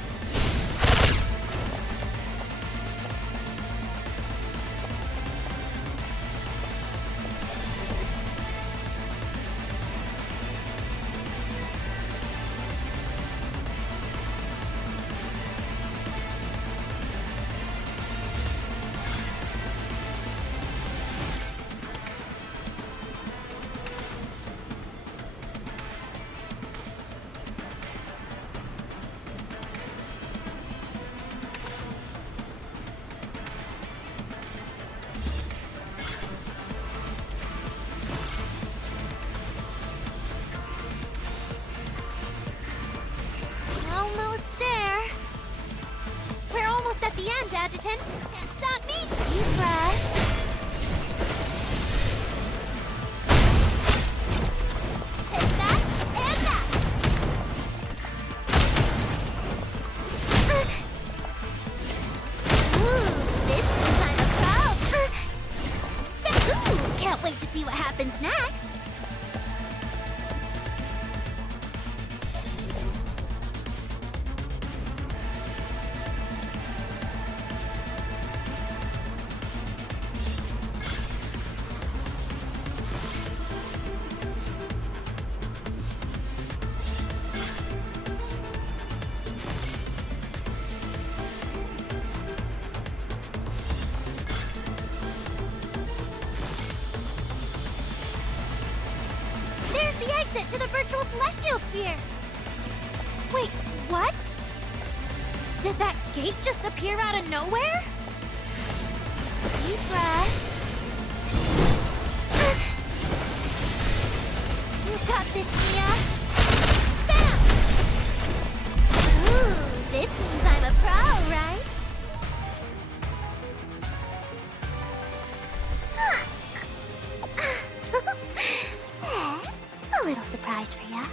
Adjutant, can't stop me! Deep breath. Take that, and that! Ooh, this means I'm a pro! Ooh, can't wait to see what happens next! To the virtual celestial sphere! Wait, what? Did that gate just appear out of nowhere? Deep breath. You got this, Mia! Bam! Ooh, this means I'm a pro, right? A little surprise for ya.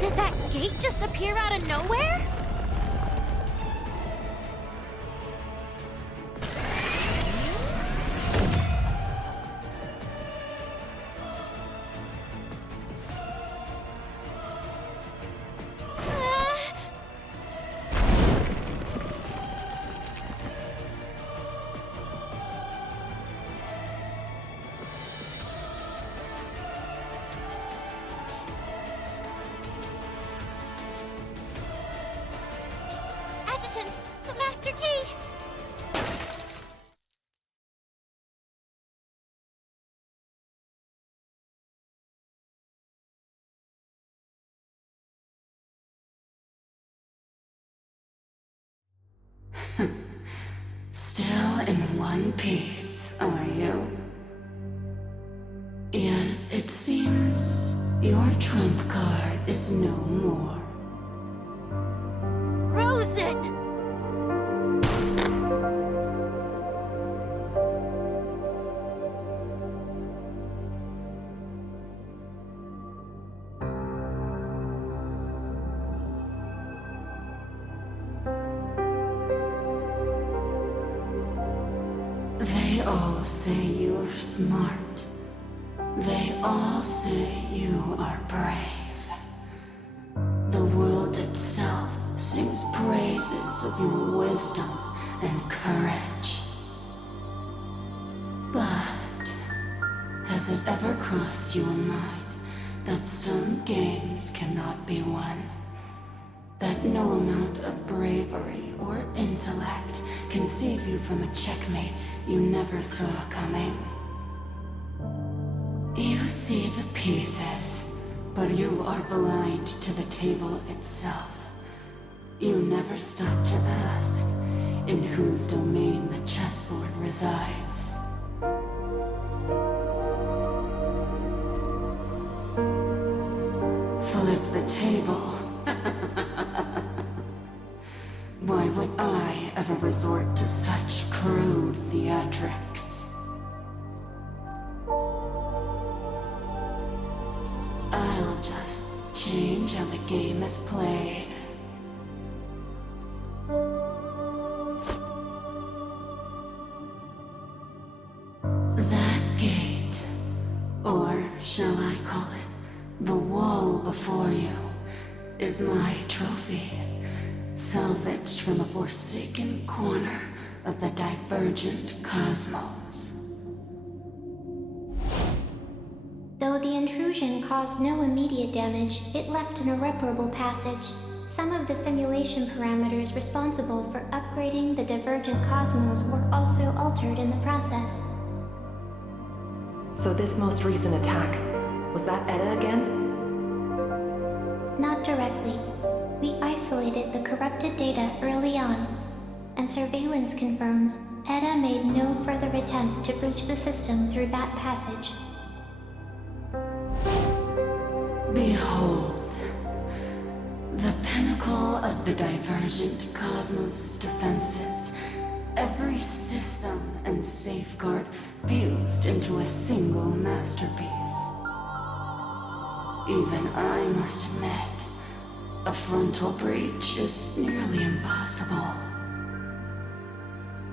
Did that gate just appear out of nowhere? The master key! Still in one piece, are you? Yet it seems your trump card is no more. all say you're smart. They all say you are brave. The world itself sings praises of your wisdom and courage. But has it ever crossed your mind that some games cannot be won? That no amount of bravery or intellect can save you from a checkmate you never saw coming? You see the pieces, but you are blind to the table itself. You never stop to ask in whose domain the chessboard resides. Flip the table. Why would I ever resort to such crude theatrics? I'll just change how the game is played. That gate, or shall I call it the wall before you, is my trophy, salvaged from a forsaken corner of the divergent cosmos. Though the intrusion caused no immediate damage, it left an irreparable passage. Some of the simulation parameters responsible for upgrading the divergent cosmos were also altered in the process. So this most recent attack, was that Edda again? Not directly. We isolated the corrupted data early on, and surveillance confirms Edda made no further attempts to breach the system through that passage. Behold, the pinnacle of the divergent cosmos' defenses. Every system and safeguard fused into a single masterpiece. Even I must admit, a frontal breach is nearly impossible.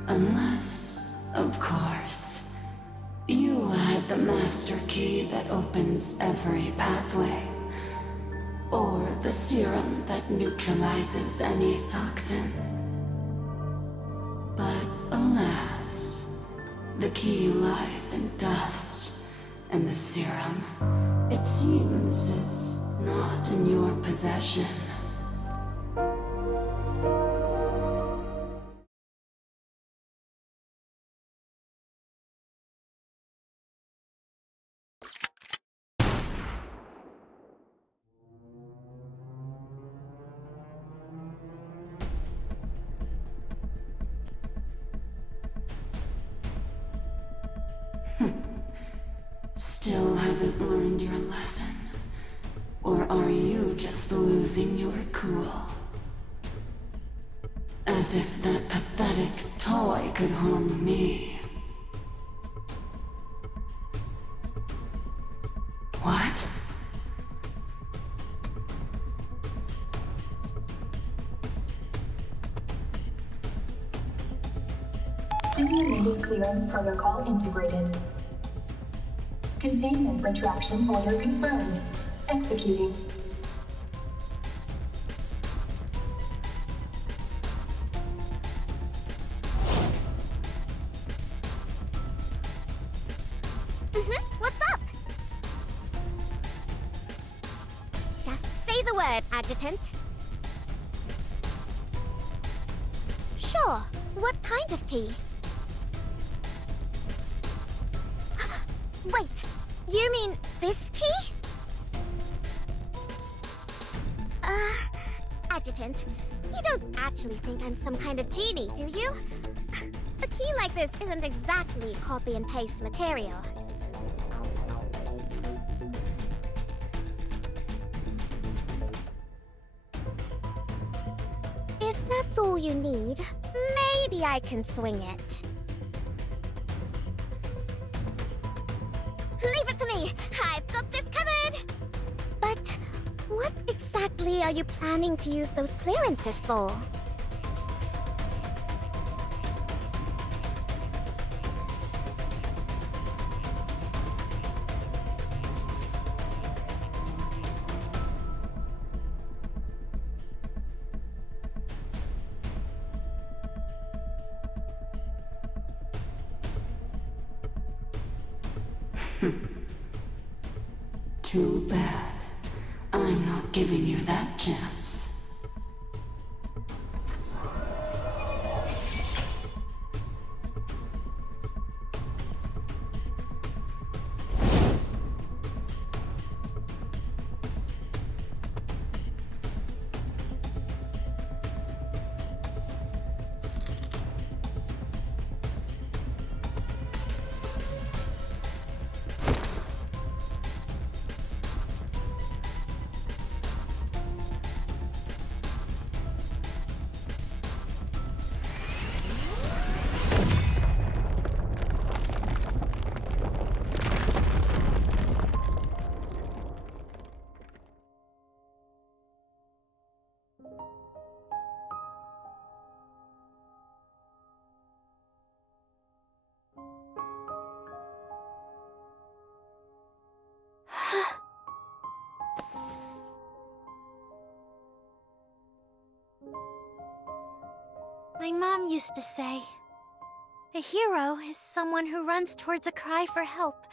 Unless, of course, you had the master key that opens every pathway, or the serum that neutralizes any toxin. But alas, the key lies in dust, and the serum, it seems, is not in your possession. Still haven't learned your lesson? Or are you just losing your cool? As if that pathetic toy could harm me. What? Simulated clearance protocol integrated. Containment retraction order confirmed. Executing. What's up? Just say the word, Adjutant. Sure. What kind of key? Wait, you mean this key? Adjutant, you don't actually think I'm some kind of genie, do you? A key like this isn't exactly copy and paste material. If that's all you need, maybe I can swing it. Leave it to me! I've got this covered! But what exactly are you planning to use those clearances for? Too bad. I'm not giving you that chance. My mom used to say, a hero is someone who runs towards a cry for help.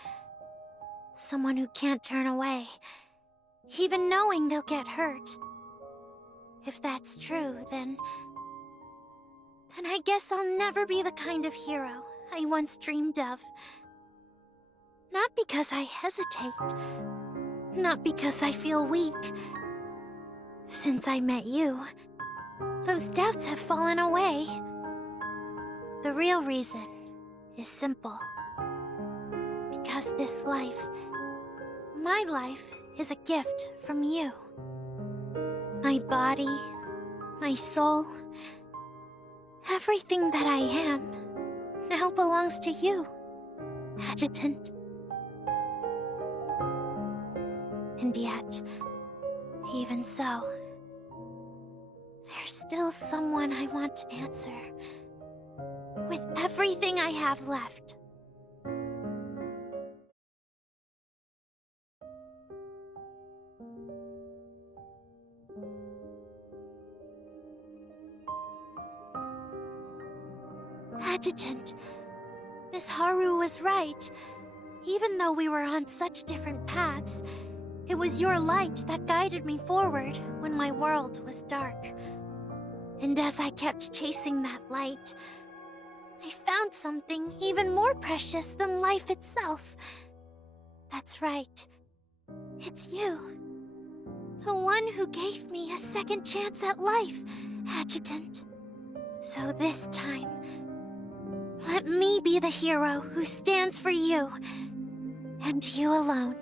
Someone who can't turn away, even knowing they'll get hurt. If that's true, then I guess I'll never be the kind of hero I once dreamed of. Not because I hesitate, not because I feel weak. Since I met you, those doubts have fallen away. The real reason is simple. Because this life, my life, is a gift from you. My body, my soul, everything that I am now belongs to you, Adjutant. And yet, even so, there's still someone I want to answer. With everything I have left. Adjutant, Miss Haru was right. Even though we were on such different paths, it was your light that guided me forward when my world was dark. And as I kept chasing that light, I found something even more precious than life itself. That's right. It's you. The one who gave me a second chance at life, Adjutant. So this time, let me be the hero who stands for you, and you alone.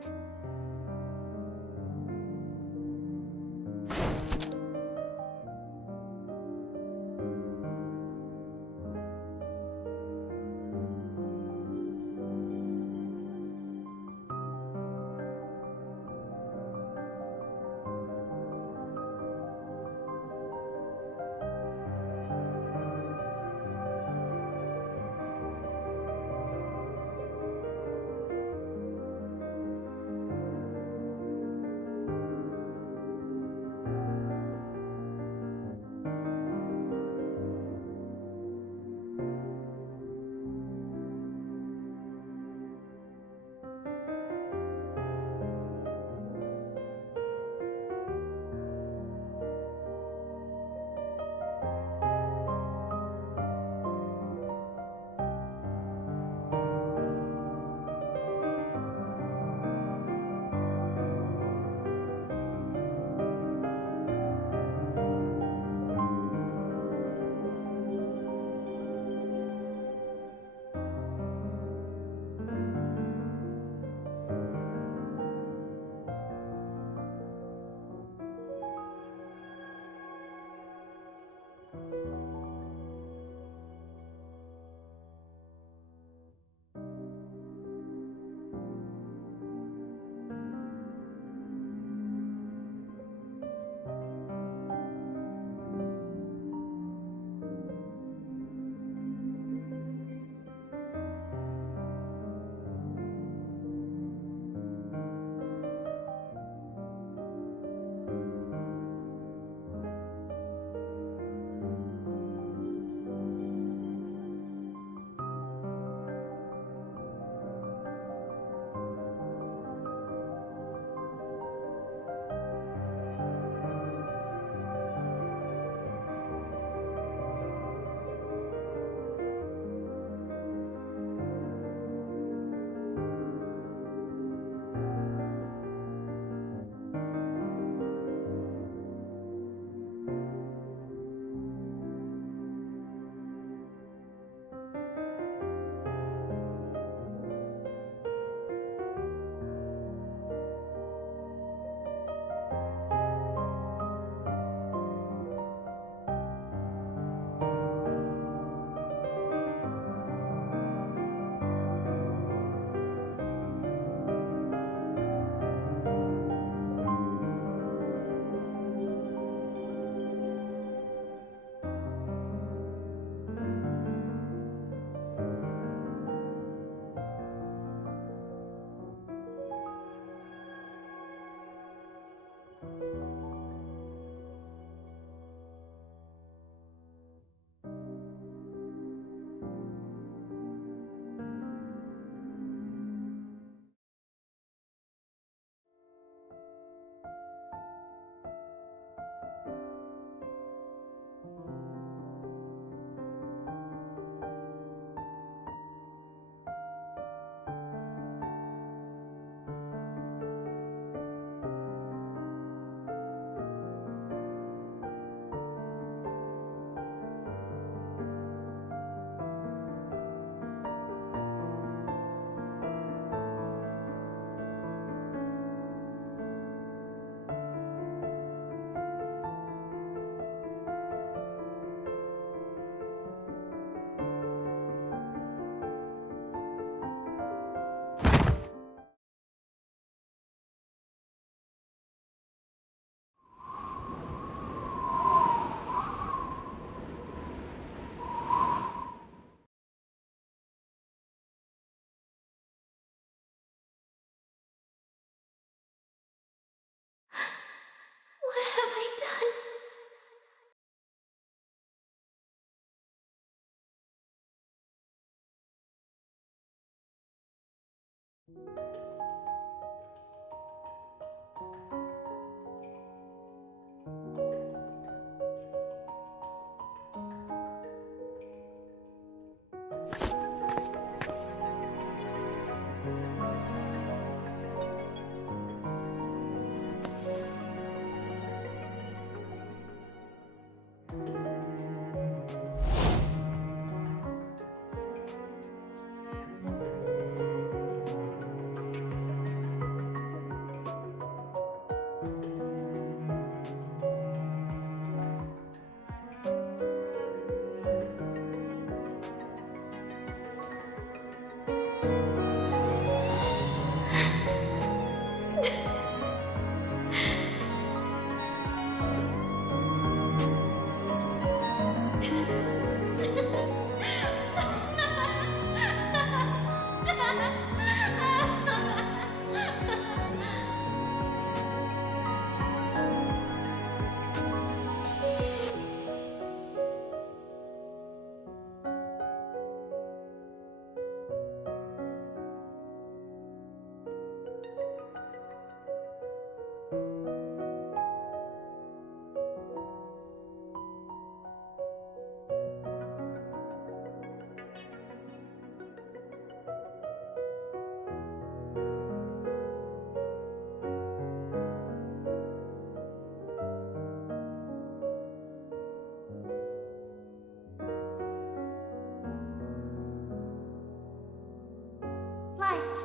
Light,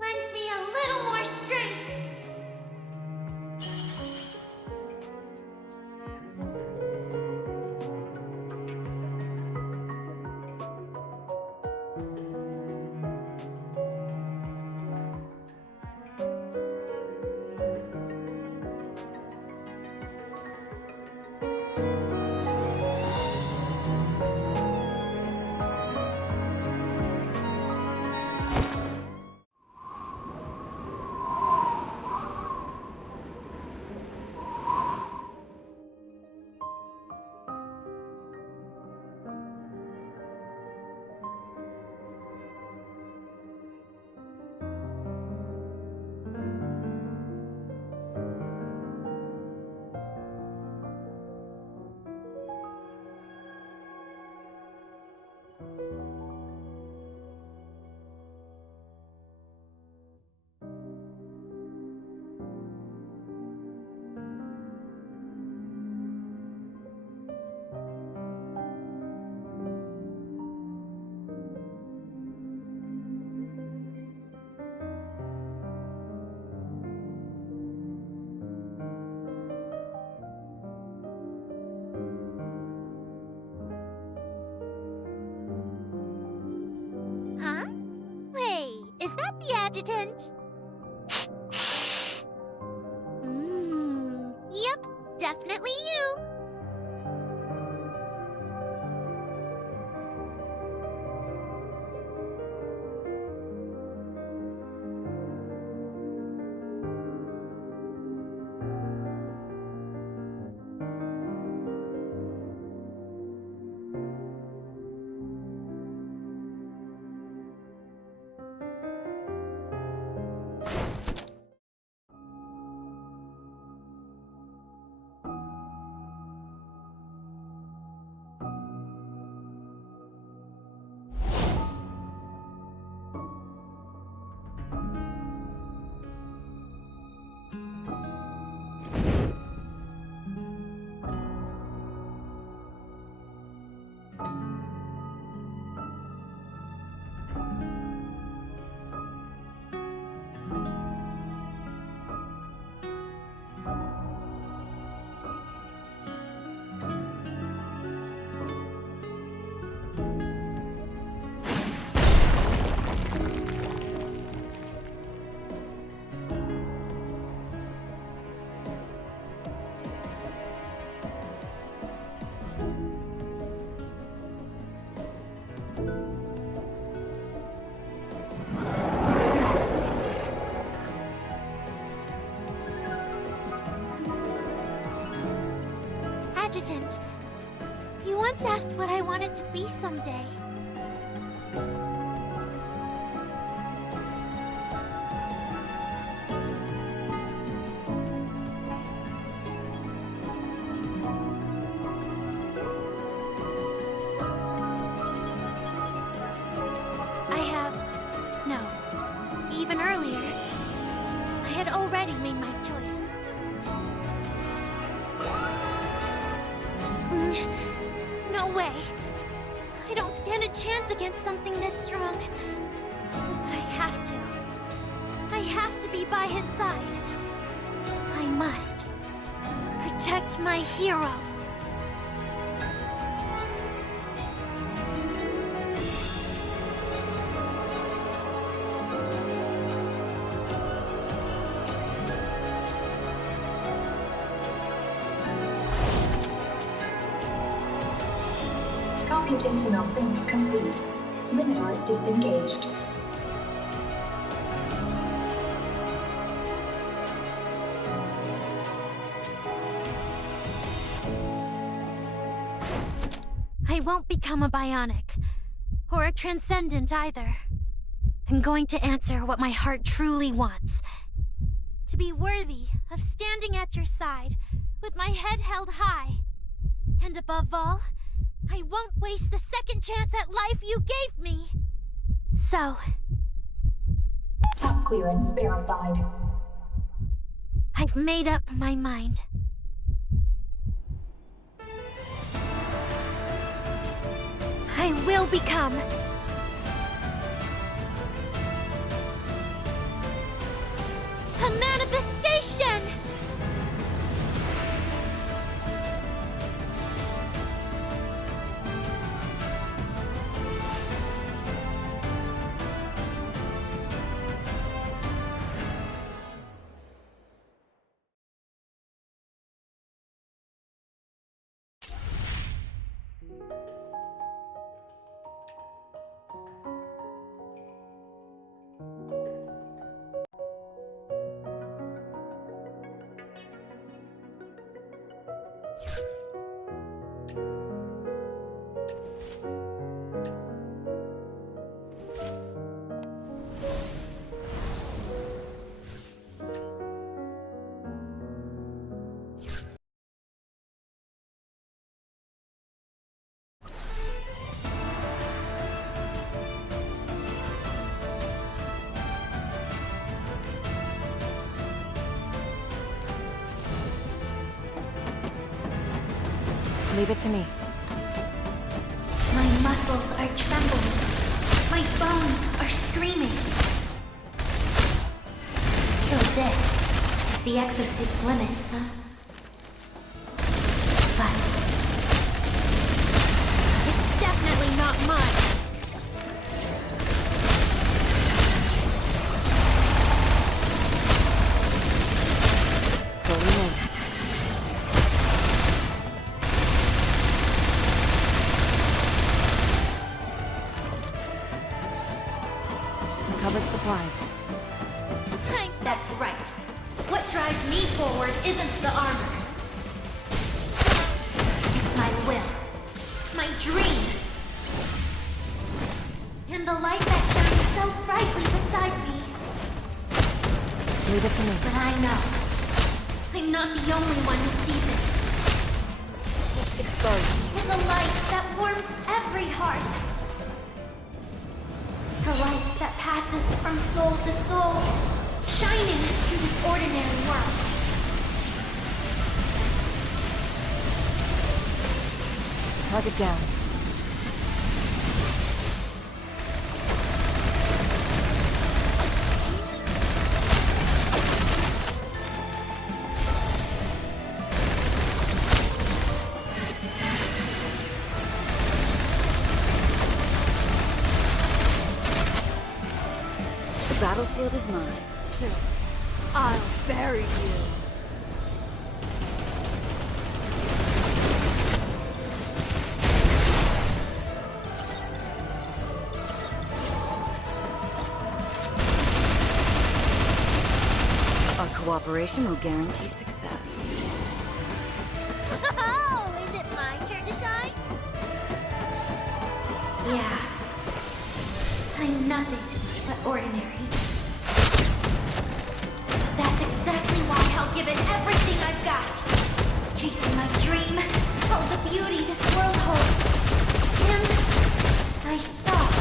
lend me a little more strength. Huh? Wait, is that the adjutant? Yep, definitely you. Adjutant, you once asked what I wanted to be someday. already made my choice. No way. I don't stand a chance against something this strong. But I have to. I have to be by his side. I must protect my hero. Computational sync complete. Limiter disengaged. I won't become a bionic, or a transcendent either. I'm going to answer what my heart truly wants. To be worthy of standing at your side, with my head held high. And above all, I won't waste the second chance at life you gave me. So... Top clearance verified. I've made up my mind. I will become... a manifestation! Leave it to me. My muscles are trembling. My bones are screaming. So this is the exosuit's limit, huh? But it's definitely not mine. Supplies. That's right. What drives me forward isn't the armor. It's my will. My dream. And the light that shines so brightly beside me. Leave it to me. But I know. I'm not the only one who sees it. It's exposed. It's a light that warms every heart. The light that passes from soul to soul, shining through this ordinary world. Target down. The battlefield is mine. I'll bury you. Our cooperation will guarantee success. Oh, is it my turn to shine? Yeah. I'm nothing but ordinary. That's exactly why I'll give it everything I've got. Chasing my dream, all the beauty this world holds. And I stopped.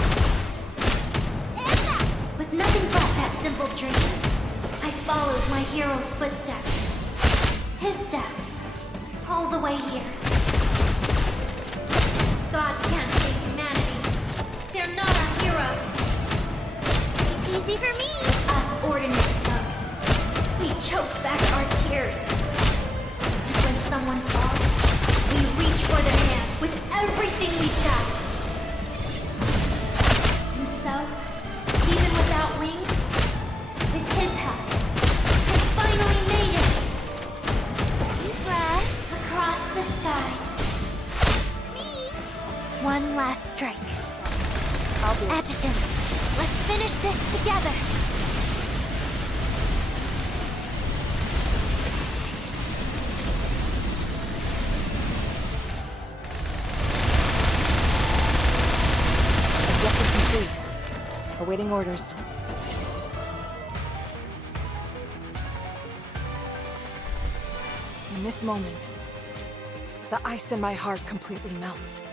With nothing but that simple dream. I followed my hero's footsteps. His steps. All the way here. Gods can't save humanity. They're not our heroes. Easy for me. Us ordinary folks. We choke back our tears. And when someone falls, we reach for their hand with everything we've got. And so, even without wings, with his help, I finally made it. Deep breath across the sky. Me. One last strike. I'll do it. Adjutant, let's finish this together. Objective complete. Awaiting orders. In this moment, the ice in my heart completely melts.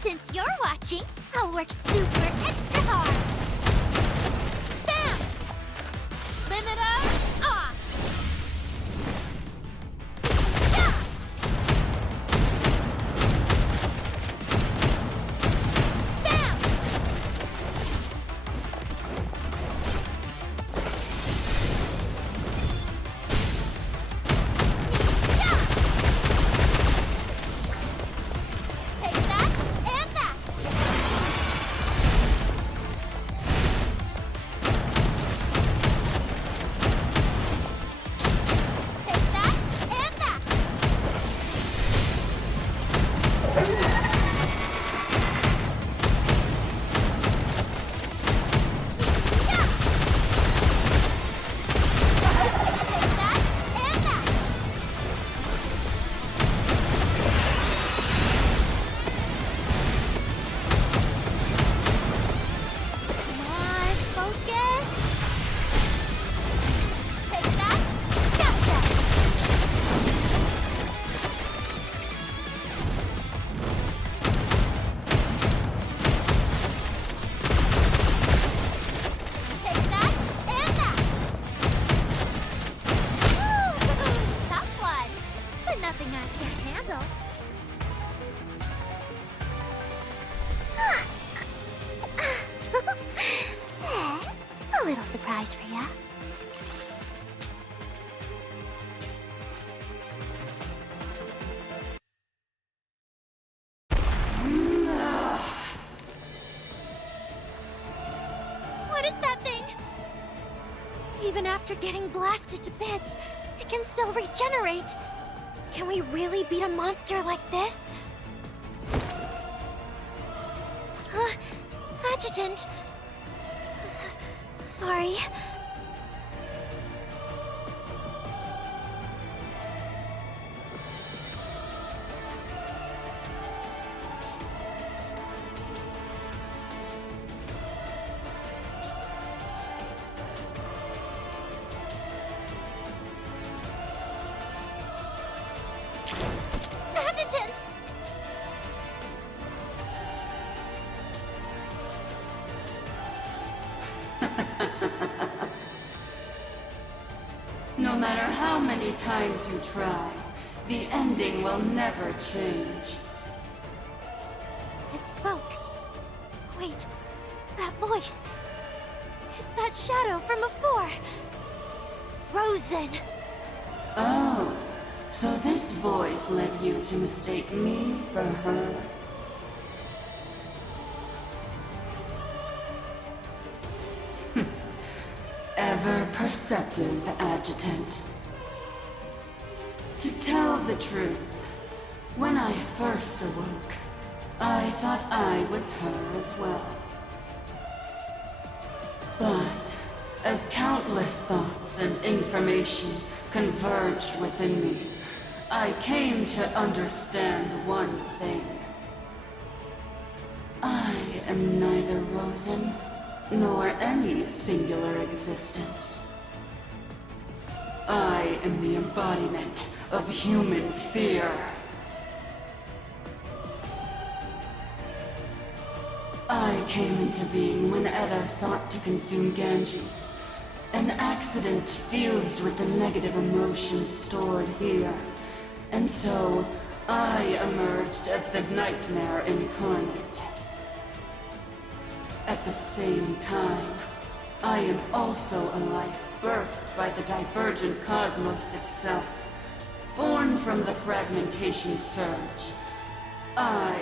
Since you're watching, I'll work super extra hard. Bam! Limiter off! Yeah! Bam! Yeah! Take that and that! Take that and that! Yeah! Take that and that! Come on, focus! Take that! Gotcha! Take that and that! Woo! Tough one, but nothing I can't handle. A little surprise for ya. What is that thing? Even after getting blasted to bits, it can still regenerate. Can we really beat a monster like this? Adjutant. Sorry. Adjutant! No matter how many times you try, the ending will never change. It spoke. Wait, that voice. It's that shadow from before. Rosen. Oh, so this voice led you to mistake me for her? Ever perceptive, Adjutant. To tell the truth, when I first awoke, I thought I was her as well. But as countless thoughts and information converged within me, I came to understand one thing. I am neither Rosen nor any singular existence. I am the embodiment of human fear. I came into being when Edda sought to consume Ganges. An accident fused with the negative emotions stored here. And so, I emerged as the Nightmare incarnate. At the same time, I am also a life birthed by the divergent cosmos itself. Born from the fragmentation surge. I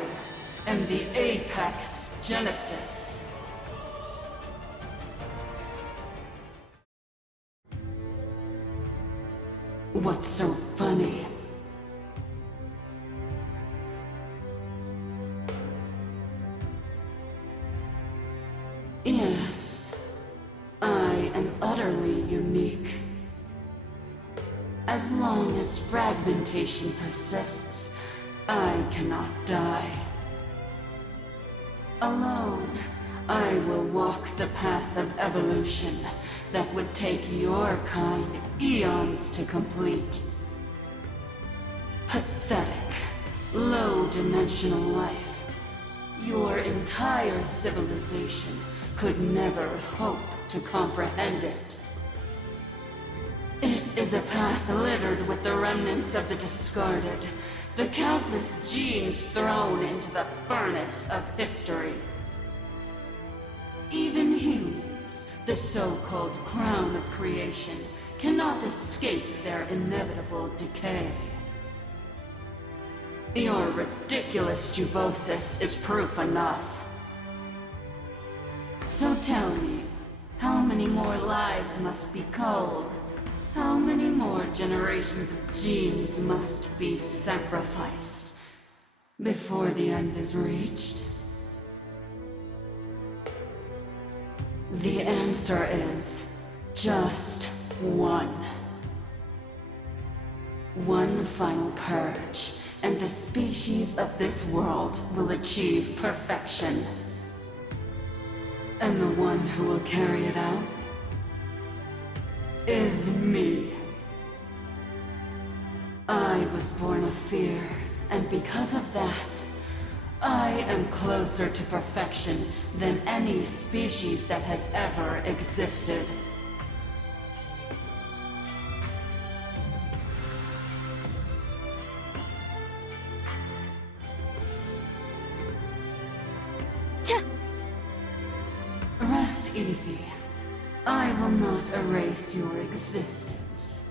am the Apex Genesis. What's so funny? Yes, I am utterly unique. As long as fragmentation persists, I cannot die. Alone, I will walk the path of evolution that would take your kind eons to complete. Pathetic, low-dimensional life. Your entire civilization could never hope to comprehend it. It is a path littered with the remnants of the discarded, the countless genes thrown into the furnace of history. Even humans, the so-called crown of creation, cannot escape their inevitable decay. Your ridiculous juvosis is proof enough. So tell me, how many more lives must be culled? How many more generations of genes must be sacrificed before the end is reached? The answer is just one. One final purge, and the species of this world will achieve perfection. And the one who will carry it out is me. I was born of fear, and because of that, I am closer to perfection than any species that has ever existed. Rest easy. I will not erase your existence.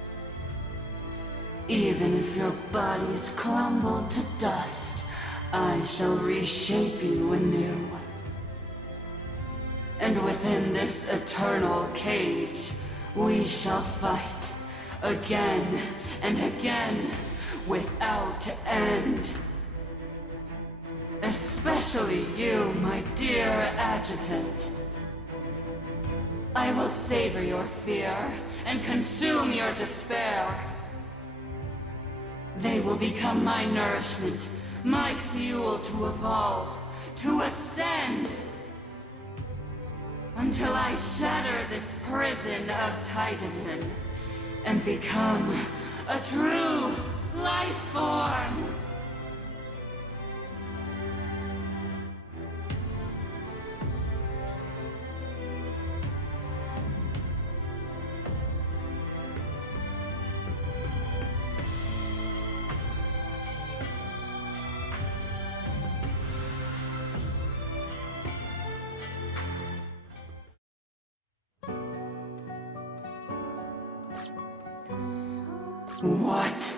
Even if your bodies crumble to dust, I shall reshape you anew. And within this eternal cage, we shall fight again and again without end. Especially you, my dear adjutant. I will savor your fear and consume your despair. They will become my nourishment, my fuel to evolve, to ascend. Until I shatter this prison of Titan and become a true life form. What?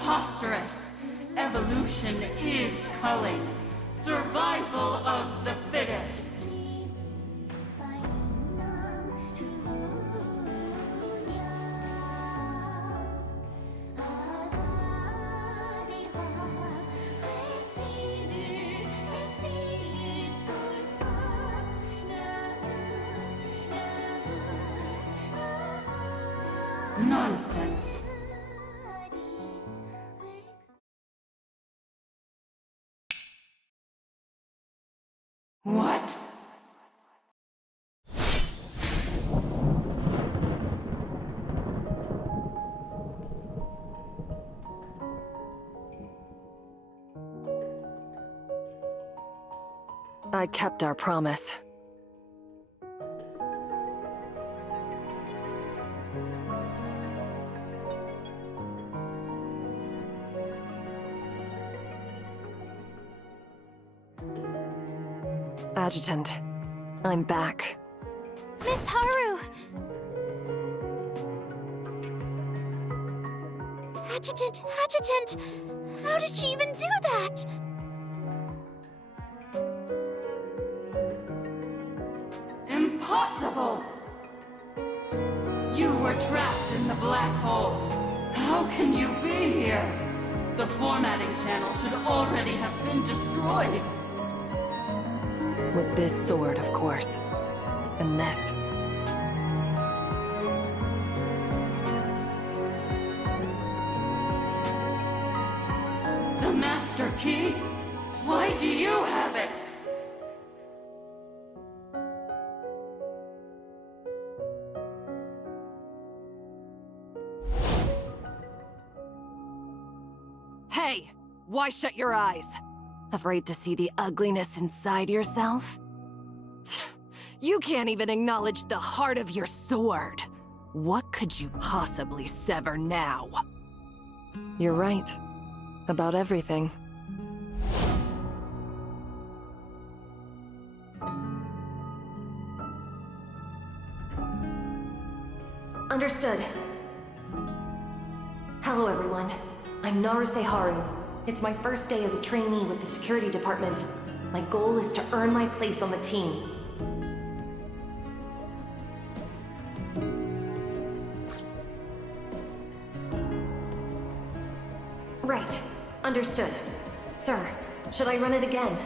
Preposterous! Evolution is culling. Survival of the fittest. Nonsense. What? I kept our promise. Adjutant, I'm back. Miss Haru! Adjutant! How did she even do that? Impossible! You were trapped in the black hole. How can you be here? The formatting channel should already have been destroyed. With this sword, of course. And this. The Master Key? Why do you have it? Hey! Why shut your eyes? Afraid to see the ugliness inside yourself? You can't even acknowledge the heart of your sword. What could you possibly sever now? You're right. About everything. Understood. Hello, everyone. I'm Naruse Haru. It's my first day as a trainee with the security department. My goal is to earn my place on the team. Right. Understood. Sir, should I run it again?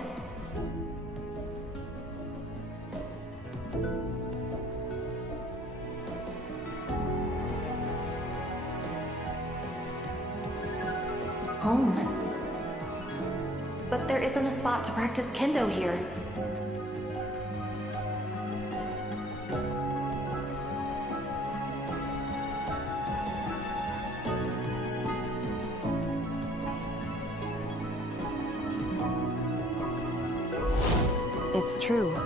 Home. But there isn't a spot to practice kendo here. It's true.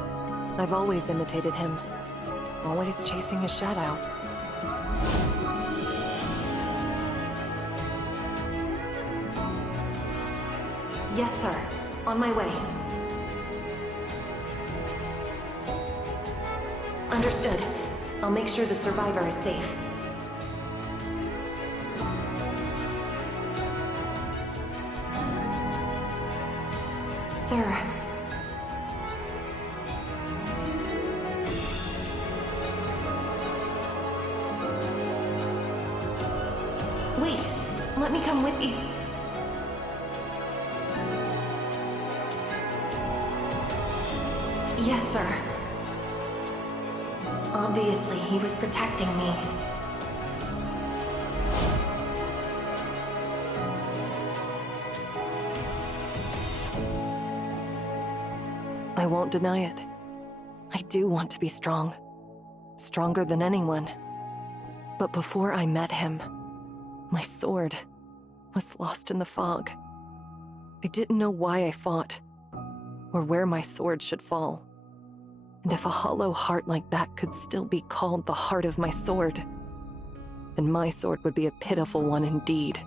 I've always imitated him. Always chasing his shadow. Yes, sir. On my way. Understood. I'll make sure the survivor is safe. Sir. Wait. Let me come with you. Yes, sir. Obviously, he was protecting me. I won't deny it. I do want to be strong. Stronger than anyone. But before I met him, my sword was lost in the fog. I didn't know why I fought, or where my sword should fall. And if a hollow heart like that could still be called the heart of my sword, then my sword would be a pitiful one indeed.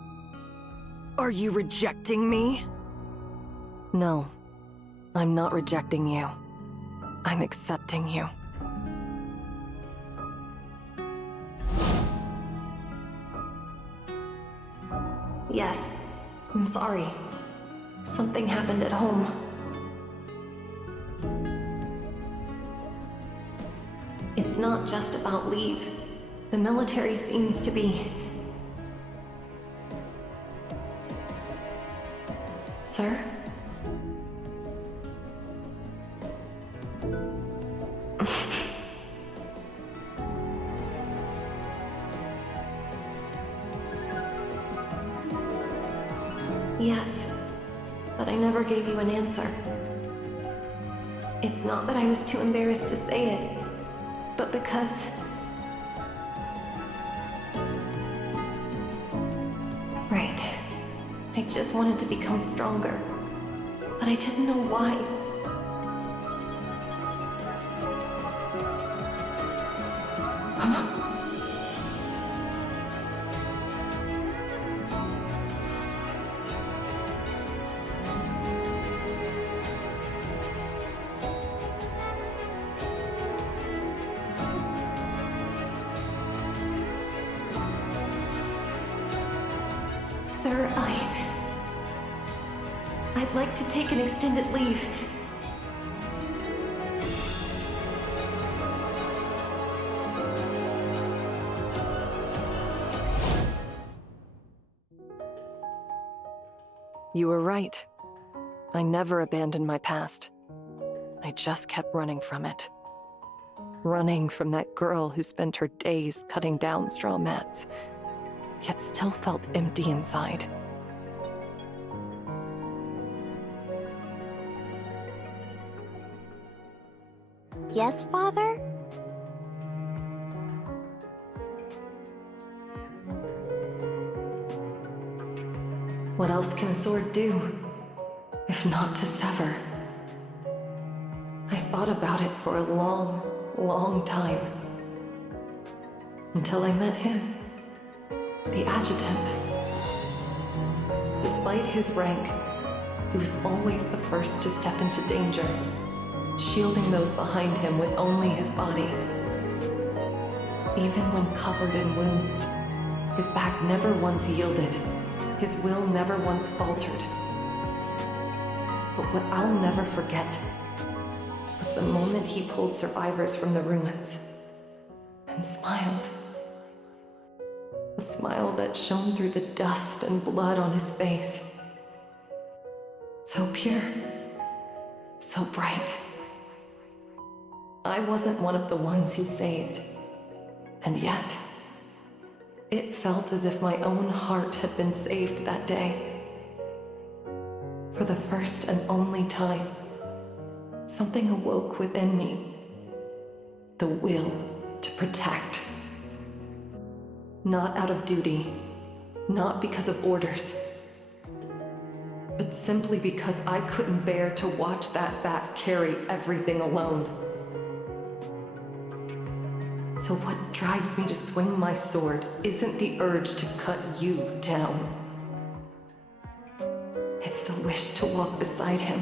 Are you rejecting me? No, I'm not rejecting you. I'm accepting you. Yes, I'm sorry. Something happened at home. It's not just about leave. The military seems to be... Sir? Yes, but I never gave you an answer. It's not that I was too embarrassed to say it, but because... Right. I just wanted to become stronger, but I didn't know why. Sir, I'd like to take an extended leave. You were right. I never abandoned my past. I just kept running from it. Running from that girl who spent her days cutting down straw mats, yet still felt empty inside. Yes, Father? What else can a sword do, if not to sever? I thought about it for a long, long time. Until I met him, the adjutant. Despite his rank, he was always the first to step into danger, shielding those behind him with only his body. Even when covered in wounds, his back never once yielded, his will never once faltered. But what I'll never forget was the moment he pulled survivors from the ruins and smiled. A smile that shone through the dust and blood on his face. So pure, so bright. I wasn't one of the ones he saved, and yet, it felt as if my own heart had been saved that day. For the first and only time, something awoke within me. The will to protect. Not out of duty, not because of orders, but simply because I couldn't bear to watch that bat carry everything alone. So what drives me to swing my sword isn't the urge to cut you down. It's the wish to walk beside him,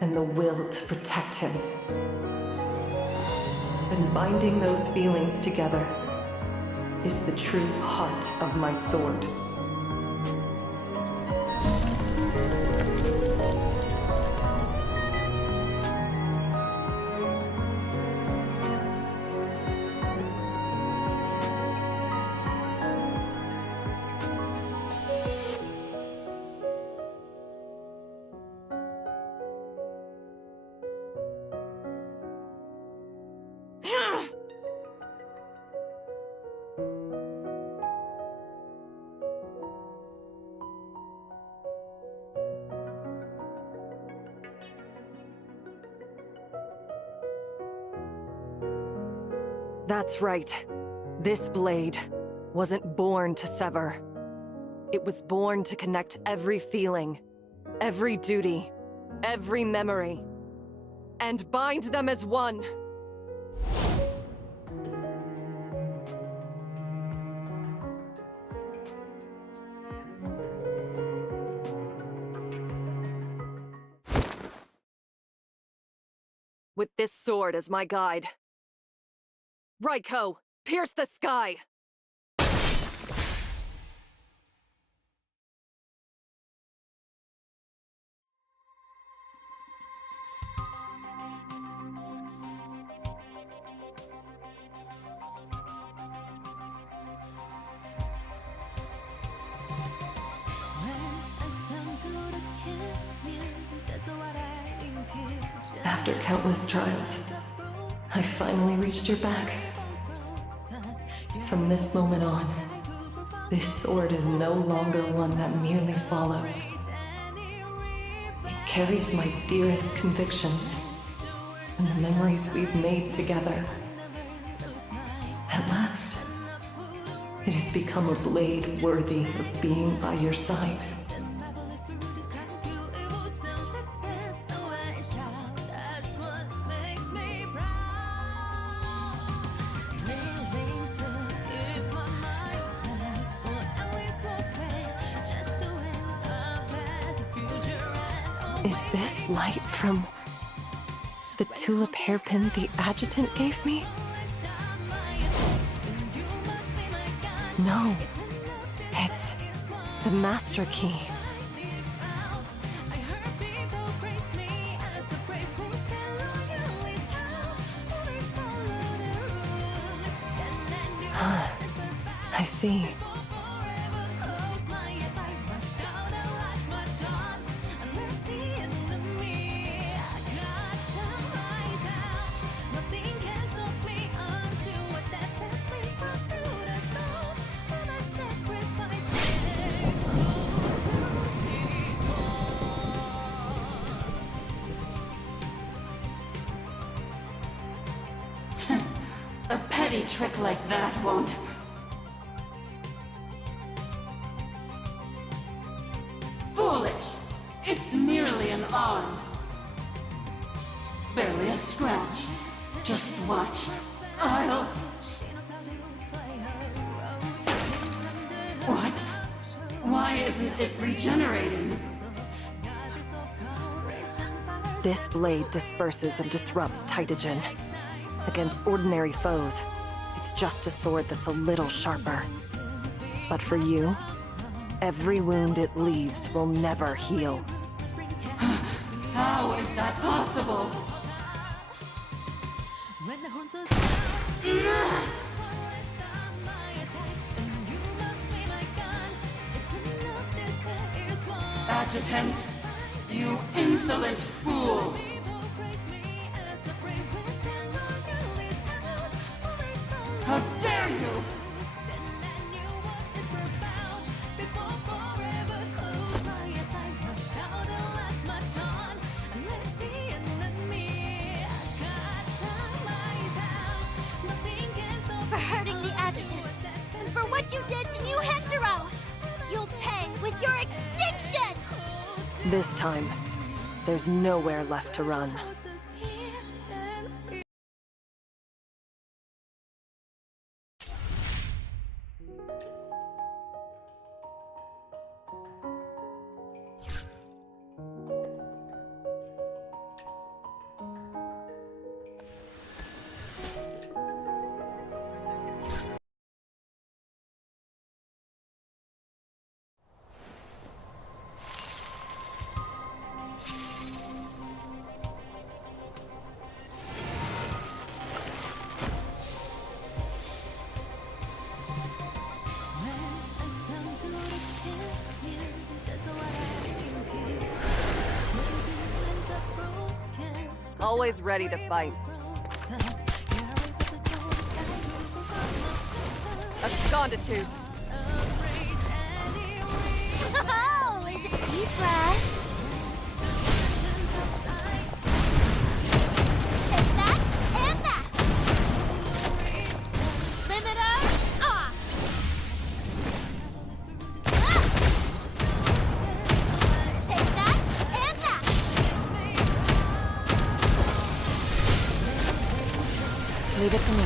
and the will to protect him. And binding those feelings together is the true heart of my sword. That's right. This blade wasn't born to sever. It was born to connect every feeling, every duty, every memory, and bind them as one. With this sword as my guide. Raiko, pierce the sky! After countless trials, I finally reached your back. From this moment on, this sword is no longer one that merely follows. It carries my dearest convictions and the memories we've made together. At last, it has become a blade worthy of being by your side. Is this light from the tulip hairpin the adjutant gave me? No, it's the master key. I see. A petty trick like that won't... Foolish! It's merely an arm. Barely a scratch. Just watch. I'll... What? Why isn't it regenerating? This blade disperses and disrupts Titagen. Against ordinary foes, it's just a sword that's a little sharper. But for you, every wound it leaves will never heal. How is that possible? Adjutant, you insolent fool! How dare you! For hurting the adjutant, and for what you did to New Hentaro! You'll pay with your extinction! This time, there's nowhere left to run. Always ready to fight. A Gondatooth. Oh, is it deep breath? Take that and that! Limiter off! Take that and that! Leave it to me.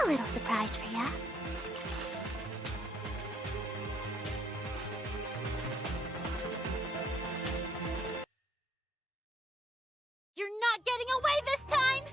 A little surprise for ya. You're not getting away this time!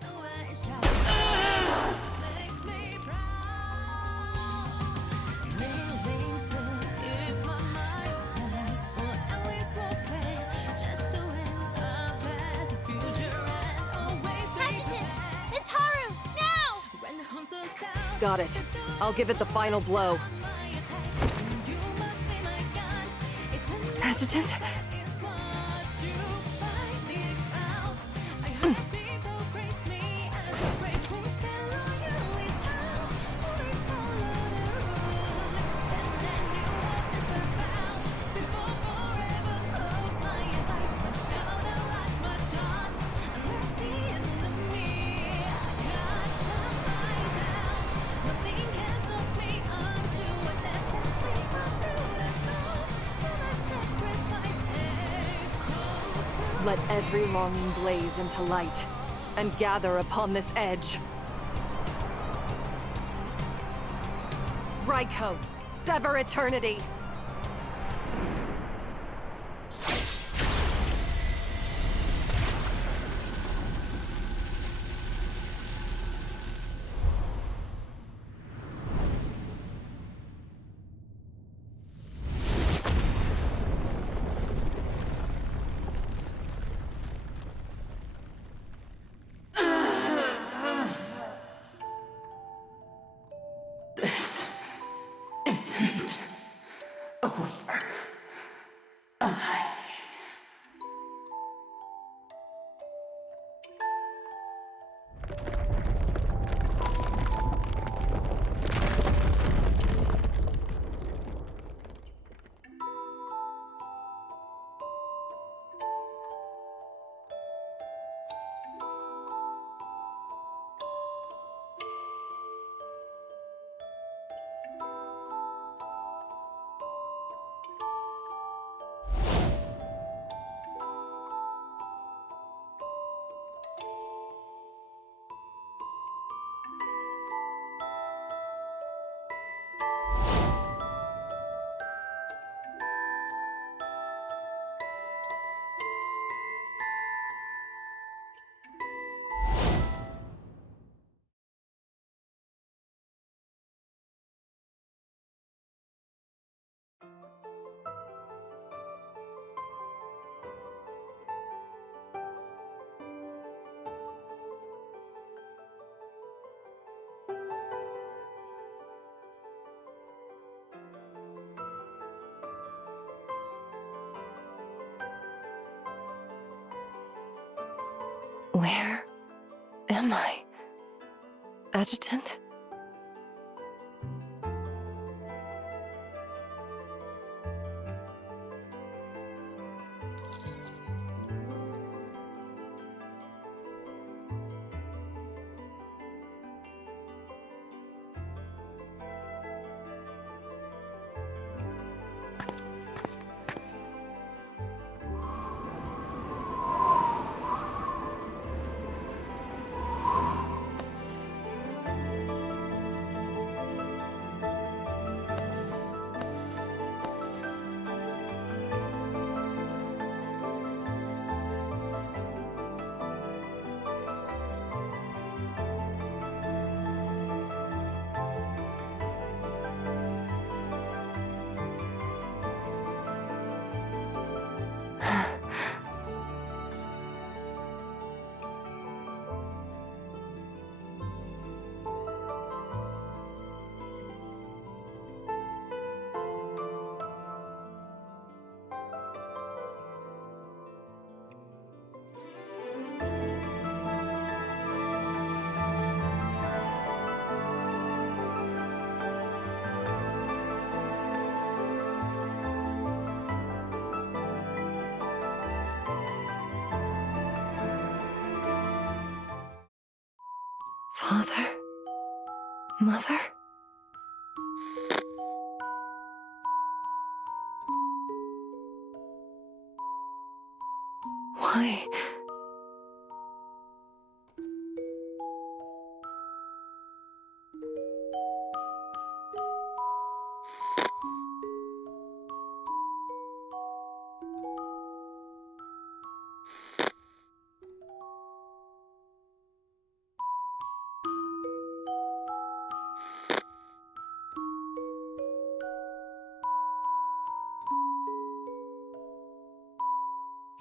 Got it. I'll give it the final blow. Adjutant? Let every longing blaze into light, and gather upon this edge. Raiko, sever eternity! This isn't over. Where am I? Adjutant? Father? Mother? Why?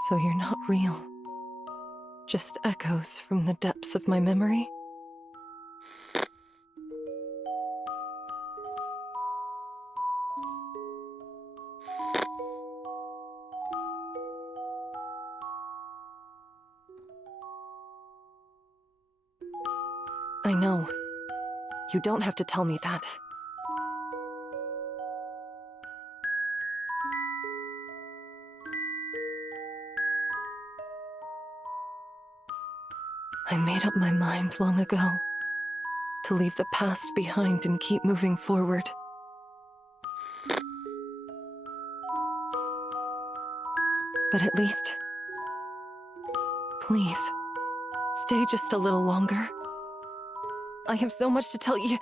So you're not real. Just echoes from the depths of my memory? I know. You don't have to tell me that. I made up my mind long ago to leave the past behind and keep moving forward. But at least, please, stay just a little longer. I have so much to tell you.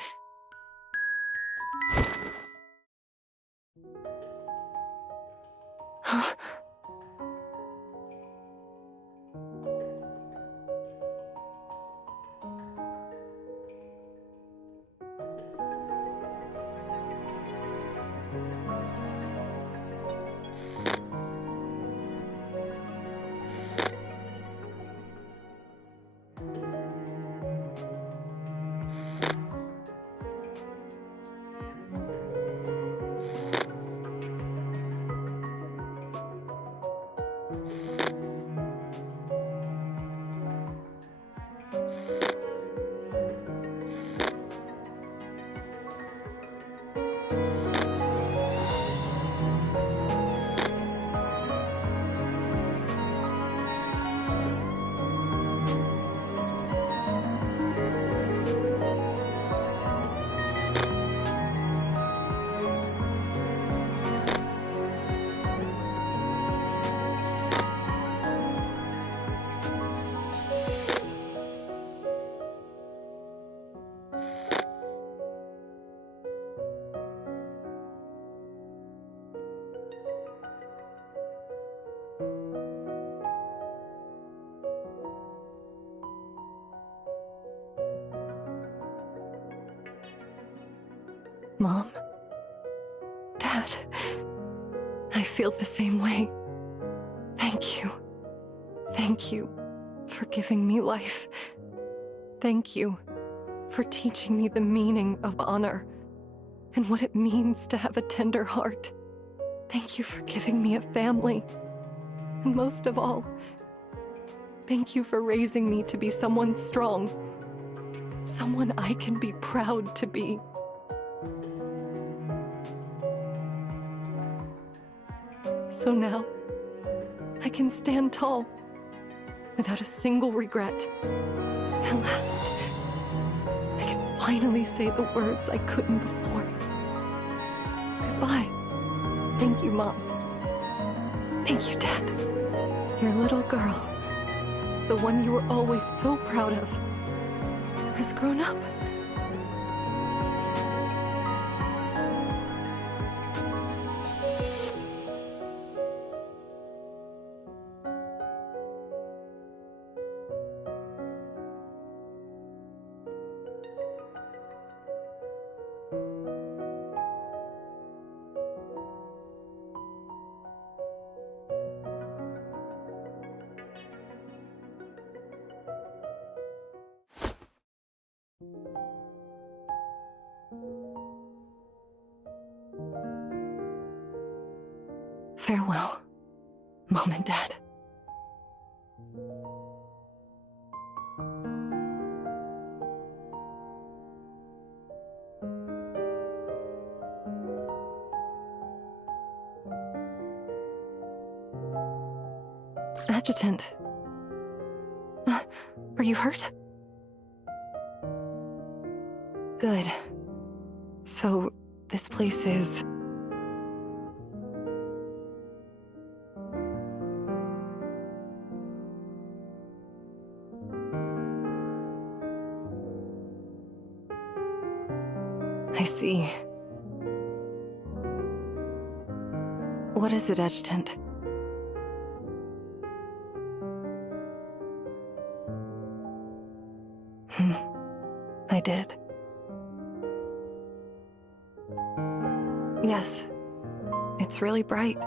Mom? Dad? I feel the same way. Thank you. Thank you for giving me life. Thank you for teaching me the meaning of honor and what it means to have a tender heart. Thank you for giving me a family. And most of all, thank you for raising me to be someone strong. Someone I can be proud to be. So now, I can stand tall, without a single regret. At last, I can finally say the words I couldn't before. Goodbye. Thank you, Mom. Thank you, Dad. Your little girl, the one you were always so proud of, has grown up. Farewell, Mom and Dad. Adjutant. Are you hurt? Good. So, this place is... I see. What is it, Adjutant? I did. Yes. It's really bright.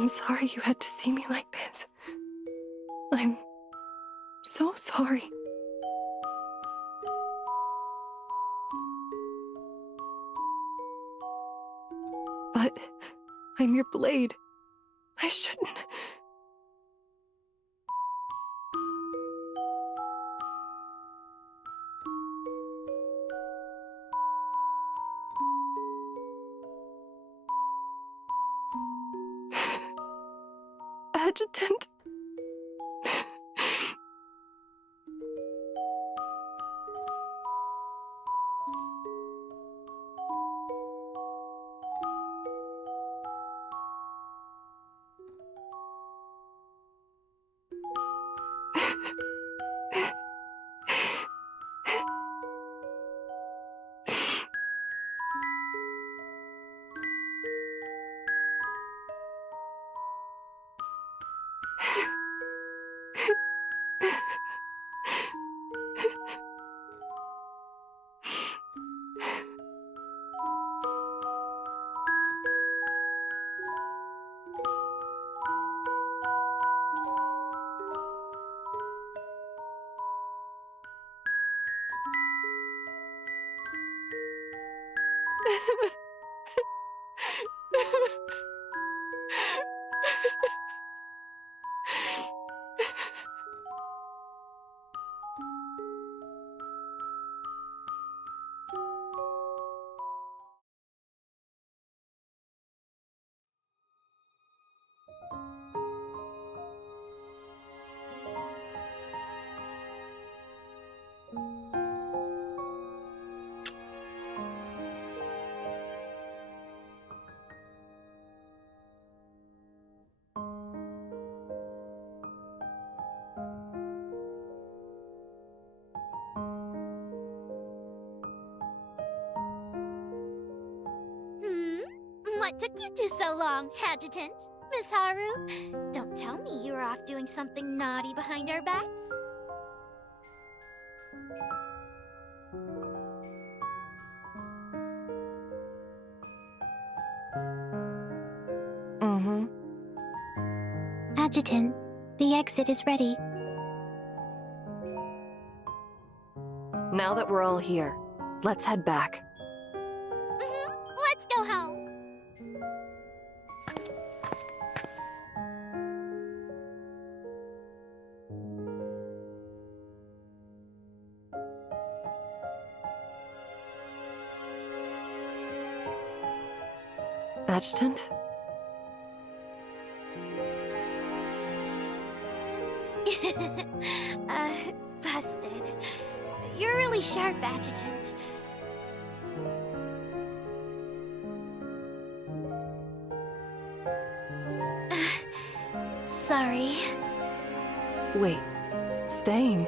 I'm sorry you had to see me like this. I'm so sorry. But I'm your blade. I shouldn't. Adjutant. What took you two so long, Adjutant? Miss Haru? Don't tell me you were off doing something naughty behind our backs. Mm-hmm. Adjutant, the exit is ready. Now that we're all here, let's head back. Let's go home. Adjutant? Busted. You're really sharp, Adjutant. Sorry. Wait, staying?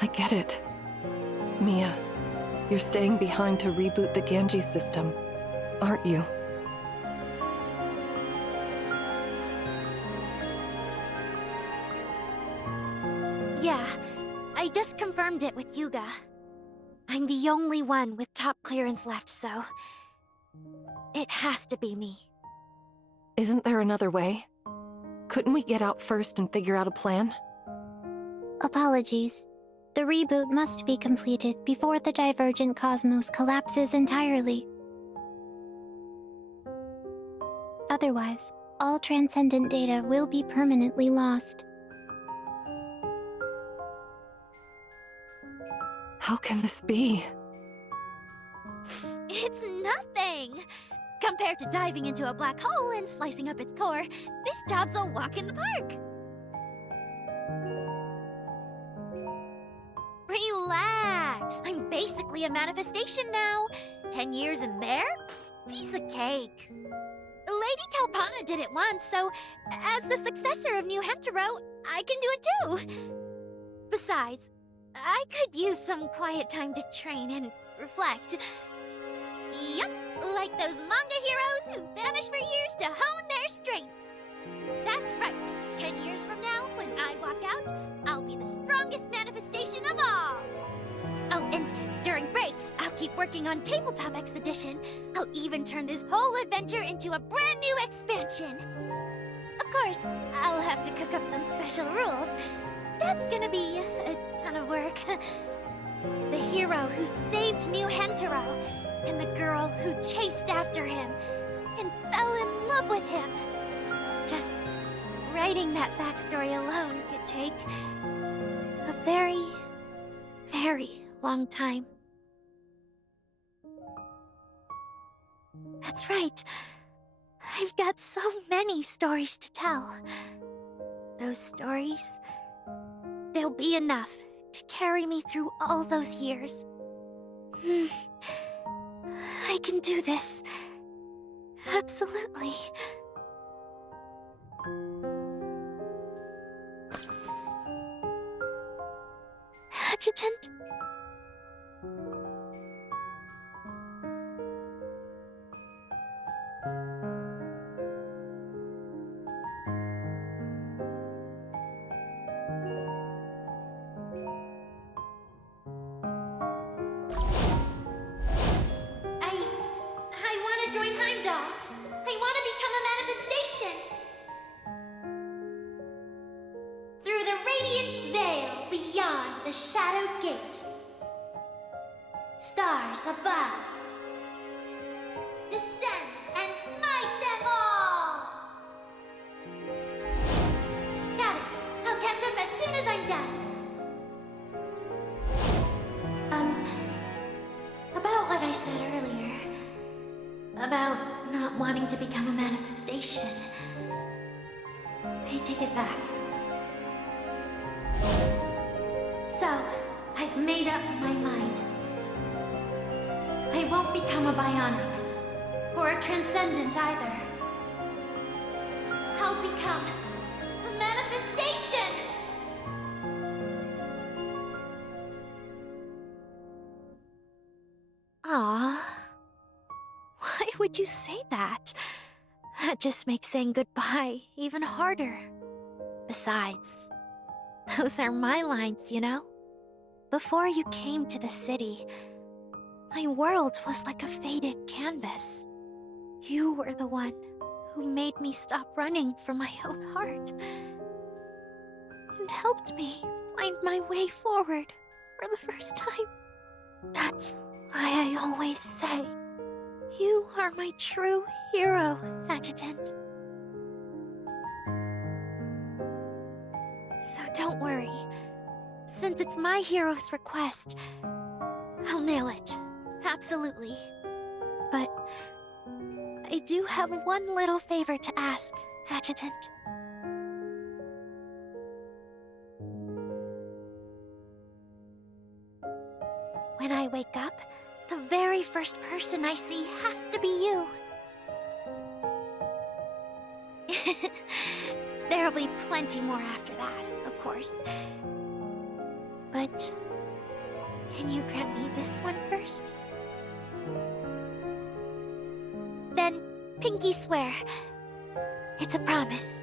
I get it. Mia, you're staying behind to reboot the Ganji system, aren't you? Yeah, I just confirmed it with Yuga. I'm the only one with top clearance left, so... it has to be me. Isn't there another way? Couldn't we get out first and figure out a plan? Apologies. The reboot must be completed before the divergent cosmos collapses entirely. Otherwise, all transcendent data will be permanently lost. How can this be? It's nothing! Compared to diving into a black hole and slicing up its core, this job's a walk in the park! Relax! I'm basically a manifestation now. 10 years in there? Piece of cake. Lady Kalpana did it once, so as the successor of New Hentaro, I can do it too. Besides, I could use some quiet time to train and reflect. Yup, like those manga heroes who vanish for years to hone their strength. That's right. 10 years from now, when I walk out, I'll be the strongest manifestation of all. Oh, and during breaks, I'll keep working on Tabletop Expedition. I'll even turn this whole adventure into a brand new expansion. Of course, I'll have to cook up some special rules. That's gonna be a ton of work. The hero who saved New Hentaro, and the girl who chased after him and fell in love with him. Just writing that backstory alone could take a very, very long time. That's right. I've got so many stories to tell. Those stories, they'll be enough to carry me through all those years. I can do this. Absolutely. Adjutant? I want to join Heimdall. I want to become a manifestation. Through the radiant veil beyond the shadowed gate. Stars above. Descend and smite them all! Got it. I'll catch up as soon as I'm done. About what I said earlier. About not wanting to become a manifestation. I take it back. So, I've made up my mind. I won't become a bionic, or a transcendent either. I'll become a manifestation! Aww. Why would you say that? That just makes saying goodbye even harder. Besides, those are my lines, you know? Before you came to the city, my world was like a faded canvas. You were the one who made me stop running from my own heart. And helped me find my way forward for the first time. That's why I always say, you are my true hero, Adjutant. So don't worry. Since it's my hero's request, I'll nail it. Absolutely. But I do have one little favor to ask, Adjutant. When I wake up, the very first person I see has to be you. There'll be plenty more after that, of course. But can you grant me this one first? Then, pinky swear. It's a promise.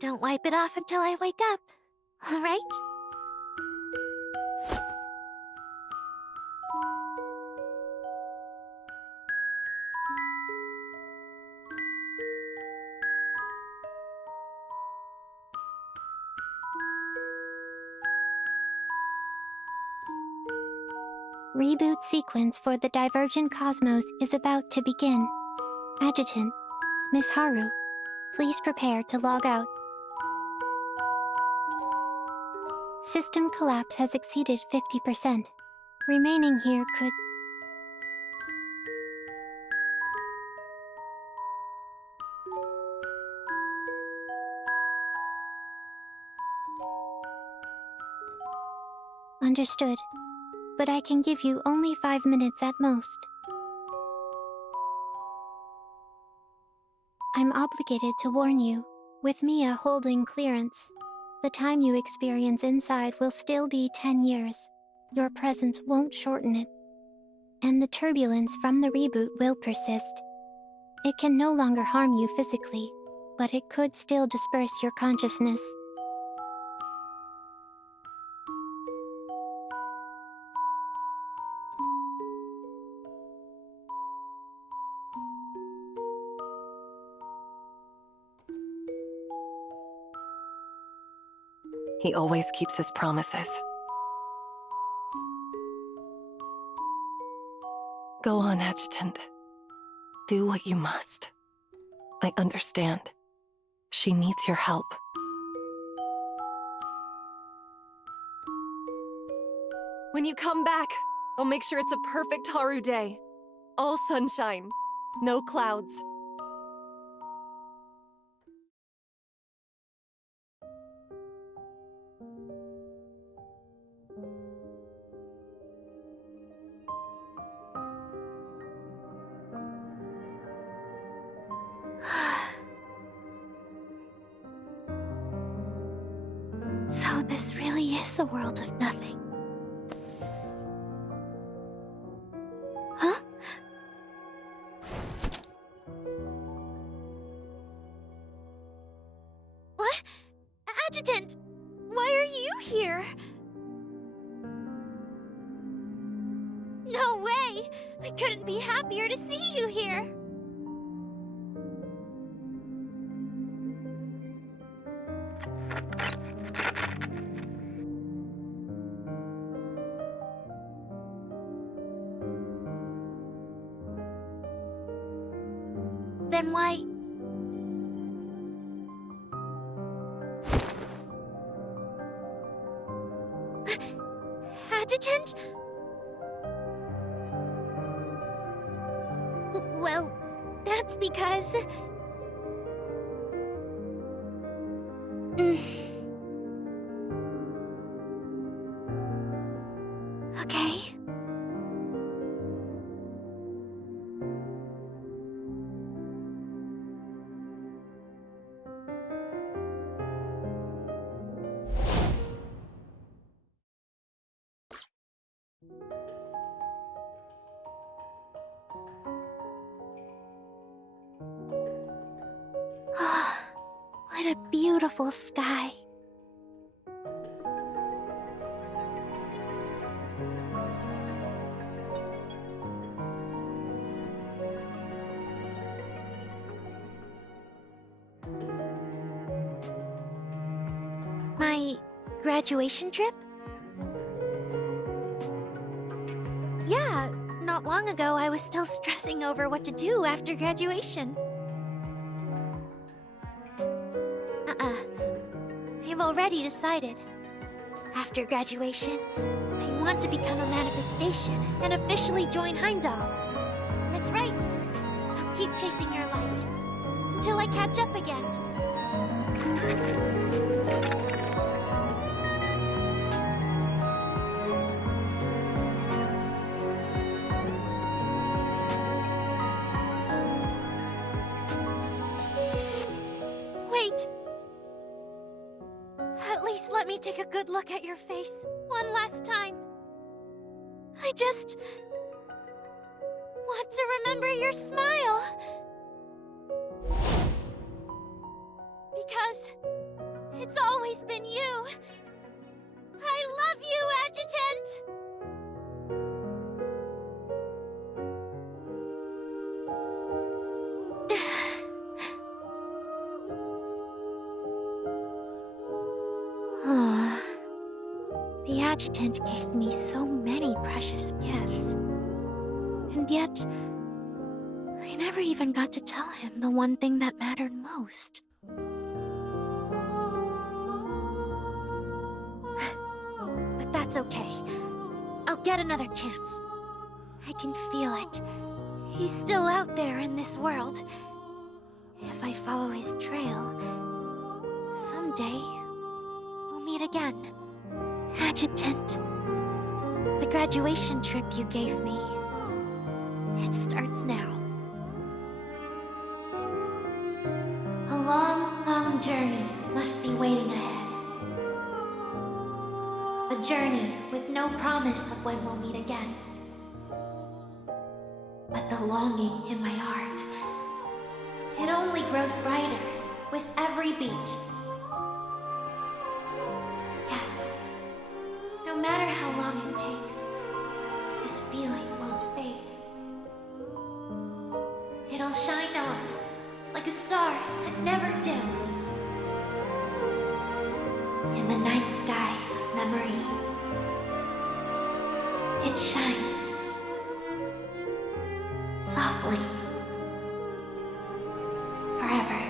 Don't wipe it off until I wake up, all right? Reboot sequence for the Divergent Cosmos is about to begin. Adjutant, Miss Haru, please prepare to log out. System collapse has exceeded 50%. Remaining here could... Understood. But I can give you only 5 minutes at most. I'm obligated to warn you. With Mia holding clearance, the time you experience inside will still be 10 years. Your presence won't shorten it. And the turbulence from the reboot will persist. It can no longer harm you physically, but it could still disperse your consciousness. He always keeps his promises. Go on, Adjutant. Do what you must. I understand. She needs your help. When you come back, I'll make sure it's a perfect Haru day. All sunshine, no clouds. So this really is a world of nothing. Huh? What? Adjutant! Why are you here? No way! I couldn't be happier to see you here! Then why... Adjutant? Well, that's because... Okay. What a beautiful sky. My graduation trip? Yeah, not long ago I was still stressing over what to do after graduation. I've already decided. After graduation, I want to become a manifestation and officially join Heimdall. That's right. I'll keep chasing your light until I catch up again. Wait! At least let me take a good look at your face one last time. I just want to remember your smile. Because it's always been you. I love you, Adjutant! The Adjutant gave me so many precious gifts. And yet, I never even got to tell him the one thing that mattered most. It's okay. I'll get another chance. I can feel it. He's still out there in this world. If I follow his trail, someday we'll meet again. Adjutant, the graduation trip you gave me, it starts now. A long, long journey must be waiting ahead. A journey with no promise of when we'll meet again. But the longing in my heart, it only grows brighter with every beat. Yes, no matter how long it takes, this feeling won't fade. It'll shine on like a star that never dims. In the night sky of memory, it shines softly, forever.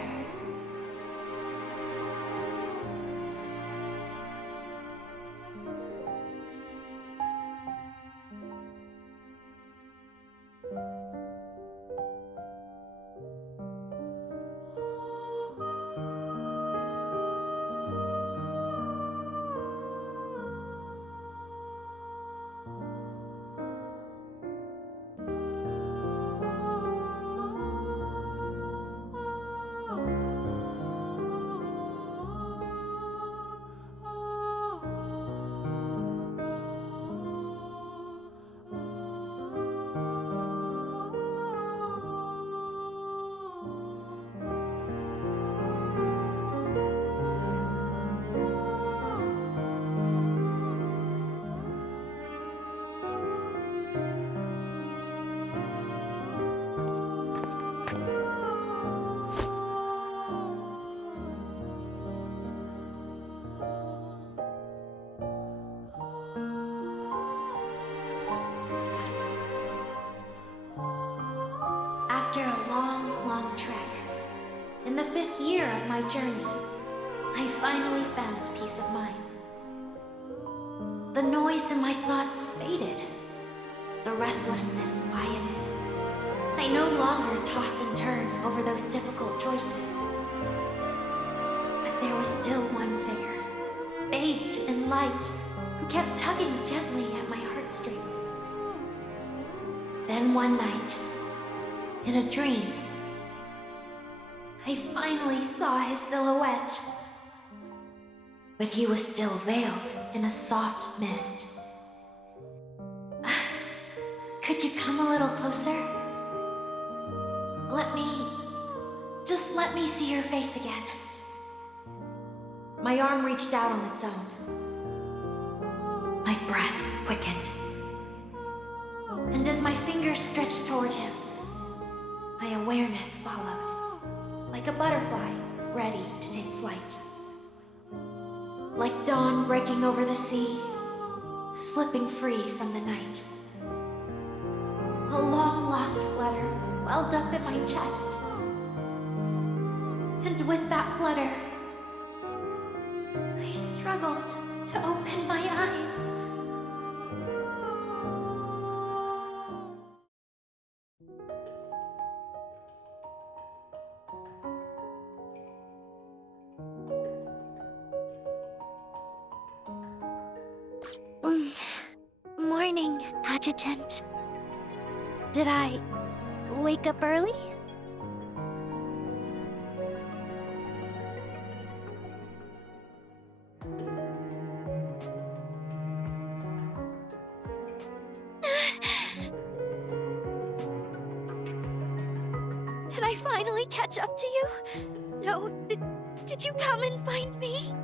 After a long, long trek, in the 5th year of my journey, I finally found peace of mind. The noise in my thoughts faded. The restlessness quieted. I no longer toss and turn over those difficult choices. But there was still one figure, bathed in light, who kept tugging gently at my heartstrings. Then one night, in a dream, I finally saw his silhouette. But he was still veiled in a soft mist. Could you come a little closer? Just let me see your face again. My arm reached out on its own. My breath quickened. And as my fingers stretched toward him, my awareness followed, like a butterfly ready to take flight. Like dawn breaking over the sea, slipping free from the night. A long-lost flutter welled up in my chest. And with that flutter, I struggled to open my eyes. Morning, Adjutant. Did I wake up early? Did I finally catch up to you? No, did you come and find me?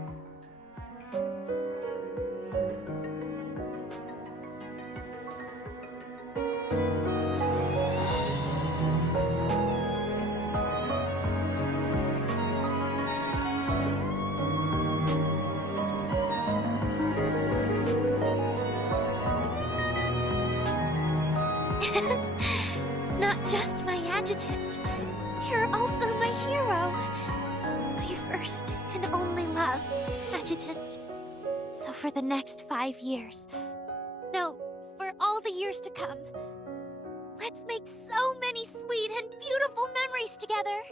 Not just my adjutant. You're also my hero. My first and only love, Adjutant. So So for the next 5 years, no, for all the years to come, let's make so many sweet and beautiful memories together.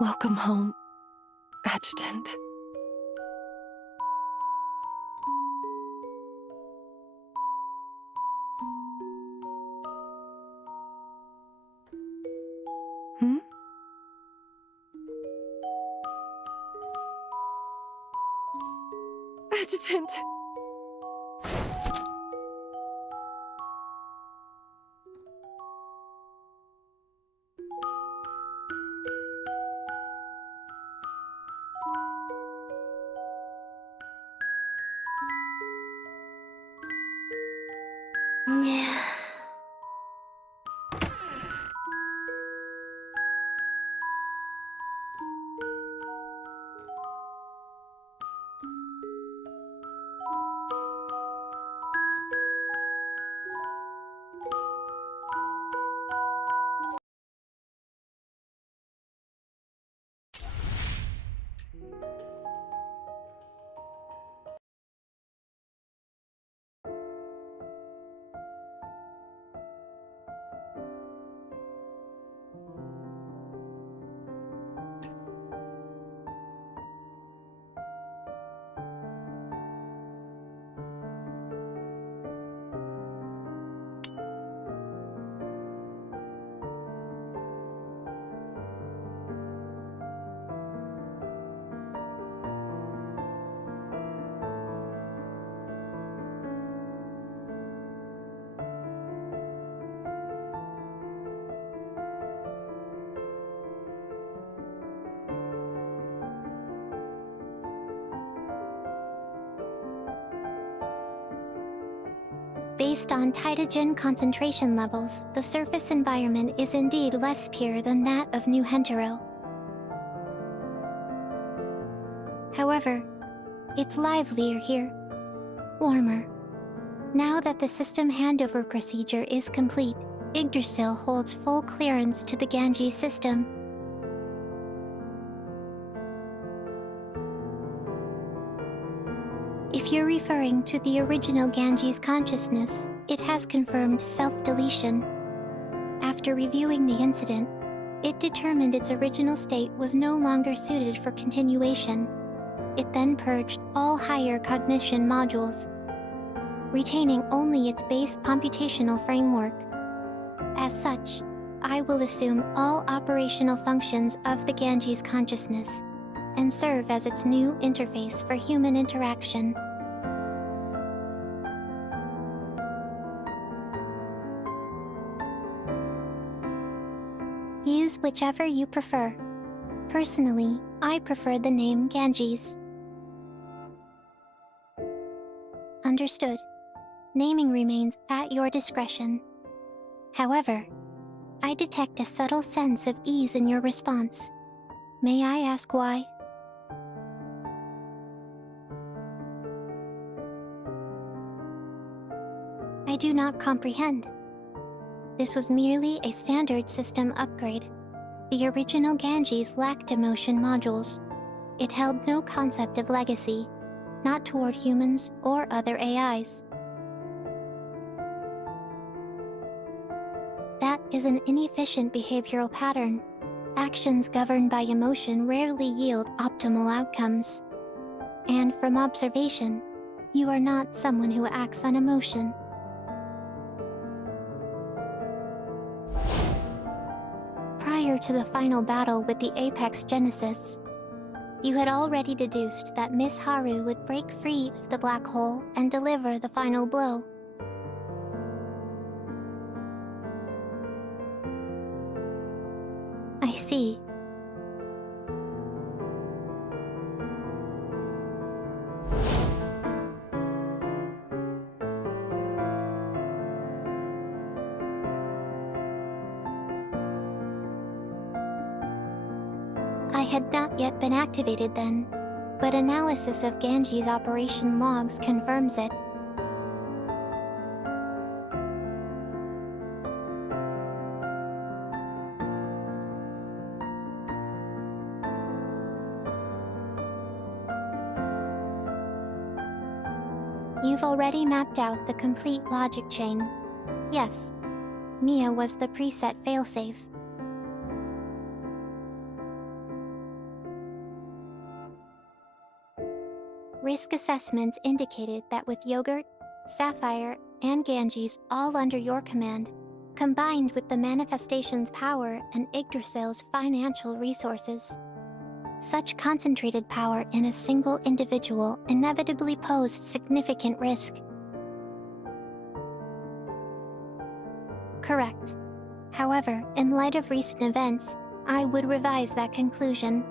Welcome home, Adjutant. Hmm? Adjutant! Yeah. Based on Titagen concentration levels, the surface environment is indeed less pure than that of New Hentero. However, it's livelier here, warmer. Now that the system handover procedure is complete, Yggdrasil holds full clearance to the Ganges system. If you're referring to the original Ganges consciousness, it has confirmed self-deletion. After reviewing the incident, it determined its original state was no longer suited for continuation. It then purged all higher cognition modules, retaining only its base computational framework. As such, I will assume all operational functions of the Ganges consciousness and serve as its new interface for human interaction. Use whichever you prefer. Personally, I prefer the name Ganges. Understood. Naming remains at your discretion. However, I detect a subtle sense of ease in your response. May I ask why? I do not comprehend. This was merely a standard system upgrade. The original Ganges lacked emotion modules. It held no concept of legacy, not toward humans or other AIs. That is an inefficient behavioral pattern. Actions governed by emotion rarely yield optimal outcomes. And from observation, you are not someone who acts on emotion. Prior to the final battle with the Apex Genesis, you had already deduced that Miss Haru would break free of the black hole and deliver the final blow. I see. I had not yet been activated then, but analysis of Ganji's operation logs confirms it. You've already mapped out the complete logic chain. Yes, Mia was the preset failsafe. Risk assessments indicated that with Yogurt, Sapphire, and Ganges all under your command, combined with the manifestation's power and Yggdrasil's financial resources, such concentrated power in a single individual inevitably posed significant risk. Correct. However, in light of recent events, I would revise that conclusion.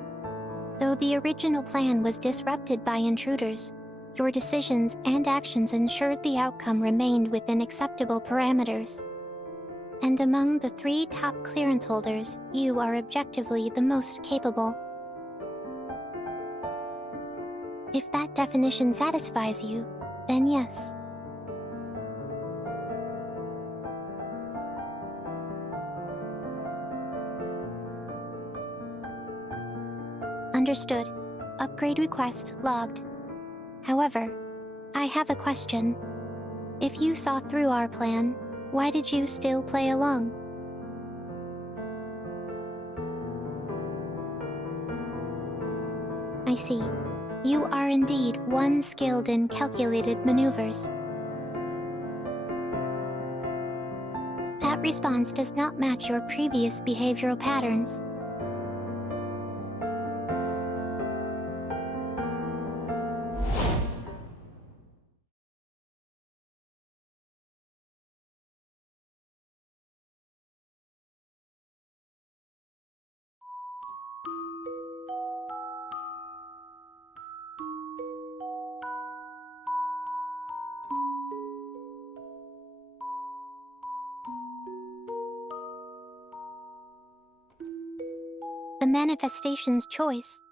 Though the original plan was disrupted by intruders, your decisions and actions ensured the outcome remained within acceptable parameters. And among the 3 top clearance holders, you are objectively the most capable. If that definition satisfies you, then yes. Understood. Upgrade request logged. However, I have a question. If you saw through our plan, why did you still play along? I see. You are indeed one skilled in calculated maneuvers. That response does not match your previous behavioral patterns. The manifestation's choice.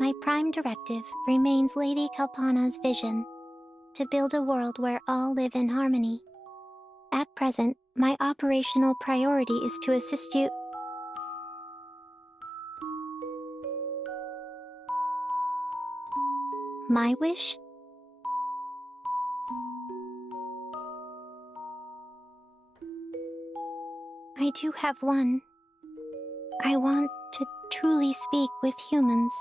My prime directive remains Lady Kalpana's vision, to build a world where all live in harmony. At present, my operational priority is to assist you. My wish? I do have one. I want to truly speak with humans.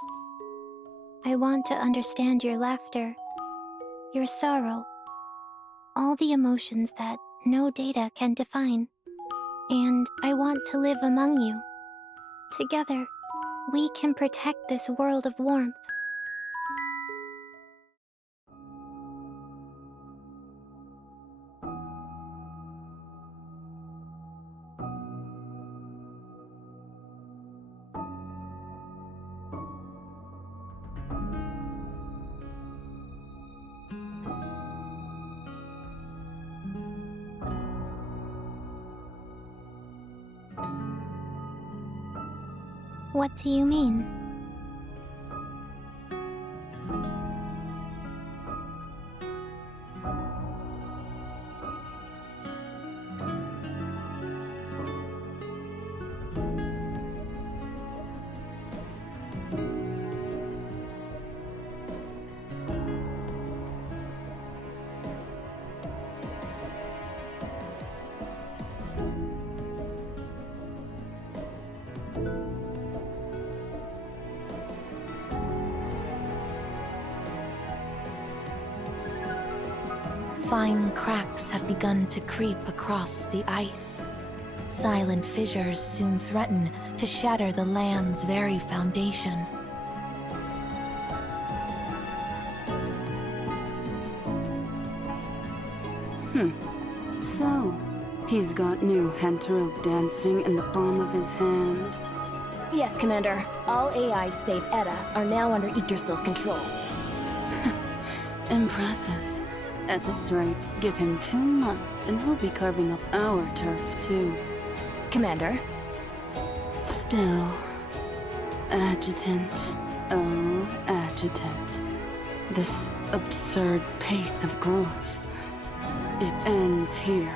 I want to understand your laughter, your sorrow, all the emotions that no data can define. And I want to live among you. Together, we can protect this world of warmth. What do you mean? Fine cracks have begun to creep across the ice. Silent fissures soon threaten to shatter the land's very foundation. So, he's got new Hentero dancing in the palm of his hand. Yes, Commander. All AIs save Etta are now under Yggdrasil's control. Impressive. At this rate, give him 2 months and he'll be carving up our turf, too. Commander? Still, Adjutant. Oh, Adjutant. This absurd pace of growth. It ends here.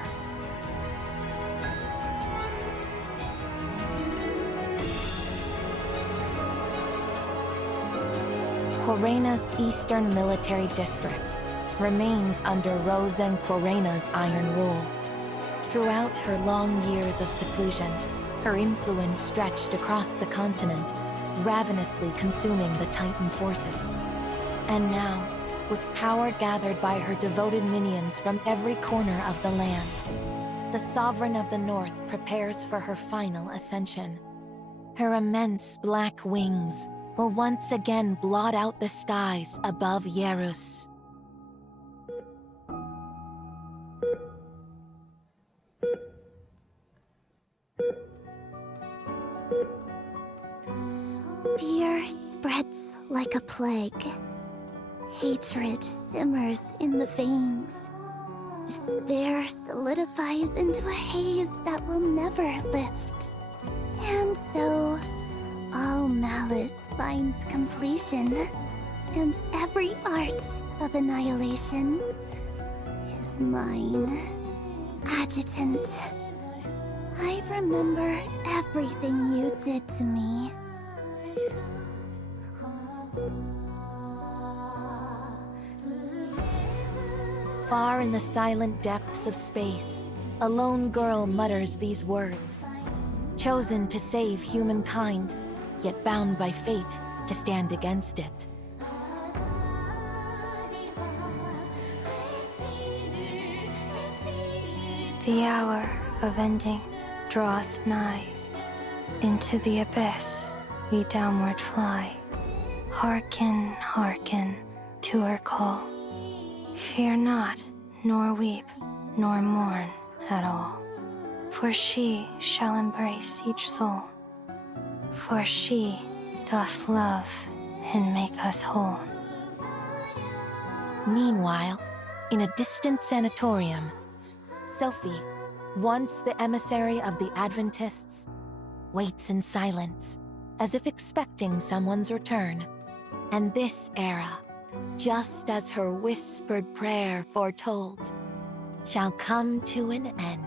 Qurena's Eastern Military District remains under Rosen Qurena's iron rule. Throughout her long years of seclusion, her influence stretched across the continent, ravenously consuming the Titan forces. And now, with power gathered by her devoted minions from every corner of the land, the Sovereign of the North prepares for her final ascension. Her immense black wings will once again blot out the skies above Yerus. Fear spreads like a plague. Hatred simmers in the veins. Despair solidifies into a haze that will never lift. And so, all malice finds completion, and every art of annihilation is mine. Adjutant, I remember everything you did to me. Far in the silent depths of space, a lone girl mutters these words. Chosen to save humankind, yet bound by fate to stand against it. The hour of ending draweth nigh. Into the abyss we downward fly. Hearken, hearken to her call. Fear not, nor weep, nor mourn at all. For she shall embrace each soul. For she doth love and make us whole. Meanwhile, in a distant sanatorium, Sophie, once the emissary of the Adventists, waits in silence, as if expecting someone's return. And this era, just as her whispered prayer foretold, shall come to an end.